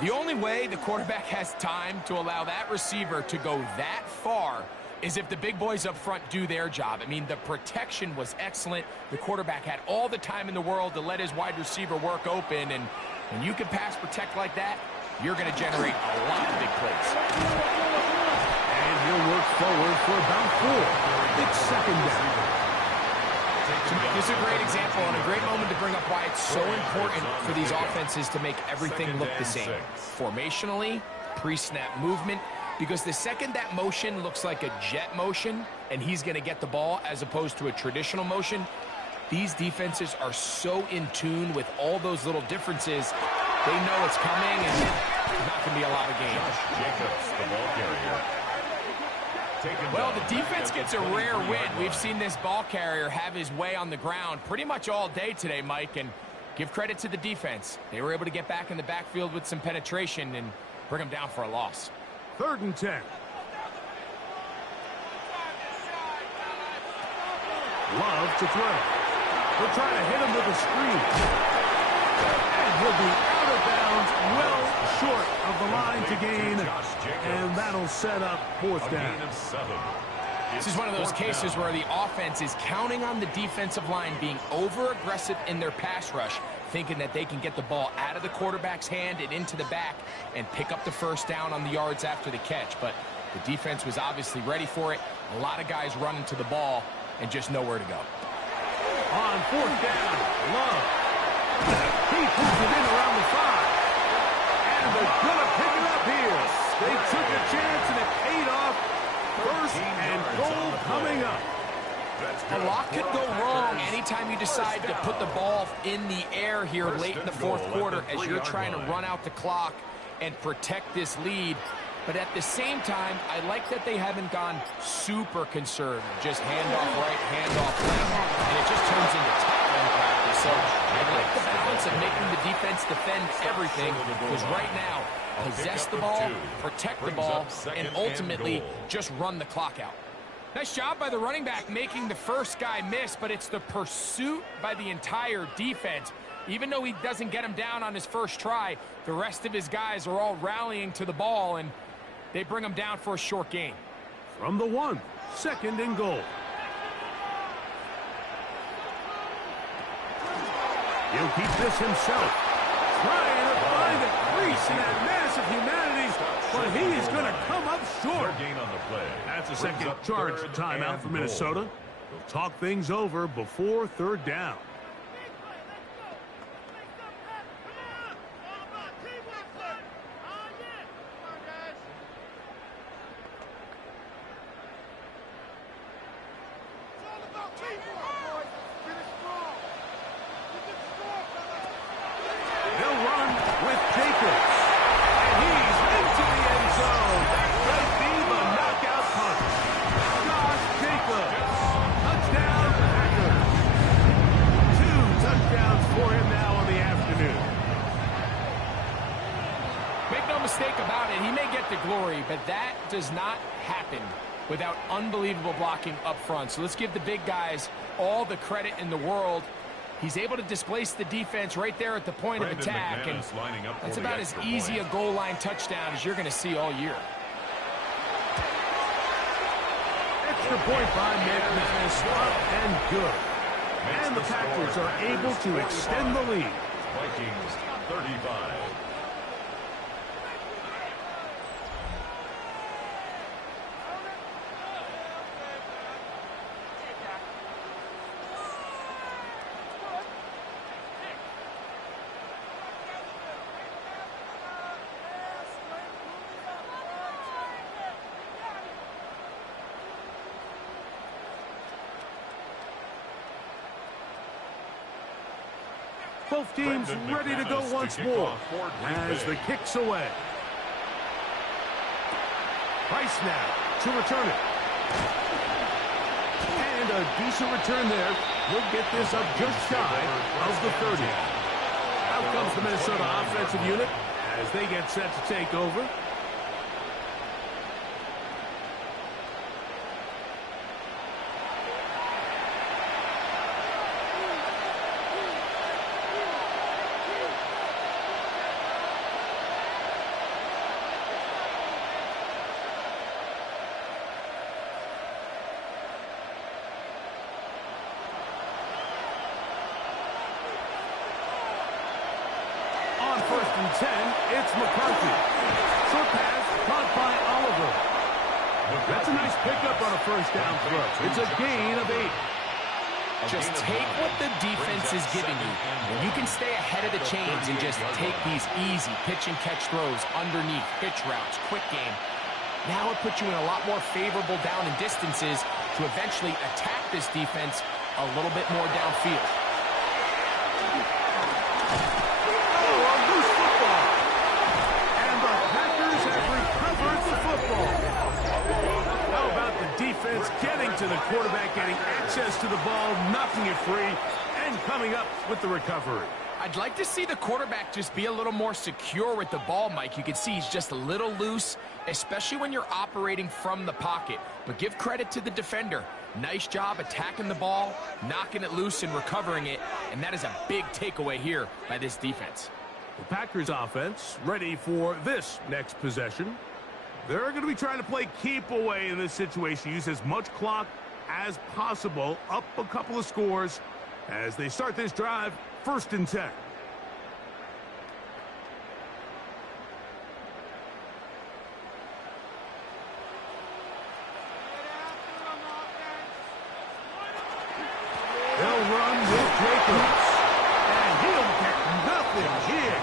The only way the quarterback has time to allow that receiver to go that far is if the big boys up front do their job. I mean, the protection was excellent. The quarterback had all the time in the world to let his wide receiver work open, and when you can pass protect like that, you're going to generate a lot of big plays. And he'll work forward for about 4. It's 2nd down. So, Mike, this is a great example and a great moment to bring up why it's so important for these offenses to make everything look the same. Formationally, pre-snap movement, because the second that motion looks like a jet motion and he's going to get the ball as opposed to a traditional motion, these defenses are so in tune with all those little differences. They know it's coming, and there's not going to be a lot of games. Josh Jacobs, the ball carrier. Well, the defense gets a rare win. We've seen this ball carrier have his way on the ground pretty much all day today, Mike, and give credit to the defense. They were able to get back in the backfield with some penetration and bring them down for a loss. 3rd and 10. Love to throw. They'll try to hit him with a screen. And he'll be out of bounds, well short of the line to gain. And that'll set up 4th down. A gain of 7. This is one of those cases where the offense is counting on the defensive line being over-aggressive in their pass rush, thinking that they can get the ball out of the quarterback's hand and into the back and pick up the first down on the yards after the catch. But the defense was obviously ready for it. A lot of guys running to the ball and just nowhere to go. On fourth down, Love. He puts it in around the 5. And they're going to pick it up here. They took a chance and it paid off. First and goal coming up. A lot could go wrong anytime you decide to put the ball in the air here late in the fourth quarter as you're trying to run out the clock and protect this lead. But at the same time, I like that they haven't gone super conservative. Just handoff right, handoff left, and it just turns into tackling practice. So I like the balance of making the defense defend everything, because right now, possess the ball, protect the ball, and ultimately just run the clock out. Nice job by the running back making the first guy miss, but it's the pursuit by the entire defense. Even though he doesn't get him down on his first try, the rest of his guys are all rallying to the ball, and they bring him down for a short gain. From the 1, second and goal. He'll keep this himself. Trying to find a crease in that mass of humanity, but he is going to come up short. That's a second charge timeout for Minnesota. They'll talk things over before third down. But that does not happen without unbelievable blocking up front. So let's give the big guys all the credit in the world. He's able to displace the defense right there at the point of attack, and that's about as easy a goal line touchdown as you're going to see all year. Extra point by McManus, up and good. And the Packers are able to extend the lead. Vikings 35. Both teams ready to go once more as the kick's away. Price now to return it. And a decent return there. He'll get this up just shy of the 30. Out comes the Minnesota offensive unit as they get set to take over. First and 10, it's McCarthy. Short pass caught by Oliver. That's a nice pickup on a first down throw. It's a gain of 8. Just take what the defense is giving you. And you can stay ahead of the chains and just take these easy pitch and catch throws underneath, pitch routes, quick game. Now it puts you in a lot more favorable down and distances to eventually attack this defense a little bit more downfield. Defense getting to the quarterback, getting access to the ball, knocking it free, and coming up with the recovery. I'd like to see the quarterback just be a little more secure with the ball, Mike. You can see he's just a little loose, especially when you're operating from the pocket. But give credit to the defender. Nice job attacking the ball, knocking it loose and recovering it, and that is a big takeaway here by this defense. The Packers offense ready for this next possession. They're going to be trying to play keep away in this situation. Use as much clock as possible. Up a couple of scores as they start this drive. 1st and 10. They'll run with Jacobs. And he'll get nothing here.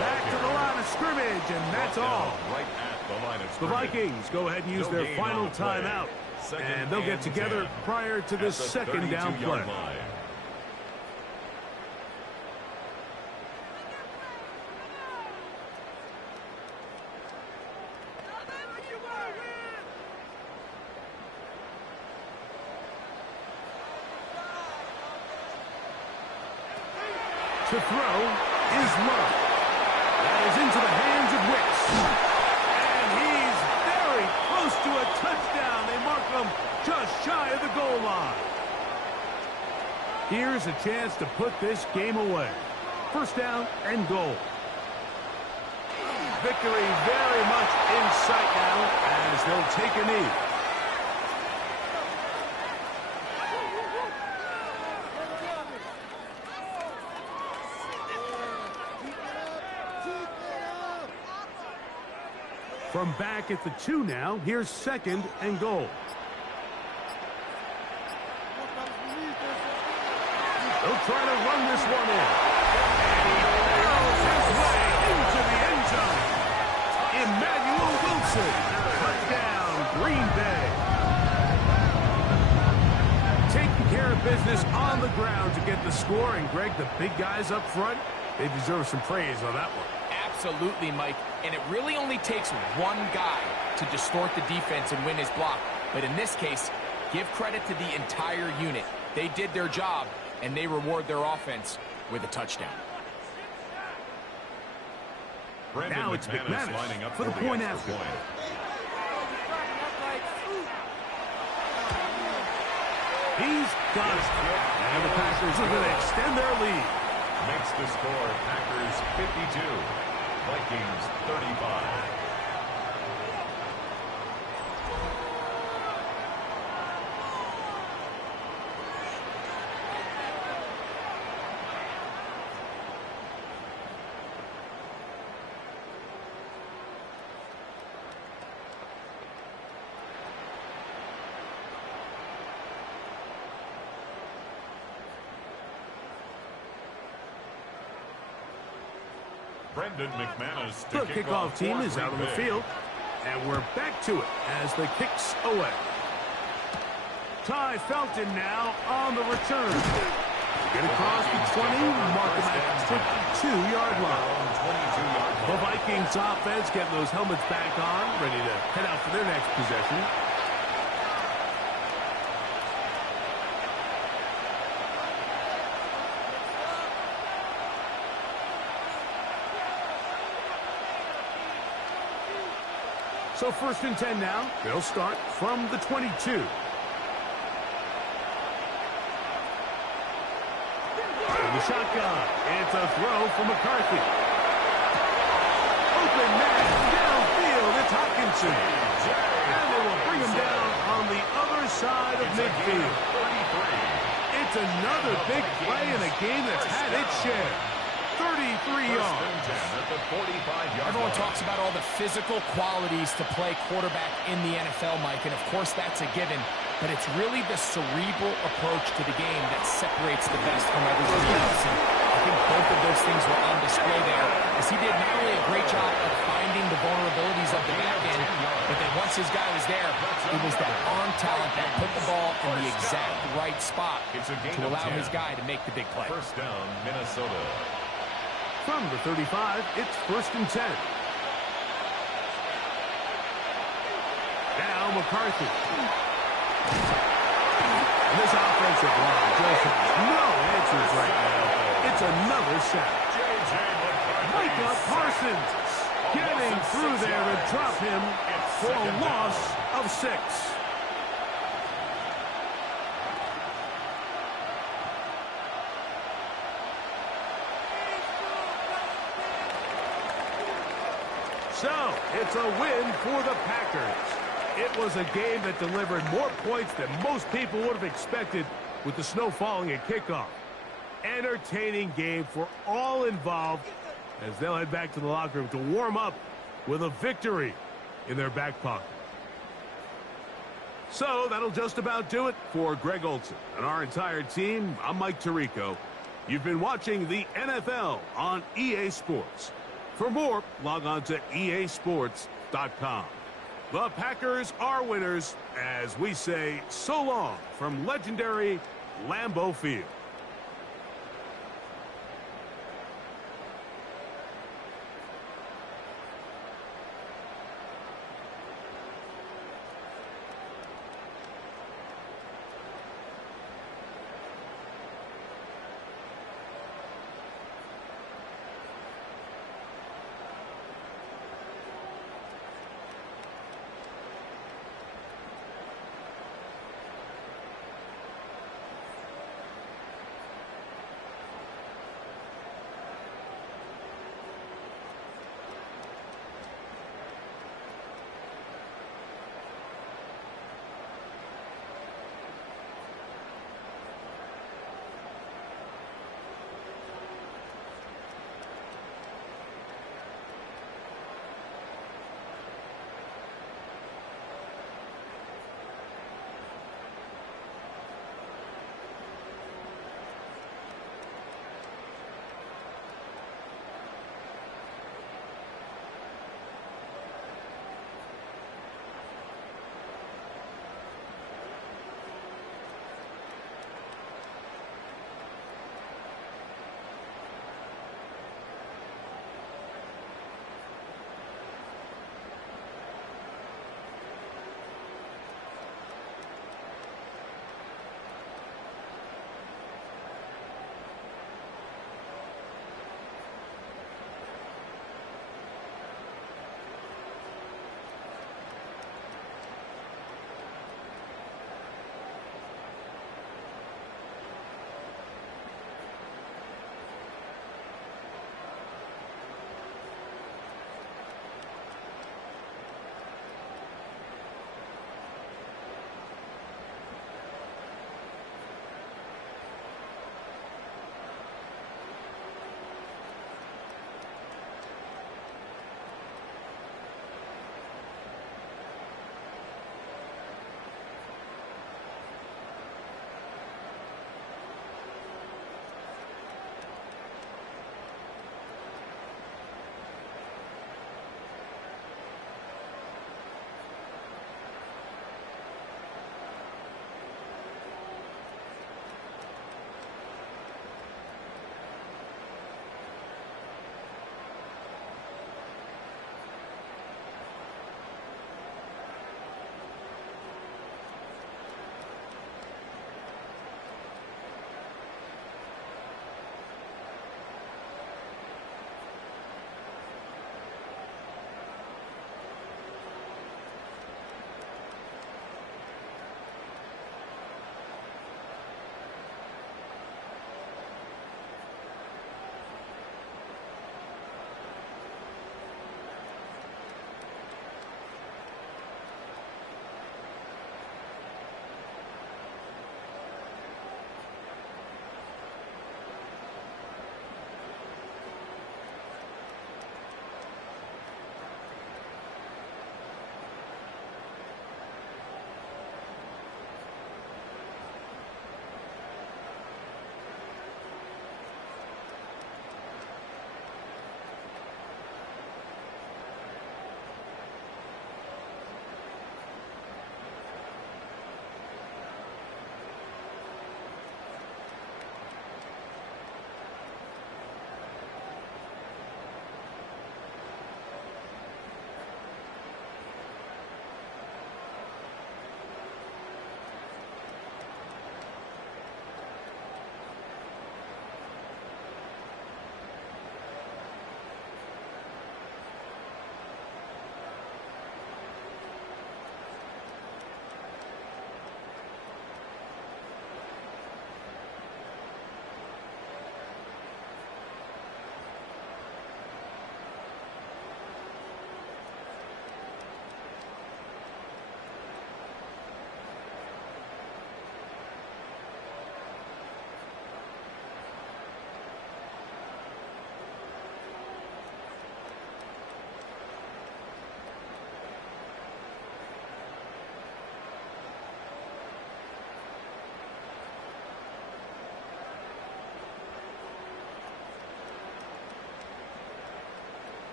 Back to the line of scrimmage, and that's all. Right at the line of The scrimmage. Vikings go ahead and use their final timeout. And they'll get together prior to this 2nd down play. To throw is Love. That is into the hands of Wicks. And he's very close to a touchdown. They mark him just shy of the goal line. Here's a chance to put this game away. 1st down and goal. Victory very much in sight now as they'll take a knee. From back at the 2 now, here's 2nd and goal. They'll try to run this one in. And he barrels his way into the end zone. Emmanuel Wilson, touchdown, Green Bay. Taking care of business on the ground to get the score. And, Greg, the big guys up front, they deserve some praise on that one. Absolutely, Mike. And it really only takes one guy to distort the defense and win his block. But in this case, give credit to the entire unit. They did their job, and they reward their offense with a touchdown. Now it's McManus lining up for the point after. He's got it. And the Packers are going to extend their lead. Makes the score Packers 52. Vikings 35. Brendan McManus. The kickoff team is out on the field, and we're back to it as the kicks away. Ty Felton now on the return. Get across the 20, mark him at the 22-yard line. The Vikings offense getting those helmets back on, ready to head out for their next possession. So 1st and 10 now. They'll start from the 22. In the shotgun. It's a throw for McCarthy. Open man downfield. It's Hopkinson. And they will bring him down on the other side of midfield. It's another big play in a game that's had its share. 33 yards. Everyone talks about all the physical qualities to play quarterback in the NFL, Mike, and of course that's a given, but it's really the cerebral approach to the game that separates the best from everybody else. And I think both of those things were on display there, as he did not only a great job of finding the vulnerabilities of the back end, but then once his guy was there, it was that arm talent that put the ball in the exact right spot to allow his guy to make the big play. 1st down, Minnesota. From the 35, it's 1st and 10. Now McCarthy. This offensive line just has no answers right now. It's another sack. Micah Parsons getting through there to drop him for a loss of 6. So, it's a win for the Packers. It was a game that delivered more points than most people would have expected with the snow falling at kickoff. Entertaining game for all involved as they'll head back to the locker room to warm up with a victory in their back pocket. So that'll just about do it for Greg Olson and our entire team. I'm Mike Tirico. You've been watching the NFL on EA Sports. For more, log on to easports.com. The Packers are winners as we say so long from legendary Lambeau Field.